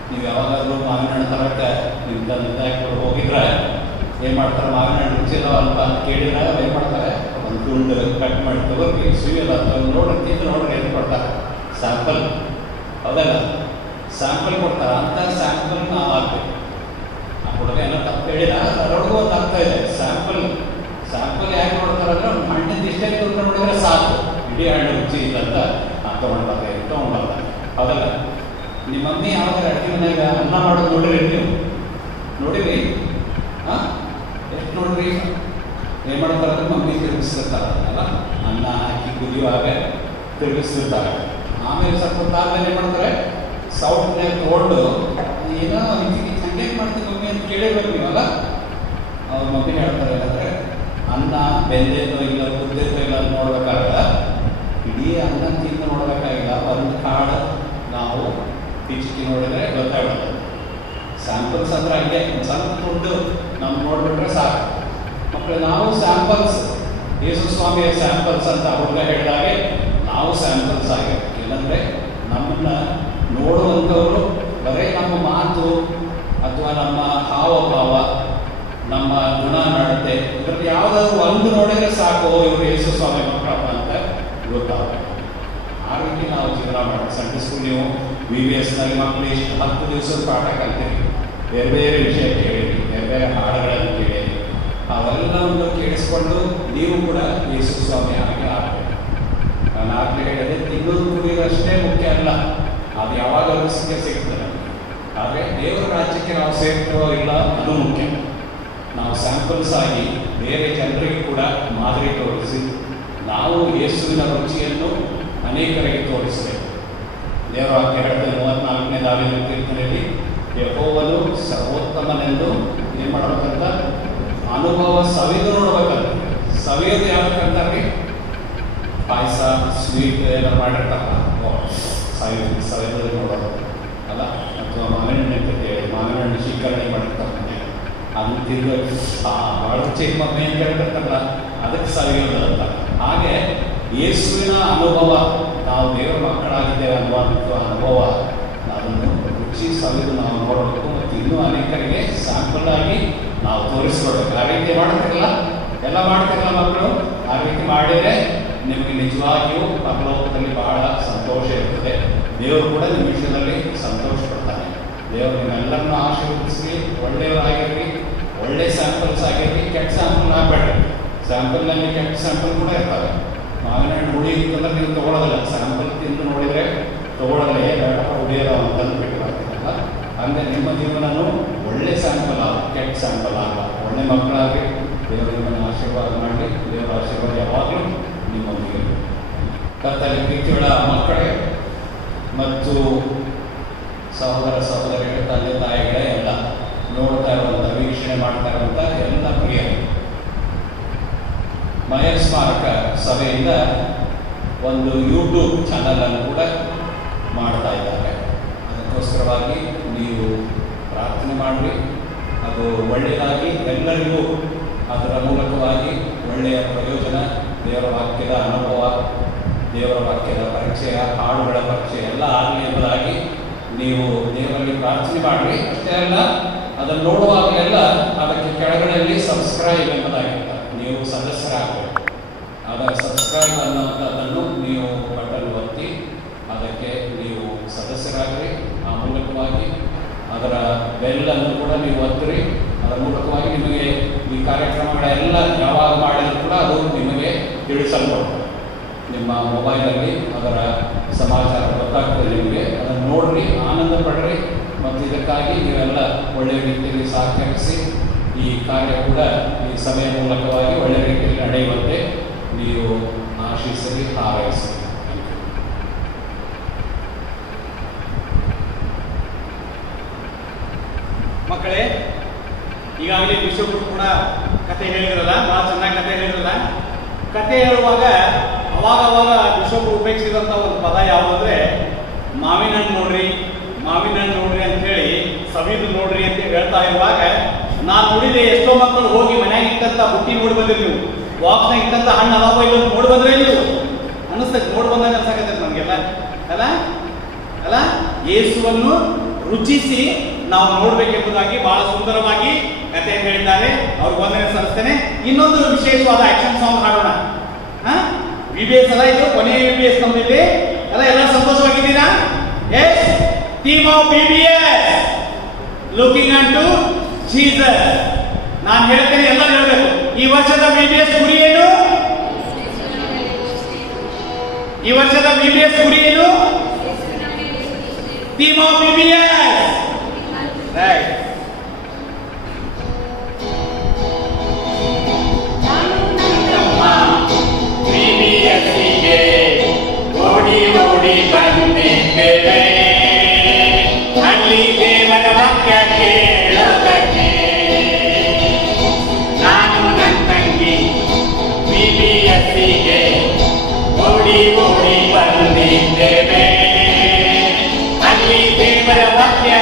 ನೀವು ಯಾವಾಗಾದ್ರೂ ಮಾವಿನ ಹಣ್ಣು ತರಕ್ಕೆ ನಿಮ್ಮ ತಂದೆ ಹೋಗಿದ್ರೆ ಏನು ಮಾಡ್ತಾರೆ? ಮಾವಿನ ಹಣ್ಣು ರುಚಿಲ್ಲ ಅಂತ ಕೇಳಿದಾಗ ಏನು ಮಾಡ್ತಾರೆ? ಒಂದು ತುಂಡು ಕಟ್ ಮಾಡಿ ತಗೋರಿ, ಸುಯ್ಯಲ್ಲ ನೋಡ್ರಿ, ತಿಂದು ನೋಡ್ರಿ, ಏನು ಕೊಡ್ತಾರೆ? ಸ್ಯಾಂಪಲ್, ಹೌದಲ್ಲ? ಸ್ಯಾಂಪಲ್ ಕೊಡ್ತಾರೆ. ಅಂತ ಸ್ಯಾಂಪಲ್ ನಾವು ಹಾಕ್ಬೇಕು. ಆ ಹುಡುಗ ಏನೋ ತಪ್ಪು ಹೇಳಿದ, ಅದರೊಳಗೂ ಒಂದು ಅರ್ಥ ಇದೆ. ಸ್ಯಾಂಪಲ್ ಯಾಕೆ ನೋಡ್ತಾರೆ ಅಂದ್ರೆ ಒಂದು ಹಣ್ಣಿಂದ ಇಷ್ಟೇ ತುಂಡು ನೋಡಿದ್ರೆ ಸಾಕು, ಇಡೀ ಹಣ್ಣು ರುಚಿ ಇಲ್ಲ ಅಂತ ತೊಗೊಂಡ್ಬರ್ತಾರೆ, ಹೌದಲ್ಲ? ನಿಮ್ಮ ಮಮ್ಮಿ ಯಾವಾಗ ಅಡುಗೆ ಮನೆಯಾಗ ಅನ್ನ ಮಾಡೋದು ನೋಡಿರಿ ನೀವು? ನೋಡಿರಿ? ಹಾಂ, ಎಷ್ಟು ನೋಡ್ರಿ? ಏನು ಮಾಡ್ತಾರೆ ಅಂದ್ರೆ ಮಮ್ಮಿ ತಿರುಗಿಸ್ತಿರ್ತಾರೆ ಅಲ್ಲ, ಅನ್ನ ಹಾಕಿ ಕುದಿಯುವಾಗ ತಿರುಗಿಸ್ತಿರ್ತಾರೆ. ಆಮೇಲೆ ಸ್ವಲ್ಪ ಹೊತ್ತಾದ್ಮೇಲೆ ಏನು ಮಾಡ್ತಾರೆ? ಸೌಟ್ನೇ ತೊಗೊಂಡು ಏನೋ ಹಂಗೆ ಮಾಡ್ತೀವಿ ಮಮ್ಮಿ ಅಂತ ಕೇಳಿರ್ಬೇಕು ನೀವಲ್ಲ. ಅವ್ರ ಮಮ್ಮಿ ಹೇಳ್ತಾರೆ ಏನಂದರೆ, ಅನ್ನ ಬೆಂದೈತೋ ಇಲ್ಲ ಕುದ್ದೈತೋ ಇಲ್ಲ ಅಂತ ನೋಡ್ಬೇಕಾದ್ರೆ ಇಡೀ ಅನ್ನ ತಿಂದು ನೋಡ್ಬೇಕಾಗಿಲ್ಲ, ಒಂದು ಕಾಳು ನಾವು ಪಿಚ್ಕಿ ನೋಡಿದ್ರೆ ಗೊತ್ತಾಗುತ್ತೆ. ಸ್ಯಾಂಪಲ್ಸ್ ಅಂದ್ರೆ ಹಂಗೆ ಒಂದು ಸ್ವಲ್ಪ ದುಡ್ಡು ನಾವು ನೋಡ್ಬಿಟ್ರೆ ಸಾಕು. ಮಕ್ಕಳು ನಾವು ಸ್ಯಾಂಪಲ್ಸ್, ಯೇಸು ಸ್ವಾಮಿಯ ಸ್ಯಾಂಪಲ್ಸ್ ಅಂತ ಹುಡುಗ ಹೇಳಿದಾಗೆ ನಾವು ಸ್ಯಾಂಪಲ್ಸ್ ಆಗಿರ್ಬೇಕು. ಏನಂದರೆ ನಮ್ಮನ್ನು ನೋಡುವಂಥವರು ಬರೀ ನಮ್ಮ ಮಾತು ಅಥವಾ ನಮ್ಮ ಹಾವಭಾವ, ನಮ್ಮ ಗುಣ ನಡತೆ, ಇದರಲ್ಲಿ ಯಾವುದಾದ್ರು ಒಂದು ನೋಡಿದರೆ ಸಾಕು, ಇವರು ಯೇಸು ಸ್ವಾಮಿ ಮಕ್ಕಳಪ್ಪ ಅಂತ ಗೊತ್ತಾಗಬೇಕು. ಆ ರೀತಿ ನಾವು ಜೀವನ ಮಾಡಿ. ಸಂಡೇ ಸ್ಕೂಲ್ ನೀವು VBSನಲ್ಲಿ ಮಕ್ಕಳು ಎಷ್ಟು 10 ದಿವಸದ ಪಾಠ ಕಲ್ತೀರಿ, ಬೇರೆ ಬೇರೆ ವಿಷಯ ಕೇಳಿರಿ, ಬೇರೆ ಬೇರೆ ಹಾಡುಗಳನ್ನು ಕೇಳಿರಿ. ಅವೆಲ್ಲವನ್ನು ಕೇಳಿಸ್ಕೊಂಡು ನೀವು ಕೂಡ ಯೇಸು ಸ್ವಾಮಿ ಹಾಗೆ ಆಗಬೇಕು. ನಾನು ಆಗಲೇ ಹೇಳಿದೆ, ತಿನ್ನೋದು ಕುಡಿಯೋದಷ್ಟೇ ಮುಖ್ಯ ಅಲ್ಲ, ಅದು ಯಾವಾಗ ಸಿಗ್ತದೆ. ಆದರೆ ದೇವರ ರಾಜ್ಯಕ್ಕೆ ನಾವು ಸೇರ್ತೀವೋ ಇಲ್ಲ ಅದು ಮುಖ್ಯ. ನಾವು ಸ್ಯಾಂಪಲ್ಸ್ ಆಗಿ ಬೇರೆ ಜನರಿಗೆ ಕೂಡ ಮಾದರಿ ತೋರಿಸಿ ನಾವು ಯೇಸುವಿನ ರುಚಿಯನ್ನು ಅನೇಕರಿಗೆ ತೋರಿಸಬೇಕು. ದೇವರ ವಾಕ್ಯ ಹೇಳ್ತಾರೆ 34ನೇ ದಾವಿದನ ಕೀರ್ತನೆಯಲ್ಲಿ ಯೆಹೋವನು ಸರ್ವೋತ್ತಮನೆಂದು ಏನು ಮಾಡ್ಬೇಕಂತ ಅನುಭವ ಸವಿದು ನೋಡ್ಬೇಕಂತ. ಸವಿಯೋದು ಯಾವ್ದಂತಾರೆ ಪಾಯಸ ಸ್ವೀಟ್ ಎಲ್ಲ ಮಾಡಿರ್ತಾರಲ್ಲ ಸವಿದು ನೋಡೋದು ಅಲ್ಲ, ಅಥವಾ ಮಾವಿನ ಹಣ್ಣು ಶೀಕರಣೆ ಮಾಡಿರ್ತಾರೆ ಅದನ್ನು ತಿರುಗ ಭಾಳ ರುಚಿ ಮಮ್ಮಿ ಅಂತ ಹೇಳ್ತಿರ್ತಾರಲ್ಲ ಅದಕ್ಕೆ ಸವಿಯೋದು ಅಂತ. ಹಾಗೆ ಯೇಸುವಿನ ಅನುಭವ, ನಾವು ದೇವರ ಮಕ್ಕಳಾಗಿದ್ದೇವೆ ಅನ್ನುವಂಥ ಅನುಭವ ಅದನ್ನು ರುಚಿ ಸವಿದು ನಾವು ನೋಡಬೇಕು ಮತ್ತು ಇನ್ನೂ ಅನೇಕರಿಗೆ ಸ್ಯಾಂಪಲ್ ಆಗಿ ನಾವು ತೋರಿಸ್ಕೊಡ್ಬೇಕು. ಆ ರೀತಿ ಮಾಡ್ತಿರಲ್ಲ, ಎಲ್ಲ ಮಾಡ್ತಿರಲ್ಲ ಮಕ್ಕಳು, ಆ ರೀತಿ ಮಾಡಿದರೆ ನಿಮಗೆ ನಿಜವಾಗಿಯೂ ಪರಲೋಕದಲ್ಲಿ ಬಹಳ ಸಂತೋಷ ಇರ್ತದೆ. ದೇವರು ಕೂಡ ನಿಮ್ಮ ವಿಷಯದಲ್ಲಿ ಸಂತೋಷ ಪಡ್ತಾನೆ. ದೇವರು ನಿಮ್ಮೆಲ್ಲರನ್ನೂ ಆಶೀರ್ವದಿಸಲಿ, ಒಳ್ಳೆಯವರಾಗಿರ್ರಿ, ಒಳ್ಳೆ ಸ್ಯಾಂಪಲ್ಸ್ ಆಗಿರ್ರಿ, ಕೆಟ್ಟ ಸ್ಯಾಂಪಲ್ ಆಗಬೇಡ್ರಿ. ಸ್ಯಾಂಪಲ್ನಲ್ಲಿ ಕೆಟ್ಟ ಸ್ಯಾಂಪಲ್ ಕೂಡ ಇರ್ತವೆ. ಮಾವಿನ ಹಣ್ಣು ಹುಳಿ ಇರ್ತಂದ್ರೆ ನೀವು ತೊಗೊಳೋದಿಲ್ಲ, ಸ್ಯಾಂಪಲ್ ತಿಂದು ನೋಡಿದರೆ ತೊಗೊಳೋದಿಲ್ಲ, ಬೇಡಪ್ಪ ಹುಡಿಯೋದು ಅಂತ ಅಂದ್ಬಿಟ್ಟು ಬರ್ತೀರಲ್ಲ. ಅಂದರೆ ನಿಮ್ಮ ಜೀವನನೂ ಒಳ್ಳೆ ಸ್ಯಾಂಪಲ್ ಆಗ, ಕೆಟ್ಟ ಸ್ಯಾಂಪಲ್ ಆಗ, ಒಳ್ಳೆ ಮಕ್ಕಳಾಗಿ ದೇವರು ನಿಮ್ಮನ್ನು ಆಶೀರ್ವಾದ ಮಾಡಲಿ. ದೇವರ ಆಶೀರ್ವಾದ ಯಾವಾಗಲೂ ನಿಮ್ಮೊಂದಿಗೆ. ಕರ್ತನಲ್ಲಿ ಪ್ರೀತಿಯುಳ್ಳ ಮಕ್ಕಳೇ ಮತ್ತು ಸಹೋದರ ಸಹೋದರಿಯರ ತಂದೆ ತಾಯಿಗಳೇ, ಎಲ್ಲ ನೋಡ್ತಾ ಇರುವಂಥ, ವೀಕ್ಷಣೆ ಮಾಡ್ತಾ ಇರುವಂಥ ಎಲ್ಲ ಪ್ರಿಯರು, ಮಯರ್ ಸ್ಮಾರಕ ಸಭೆಯಿಂದ ಒಂದು ಯೂಟ್ಯೂಬ್ ಚಾನಲನ್ನು ಕೂಡ ಮಾಡ್ತಾ ಇದ್ದಾರೆ. ಅದಕ್ಕೋಸ್ಕರವಾಗಿ ನೀವು ಪ್ರಾರ್ಥನೆ ಮಾಡಿ, ಅದು ಒಳ್ಳೆಯದಾಗಿ ಎಲ್ಲರಿಗೂ ಅದರ ಮೂಲಕವಾಗಿ ಒಳ್ಳೆಯ ಪ್ರಯೋಜನ, ದೇವರ ವಾಕ್ಯದ ಅನುಭವ, ದೇವರ ವಾಕ್ಯದ ಪರಿಚಯ, ಹಾಡುಗಳ ಪರಿಚಯ ಎಲ್ಲ ಆಗಲಿ ಎಂಬುದಾಗಿ ನೀವು ದೇವರಲ್ಲಿ ಪ್ರಾರ್ಥನೆ ಮಾಡಿರಿ. ಅಷ್ಟೇ ಅಲ್ಲ, ಅದನ್ನು ನೋಡುವಾಗಲೆಲ್ಲ ಅದಕ್ಕೆ ಕೆಳಗಡೆಯಲ್ಲಿ ಸಬ್ಸ್ಕ್ರೈಬ್ ಎಂಬುದಾಗಿರ್ತಾರೆ, ನೀವು ಸದಸ್ಯರಾಗಬೇಕು. ಅದರ ಸಬ್ಸ್ಕ್ರೈಬ್ ಅನ್ನುವಂಥದ್ದನ್ನು ನೀವು ಬಟನ್ ಒತ್ತಿ ಅದಕ್ಕೆ ನೀವು ಸದಸ್ಯರಾಗಿರಿ. ಆ ಮೂಲಕವಾಗಿ ಅದರ ಬೆಲ್ಲನ್ನು ಕೂಡ ನೀವು ಒತ್ತಿರಿ. ಅದರ ಮೂಲಕವಾಗಿ ನಿಮಗೆ ಈ ಕಾರ್ಯಕ್ರಮಗಳೆಲ್ಲ ಯಾವಾಗ ಮಾಡಿದರೂ ಕೂಡ ಅದು ನಿಮಗೆ ತಿಳಿಸಲ್ಪಡ್ತದೆ. ನಿಮ್ಮ ಮೊಬೈಲಲ್ಲಿ ಅದರ ಸಮಾಚಾರ ಗೊತ್ತಾಗ್ತದೆ ನಿಮಗೆ. ಅದನ್ನು ನೋಡ್ರಿ, ಆನಂದ ಪಡ್ರಿ, ಮತ್ತು ಇದಕ್ಕಾಗಿ ನೀವೆಲ್ಲ ಒಳ್ಳೆಯ ರೀತಿಯಲ್ಲಿ ಸಹಕರಿಸಿ ಈ ಕಾರ್ಯ ಕೂಡ ಈ ಸಭೆಯ ಮೂಲಕವಾಗಿ ಒಳ್ಳೆಯ ರೀತಿಯಲ್ಲಿ ನಡೆಯುವಂತೆ ನೀವು ಆಶಿಸಲಿ, ಹಾರೈಸಿ. ಮಕ್ಕಳೇ, ಈಗಾಗಲೇ ವಿಶ್ವಗುರು ಕೂಡ ಕತೆ ಹೇಳಿದ್ರಲ್ಲ, ಭಾಳ ಚೆನ್ನಾಗಿ ಕತೆ ಹೇಳಿದ್ರಲ್ಲ. ಕತೆ ಹೇಳುವಾಗ ಅವಾಗ ವಿಶ್ವಗುರು ಉಪಯೋಗಿಸಿದಂಥ ಒಂದು ಪದ ಯಾವುದಂದ್ರೆ ಮಾವಿನ ಹಣ್ಣು ನೋಡ್ರಿ, ಮಾವಿನ ಹಣ್ಣು ನೋಡ್ರಿ ಅಂತ ಹೇಳಿ ಸವಿದು ನೋಡ್ರಿ ಅಂತ ಹೇಳ್ತಾ ಇರುವಾಗ ನಾನು ನೋಡಿದೆ, ಎಷ್ಟೋ ಮಕ್ಕಳು ಹೋಗಿ ಮನ್ಯಾಗ ಇಟ್ಟಂತ ಬುಟ್ಟಿ ನೋಡಿ ಬಂದ್ರಿ, ನೀವು ಬಾಕ್ಸ್ನಾಗ ಇಟ್ಟಂತ ಹಣ್ಣು ಅದಾವ ಇಲ್ಲ ನೋಡಿ ಬಂದ್ರೆ ನೀವು ಅನಿಸ್ತೈತೆ, ನೋಡಿ ಬಂದಾಗ ಅನ್ಸಾಕತ್ತೈತೆ ನಮಗೆಲ್ಲ ಅಲ್ಲ ಅಲ್ಲ. ಯೇಸುವನ್ನು ರುಚಿಸಿ ನಾವು ನೋಡ್ಬೇಕೆಂಬುದಾಗಿ ಬಹಳ ಸುಂದರವಾಗಿ ಕಥೆಯನ್ನು ಹೇಳಿದ್ದಾರೆ. ಅವ್ರಿಗೆ ವಂದನೆ ಸಲ್ಲಿಸ್ತೇನೆ. ಇನ್ನೊಂದು ವಿಶೇಷವಾದ ಆಕ್ಷನ್ ಸಾಂಗ್ ಹಾಡೋಣ. VBS ಅಲ್ಲ ಇದು, ಕೊನೆಯ VBS ನಮ್ಮಲ್ಲಿ ಅಲ್ಲ. ಎಲ್ಲ ಸಂತೋಷವಾಗಿದ್ದೀರಾ? Yes, theme of VBS looking unto Jesus. ನಾನು ಹೇಳ್ತೇನೆ, ಎಲ್ಲ ಹೇಳ್ಬೇಕು. ಈ ವರ್ಷದ VBS ಗುರಿ ಏನು? ಈ ವರ್ಷದ VBS ಗುರಿ ಏನು? Theme of VBS, right. VBSಗೆ ಓಡಿ ಓಡಿ ಬಂದಿದ್ದೇವೆ, ಅಲ್ಲಿ ದೇವರ ವಾಕ್ಯ ಕೇಳೋದಕ್ಕೆ. ನಾನು ನನ್ನ ತಂಗಿ VBSಗೆ ಓಡಿ ಓಡಿ ಬಂದಿದ್ದೇವೆ, ಅಲ್ಲಿ ದೇವರ ವಾಕ್ಯ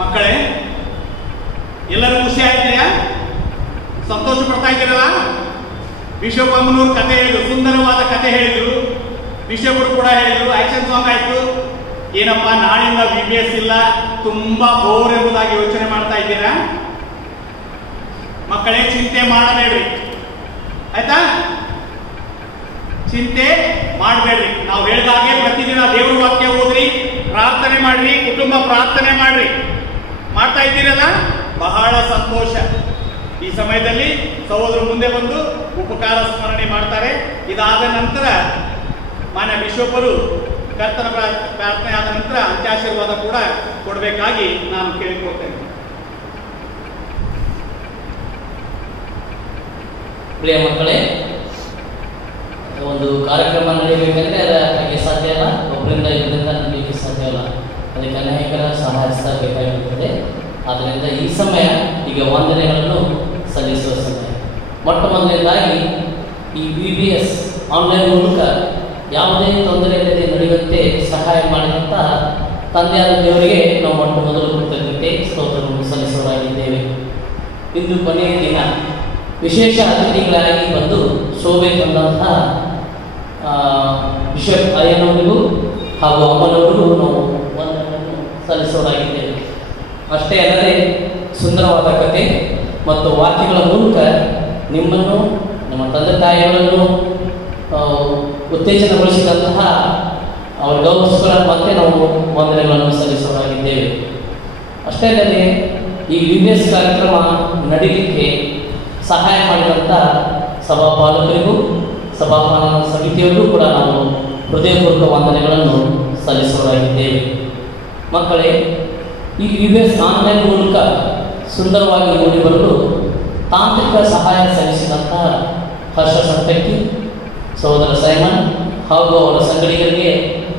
ಮಕ್ಕಳೇ, ಎಲ್ಲರೂ ಖುಷಿ ಆಗ್ತೀಯಾ? ಸಂತೋಷ ಪಡ್ತಾ ಇದ್ದೀರಲ್ಲ? ಬಿಷಪ್ ಅಮ್ಮನವ್ರು ಕತೆ ಹೇಳಿದ್ರು, ಸುಂದರವಾದ ಕತೆ ಹೇಳಿದ್ರು. ಬಿಷಪ್ ಕೂಡ ಹೇಳಿದ್ರು, ಆಕ್ಷನ್ ಸಾಂಗ್ ಆಯ್ತು. ಏನಪ್ಪ ನಾಳಿಂದ VBS ಇಲ್ಲ, ತುಂಬಾ ಬೋರ್ ಎಂಬುದಾಗಿ ಯೋಚನೆ ಮಾಡ್ತಾ ಇದ್ದೀರಾ? ಮಕ್ಕಳೇ, ಚಿಂತೆ ಮಾಡಬೇಡ್ರಿ, ಆಯ್ತಾ? ಚಿಂತೆ ಮಾಡಬೇಡ್ರಿ. ನಾವು ಹೇಳಿದಾಗೆ ಪ್ರತಿದಿನ ದೇವ್ರ ವಾಕ್ಯ ಓದ್ರಿ, ಪ್ರಾರ್ಥನೆ ಮಾಡ್ರಿ, ಕುಟುಂಬ ಪ್ರಾರ್ಥನೆ ಮಾಡ್ರಿ. ಮಾಡ್ತಾ ಇದ್ದೀರಲ್ಲ, ಬಹಳ ಸಂತೋಷ. ಈ ಸಮಯದಲ್ಲಿ ಸಹೋದರರು ಮುಂದೆ ಬಂದು ಉಪಕಾರ ಸ್ಮರಣೆ ಮಾಡ್ತಾರೆ. ಇದಾದ ನಂತರ ಮಾನ್ಯ ಬಿಷಪರು ಕರ್ತನ ಪ್ರಾರ್ಥನೆ ಆದ ನಂತರ ಅಂತ್ಯಾಶೀರ್ವಾದ ಕೂಡ ಕೊಡಬೇಕಾಗಿ ನಾನು ಕೇಳಿಕೊಳ್ತೇನೆ. ಪ್ರಿಯ ಮಕ್ಕಳೇ, ಒಂದು ಕಾರ್ಯಕ್ರಮ ನಡೆಯಬೇಕಂದ್ರೆ ಹಾಗೆ ಸಾಧ್ಯ ಇಲ್ಲ, ಒಬ್ಬರಿಂದ ಇದರಿಂದ ನಡೆಯಲಿಕ್ಕೆ ಸಾಧ್ಯ ಇಲ್ಲ. ಅದಕ್ಕೆ ಅನೇಕರ ಸಹಾಯ ಬೇಕಾಗಿರುತ್ತದೆ. ಆದ್ದರಿಂದ ಈ ಸಮಯ ಈಗ ವಂದನೆಗಳನ್ನು ಸಲ್ಲಿಸುವ ಸಮಯ. ಮೊಟ್ಟ ಮೊದಲನೇದಾಗಿ ಈ VBS ಆನ್ಲೈನ್ ಮೂಲಕ ಯಾವುದೇ ತೊಂದರೆ ಇಲ್ಲದೆ ನಡೆಯುವಂತೆ ಸಹಾಯ ಮಾಡಿದಂಥ ತಂದೆಯಾದ ದೇವರಿಗೆ ನಾವು ಮೊಟ್ಟ ಮೊದಲು ಕೃತಜ್ಞತೆ ಸ್ತೋತ್ರವನ್ನು ಸಲ್ಲಿಸುವರಾಗಿದ್ದೇವೆ. ಇಂದು ಕೊನೆಯ ದಿನ ವಿಶೇಷ ಅತಿಥಿಗಳಾಗಿ ಬಂದು ಶೋಭೆ ತಂದಂತಹ ಬಿಷಪ್ ಅಯ್ಯನವರಿಗೂ ಹಾಗೂ ಅಮ್ಮನವರಿಗೂ ನಾವು ವಂದನೆಯನ್ನು ಸಲ್ಲಿಸುವರಾಗಿದ್ದೇವೆ. ಅಷ್ಟೇ ಅಲ್ಲದೆ ಸುಂದರವಾದ ಕಥೆ ಮತ್ತು ವಾಕ್ಯಗಳ ಮೂಲಕ ನಿಮ್ಮನ್ನು, ನಮ್ಮ ತಂದೆ ತಾಯಿಗಳನ್ನು ಉತ್ತೇಜನಗೊಳಿಸಿದಂತಹ ಅವರ ಗೌರವಿಸುವ ಮತ್ತೆ ನಾವು ವಂದನೆಗಳನ್ನು ಸಲ್ಲಿಸುವರಾಗಿದ್ದೇವೆ. ಅಷ್ಟೇ ಅಲ್ಲದೆ ಈ VBS ಕಾರ್ಯಕ್ರಮ ನಡೀಲಿಕ್ಕೆ ಸಹಾಯ ಮಾಡಿದಂಥ ಸಭಾಪಾಲಕರಿಗೂ ಸಭಾಪಾಲನ ಸಮಿತಿಯವರಿಗೂ ಕೂಡ ನಾವು ಹೃದಯಪೂರ್ವಕ ವಂದನೆಗಳನ್ನು ಸಲ್ಲಿಸುವರಾಗಿದ್ದೇವೆ. ಮಕ್ಕಳೇ, ಈ VBS ಆನ್ಲೈನ್ ಮೂಲಕ ಸುಂದರವಾಗಿ ಮೂಡಿಬರಲು ತಾಂತ್ರಿಕ ಸಹಾಯ ಸಲ್ಲಿಸಿದಂತಹ ಹರ್ಷ ಸಂತಕ್ಕಿ, ಸಹೋದರ ಸೈಮನ್ ಹಾಗೂ ಅವರ ಸಂಗಡಿಗರಿಗೆ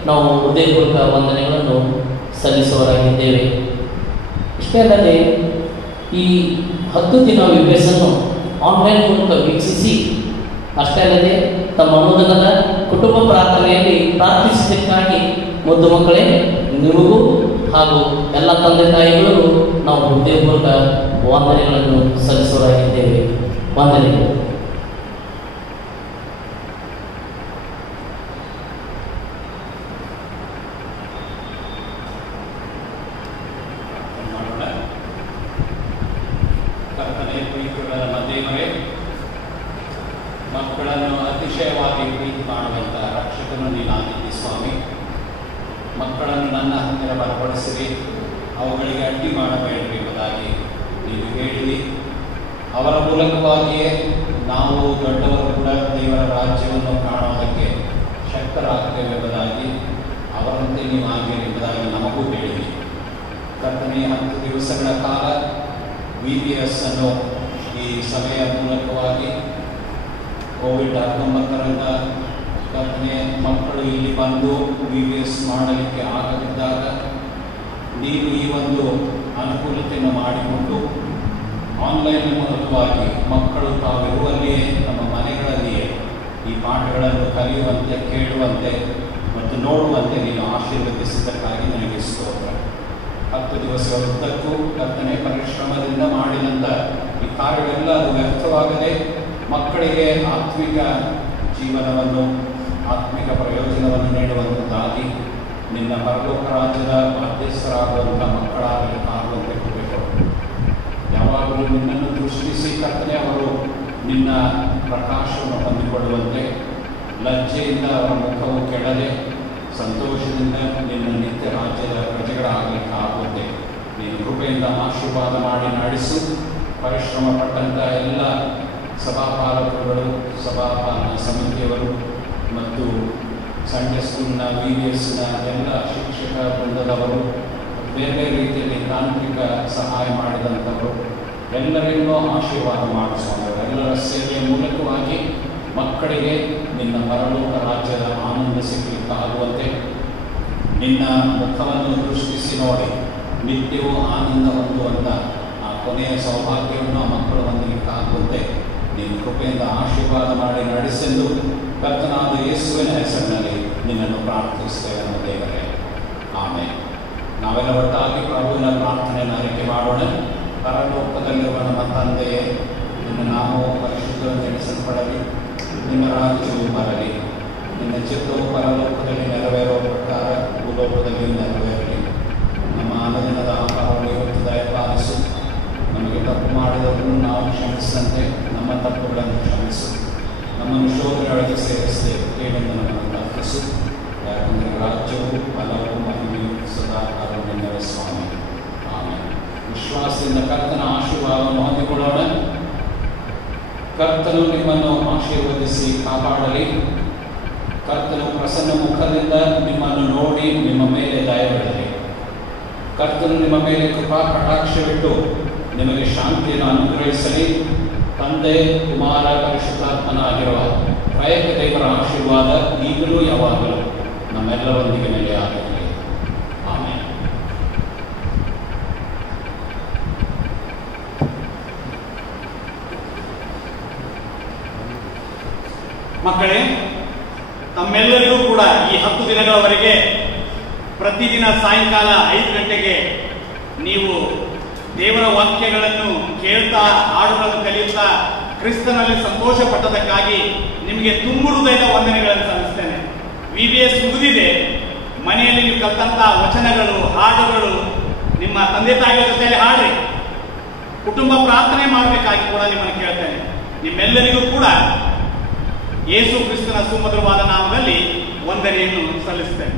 ನಾವು ಹೃದಯಪೂರ್ವಕ ವಂದನೆಗಳನ್ನು ಸಲ್ಲಿಸುವರಾಗಿದ್ದೇವೆ. ಇಷ್ಟೇ ಅಲ್ಲದೆ ಈ 10 ದಿನ VBS ಅನ್ನು ಆನ್ಲೈನ್ ಮೂಲಕ ವೀಕ್ಷಿಸಿ, ಅಷ್ಟೇ ಅಲ್ಲದೆ ತಮ್ಮ ಅನುದಾನದ ಕುಟುಂಬ ಪ್ರಾರ್ಥನೆಯಲ್ಲಿ ಪ್ರಾರ್ಥಿಸಿದ್ದಕ್ಕಾಗಿ ಮುದ್ದು ಮಕ್ಕಳೇ, ನಿಮಗೂ ಹಾಗೂ ಎಲ್ಲ ತಂದೆ ತಾಯಿಗಳಿಗೂ ನಾವು ಹೃದಯಪೂರ್ವಕ ವಂದನೆಗಳನ್ನು ಸಲ್ಲಿಸುವರಾಗಿದ್ದೇವೆ. ವಂದನೆಗಳು. ಮಕ್ಕಳನ್ನು ಅತಿಶಯವಾಗಿ ಪ್ರೀತಿ ಮಾಡುವಂಥ ರಕ್ಷಕನು ನೀನಾಗಿದ್ದಿ ಸ್ವಾಮಿ. ಮಕ್ಕಳನ್ನು ನನ್ನ ಹತ್ತಿರ ಬಲಪಡಿಸಿರಿ, ಅವುಗಳಿಗೆ ಅಡ್ಡಿ ಮಾಡಬೇಡ್ರಿ ಎಂಬುದಾಗಿ ನೀವು ಹೇಳಿರಿ. ಅವರ ಮೂಲಕವಾಗಿಯೇ ನಾವು ದೊಡ್ಡವರು ಕೂಡ ದೇವರ ರಾಜ್ಯವನ್ನು ಕಾಣುವುದಕ್ಕೆ ಶಕ್ತರಾಗ್ತೇವೆ ಎಂಬುದಾಗಿ, ಅವರಂತೆ ನೀವು ಆಗಿರಿ ಎಂಬುದಾಗಿ ನಮಗೂ ಹೇಳಿರಿ. ಕರ್ತನೆ, 10 ದಿವಸಗಳ ಕಾಲ VBS ಅನ್ನು ಈ ಸಭೆಯ ಮೂಲಕವಾಗಿ ಕೋವಿಡ್-19ರಿಂದ ಕರ್ತನೆ ಮಕ್ಕಳು ಇಲ್ಲಿ ಬಂದು VBS ಮಾಡಲಿಕ್ಕೆ ಆಗದಿದ್ದಾಗ ನೀವು ಈ ಒಂದು ಅನುಕೂಲತೆಯನ್ನು ಮಾಡಿಕೊಂಡು ಆನ್ಲೈನ್ ಮೂಲಕವಾಗಿ ಮಕ್ಕಳು ತಾವಿರುವಲ್ಲಿಯೇ ನಮ್ಮ ಮನೆಗಳಲ್ಲಿಯೇ ಈ ಪಾಠಗಳನ್ನು ಕಲಿಯುವಂತೆ, ಕೇಳುವಂತೆ ಮತ್ತು ನೋಡುವಂತೆ ನೀನು ಆಶೀರ್ವದಿಸಿದ್ದಕ್ಕಾಗಿ ನನಗೆ ಸ್ತೋತ್ರ. 10 ದಿವಸಗಳ ಉದ್ದಕ್ಕೂ ಕರ್ತನೆ ಪರಿಶ್ರಮದಿಂದ ಮಾಡಿದಂಥ ಈ ಕಾರ್ಯವೆಲ್ಲ ಅದು ವ್ಯರ್ಥವಾಗದೆ ಮಕ್ಕಳಿಗೆ ಆತ್ಮಿಕ ಜೀವನವನ್ನು, ಆತ್ಮಿಕ ಪ್ರಯೋಜನವನ್ನು ನೀಡುವಂಥದ್ದಾಗಿ ನಿನ್ನ ಪರಲೋಕ ರಾಜ್ಯದ ಬಾಧ್ಯಸ್ಥರಾಗುವಂಥ ಮಕ್ಕಳಾಗಲಿಕ್ಕಾಗುವಂತೆ ಕೊಡಬೇಕು. ಯಾವಾಗಲೂ ನಿನ್ನನ್ನು ದೃಷ್ಟಿಸಿ ಕರ್ತನೆ ಅವರು ನಿನ್ನ ಪ್ರಕಾಶವನ್ನು ಹೊಂದಿಕೊಳ್ಳುವಂತೆ, ಲಜ್ಜೆಯಿಂದ ಅವರ ಮುಖವು ಕೆಡದೆ ಸಂತೋಷದಿಂದ ನಿನ್ನ ನಿತ್ಯ ರಾಜ್ಯದ ಪ್ರಜೆಗಳಾಗಲಿಕ್ಕಾಗುವಂತೆ ನೀನು ಕೃಪೆಯಿಂದ ಆಶೀರ್ವಾದ ಮಾಡಿ ನಡೆಸು. ಪರಿಶ್ರಮ ಪಟ್ಟಂಥ ಎಲ್ಲ ಸಭಾಪಾಲಕರುಗಳು, ಸಭಾಪಾಲನ ಸಮಿತಿಯವರು ಮತ್ತು ಸಂಡೇ ಸ್ಕೂಲ್ನ VBSನ ಎಲ್ಲ ಶಿಕ್ಷಕ ವೃಂದದವರು, ಬೇರೆ ಬೇರೆ ರೀತಿಯಲ್ಲಿ ತಾಂತ್ರಿಕ ಸಹಾಯ ಮಾಡಿದಂಥವರು ಎಲ್ಲರಿಗೂ ಆಶೀರ್ವಾದ ಮಾಡಿಸುವಂಥ ಎಲ್ಲರ ಸೇವೆಯ ಮೂಲಕವಾಗಿ ಮಕ್ಕಳಿಗೆ ನಿನ್ನ ಪರಲೋಕ ರಾಜ್ಯದ ಆನಂದ ಸಿಗಲಿಕ್ಕಾಗುವಂತೆ, ನಿನ್ನ ಮುಖವನ್ನು ದೃಷ್ಟಿಸಿ ನೋಡಿ ನಿತ್ಯವೂ ಆನಂದ ಹೊಂದುವಂಥ ಆ ಕೊನೆಯ ಸೌಭಾಗ್ಯವನ್ನು ಆ ಮಕ್ಕಳು ಹೊಂದಲಿಕ್ಕಾಗುವಂತೆ ನೀನು ಕೃಪೆಯಿಂದ ಆಶೀರ್ವಾದ ಮಾಡಿ ನಡೆಸೆಂದು ಕರ್ತನಾದ ಯೇಸುವಿನ ಹೆಸರಿನಲ್ಲಿ ನಿನ್ನನ್ನು ಪ್ರಾರ್ಥಿಸ್ತೇವೆ ನಮ್ಮ ದೇವರೇ. ಆಮೇಲೆ ನಾವೆಲ್ಲ ಒಟ್ಟಾಗಿ ಪ್ರಭುವಿನ ಪ್ರಾರ್ಥನೆಯನ್ನು ಅರಿಕೆ ಮಾಡೋಣ. ಪರಲೋಕದಲ್ಲಿರುವ ನಮ್ಮ ತಂದೆಯೇ, ನಿನ್ನ ನಾಮವು ಪರಿಶುದ್ಧವೆನಿಸಲ್ಪಡಲಿ, ನಿನ್ನ ರಾಜ್ಯವು ಬರಲಿ, ನಿನ್ನ ಚಿತ್ತವು ಪರಲೋಕದಲ್ಲಿ ನೆರವೇರುವ ಪ್ರಕಾರ ಭೂಲೋಕದಲ್ಲಿ ನೆರವೇರಲಿ. ನಮ್ಮ ಅನುದಿನದ ಆಹಾರವನ್ನು ಇವತ್ತು ದಯಪಾಲಿಸು. ನಮಗೆ ತಪ್ಪು ಮಾಡಿದವರನ್ನು ನಾವು ಕ್ಷಮಿಸಿದಂತೆ ನಮ್ಮ ತಪ್ಪುಗಳನ್ನು ಕ್ಷಮಿಸು. ನಮ್ಮನ್ನು ಶೋಧನೆಯೊಳಗೆ ಸೇರಿಸದೆ ಕೇಳಿಂದ ನಮ್ಮನ್ನು ತಪ್ಪಿಸು. ಯಾಕಂದರೆ ರಾಜ್ಯವು ಬಲವು ಮಹಿಮೆಯು ಸದಾ ಕಾಲದಿಂದ ಸ್ವಾಮಿ. ಆಮೇಲೆ ವಿಶ್ವಾಸದಿಂದ ಕರ್ತನ ಆಶೀರ್ವಾದವನ್ನು ಹೊಂದಿಕೊಳ್ಳೋಣ. ಕರ್ತನು ನಿಮ್ಮನ್ನು ಆಶೀರ್ವದಿಸಿ ಕಾಪಾಡಲಿ. ಕರ್ತನು ಪ್ರಸನ್ನ ಮುಖದಿಂದ ನಿಮ್ಮನ್ನು ನೋಡಿ ನಿಮ್ಮ ಮೇಲೆ ದಯವಿಡಲಿ. ಕರ್ತನು ನಿಮ್ಮ ಮೇಲೆ ಕೃಪಾ ಕಟಾಕ್ಷವಿಟ್ಟು ನಿಮಗೆ ಶಾಂತಿಯನ್ನು ಅನುಗ್ರಹಿಸಲಿ. ತಂದೆ, ಕುಮಾರ, ಪರಿಶುದ್ಧಾತ್ಮನಾಗಿರುವ ತ್ರಯೇಕ ದೇವರ ಆಶೀರ್ವಾದ ಈಗಲೂ ಯಾವಾಗಲೂ ನಮ್ಮೆಲ್ಲರೊಂದಿಗೆ ನೆಲೆಯಾಗಲಿ. ಆಮೇಲೆ ಮಕ್ಕಳೇ, ತಮ್ಮೆಲ್ಲರಿಗೂ ಕೂಡ ಈ 10 ದಿನಗಳವರೆಗೆ ಪ್ರತಿದಿನ ಸಾಯಂಕಾಲ 5 ಗಂಟೆಗೆ ನೀವು ದೇವರ ವಾಕ್ಯಗಳನ್ನು ಕೇಳ್ತಾ, ಹಾಡುಗಳನ್ನು ಕಲಿಯುತ್ತಾ ಕ್ರಿಸ್ತನಲ್ಲಿ ಸಂತೋಷ ಪಟ್ಟದಕ್ಕಾಗಿ ನಿಮಗೆ ತುಂಬು ಹೃದಯದ ವಂದನೆಗಳನ್ನು ಸಲ್ಲಿಸ್ತೇನೆ. VBS ಮುಗಿದಿದೆ. ಮನೆಯಲ್ಲಿ ನೀವು ಕಲಿತಂತ ವಚನಗಳು, ಹಾಡುಗಳು ನಿಮ್ಮ ತಂದೆ ತಾಯಿಗಳ ಜೊತೆಯಲ್ಲಿ ಹಾಡ್ರಿ. ಕುಟುಂಬ ಪ್ರಾರ್ಥನೆ ಮಾಡಬೇಕಾಗಿ ಕೂಡ ನಿಮ್ಮನ್ನು ಕೇಳ್ತೇನೆ. ನಿಮ್ಮೆಲ್ಲರಿಗೂ ಕೂಡ ಯೇಸು ಕ್ರಿಸ್ತನ ಸುಮಧುರವಾದ ನಾಮದಲ್ಲಿ ವಂದನೆಯನ್ನು ಸಲ್ಲಿಸ್ತೇನೆ.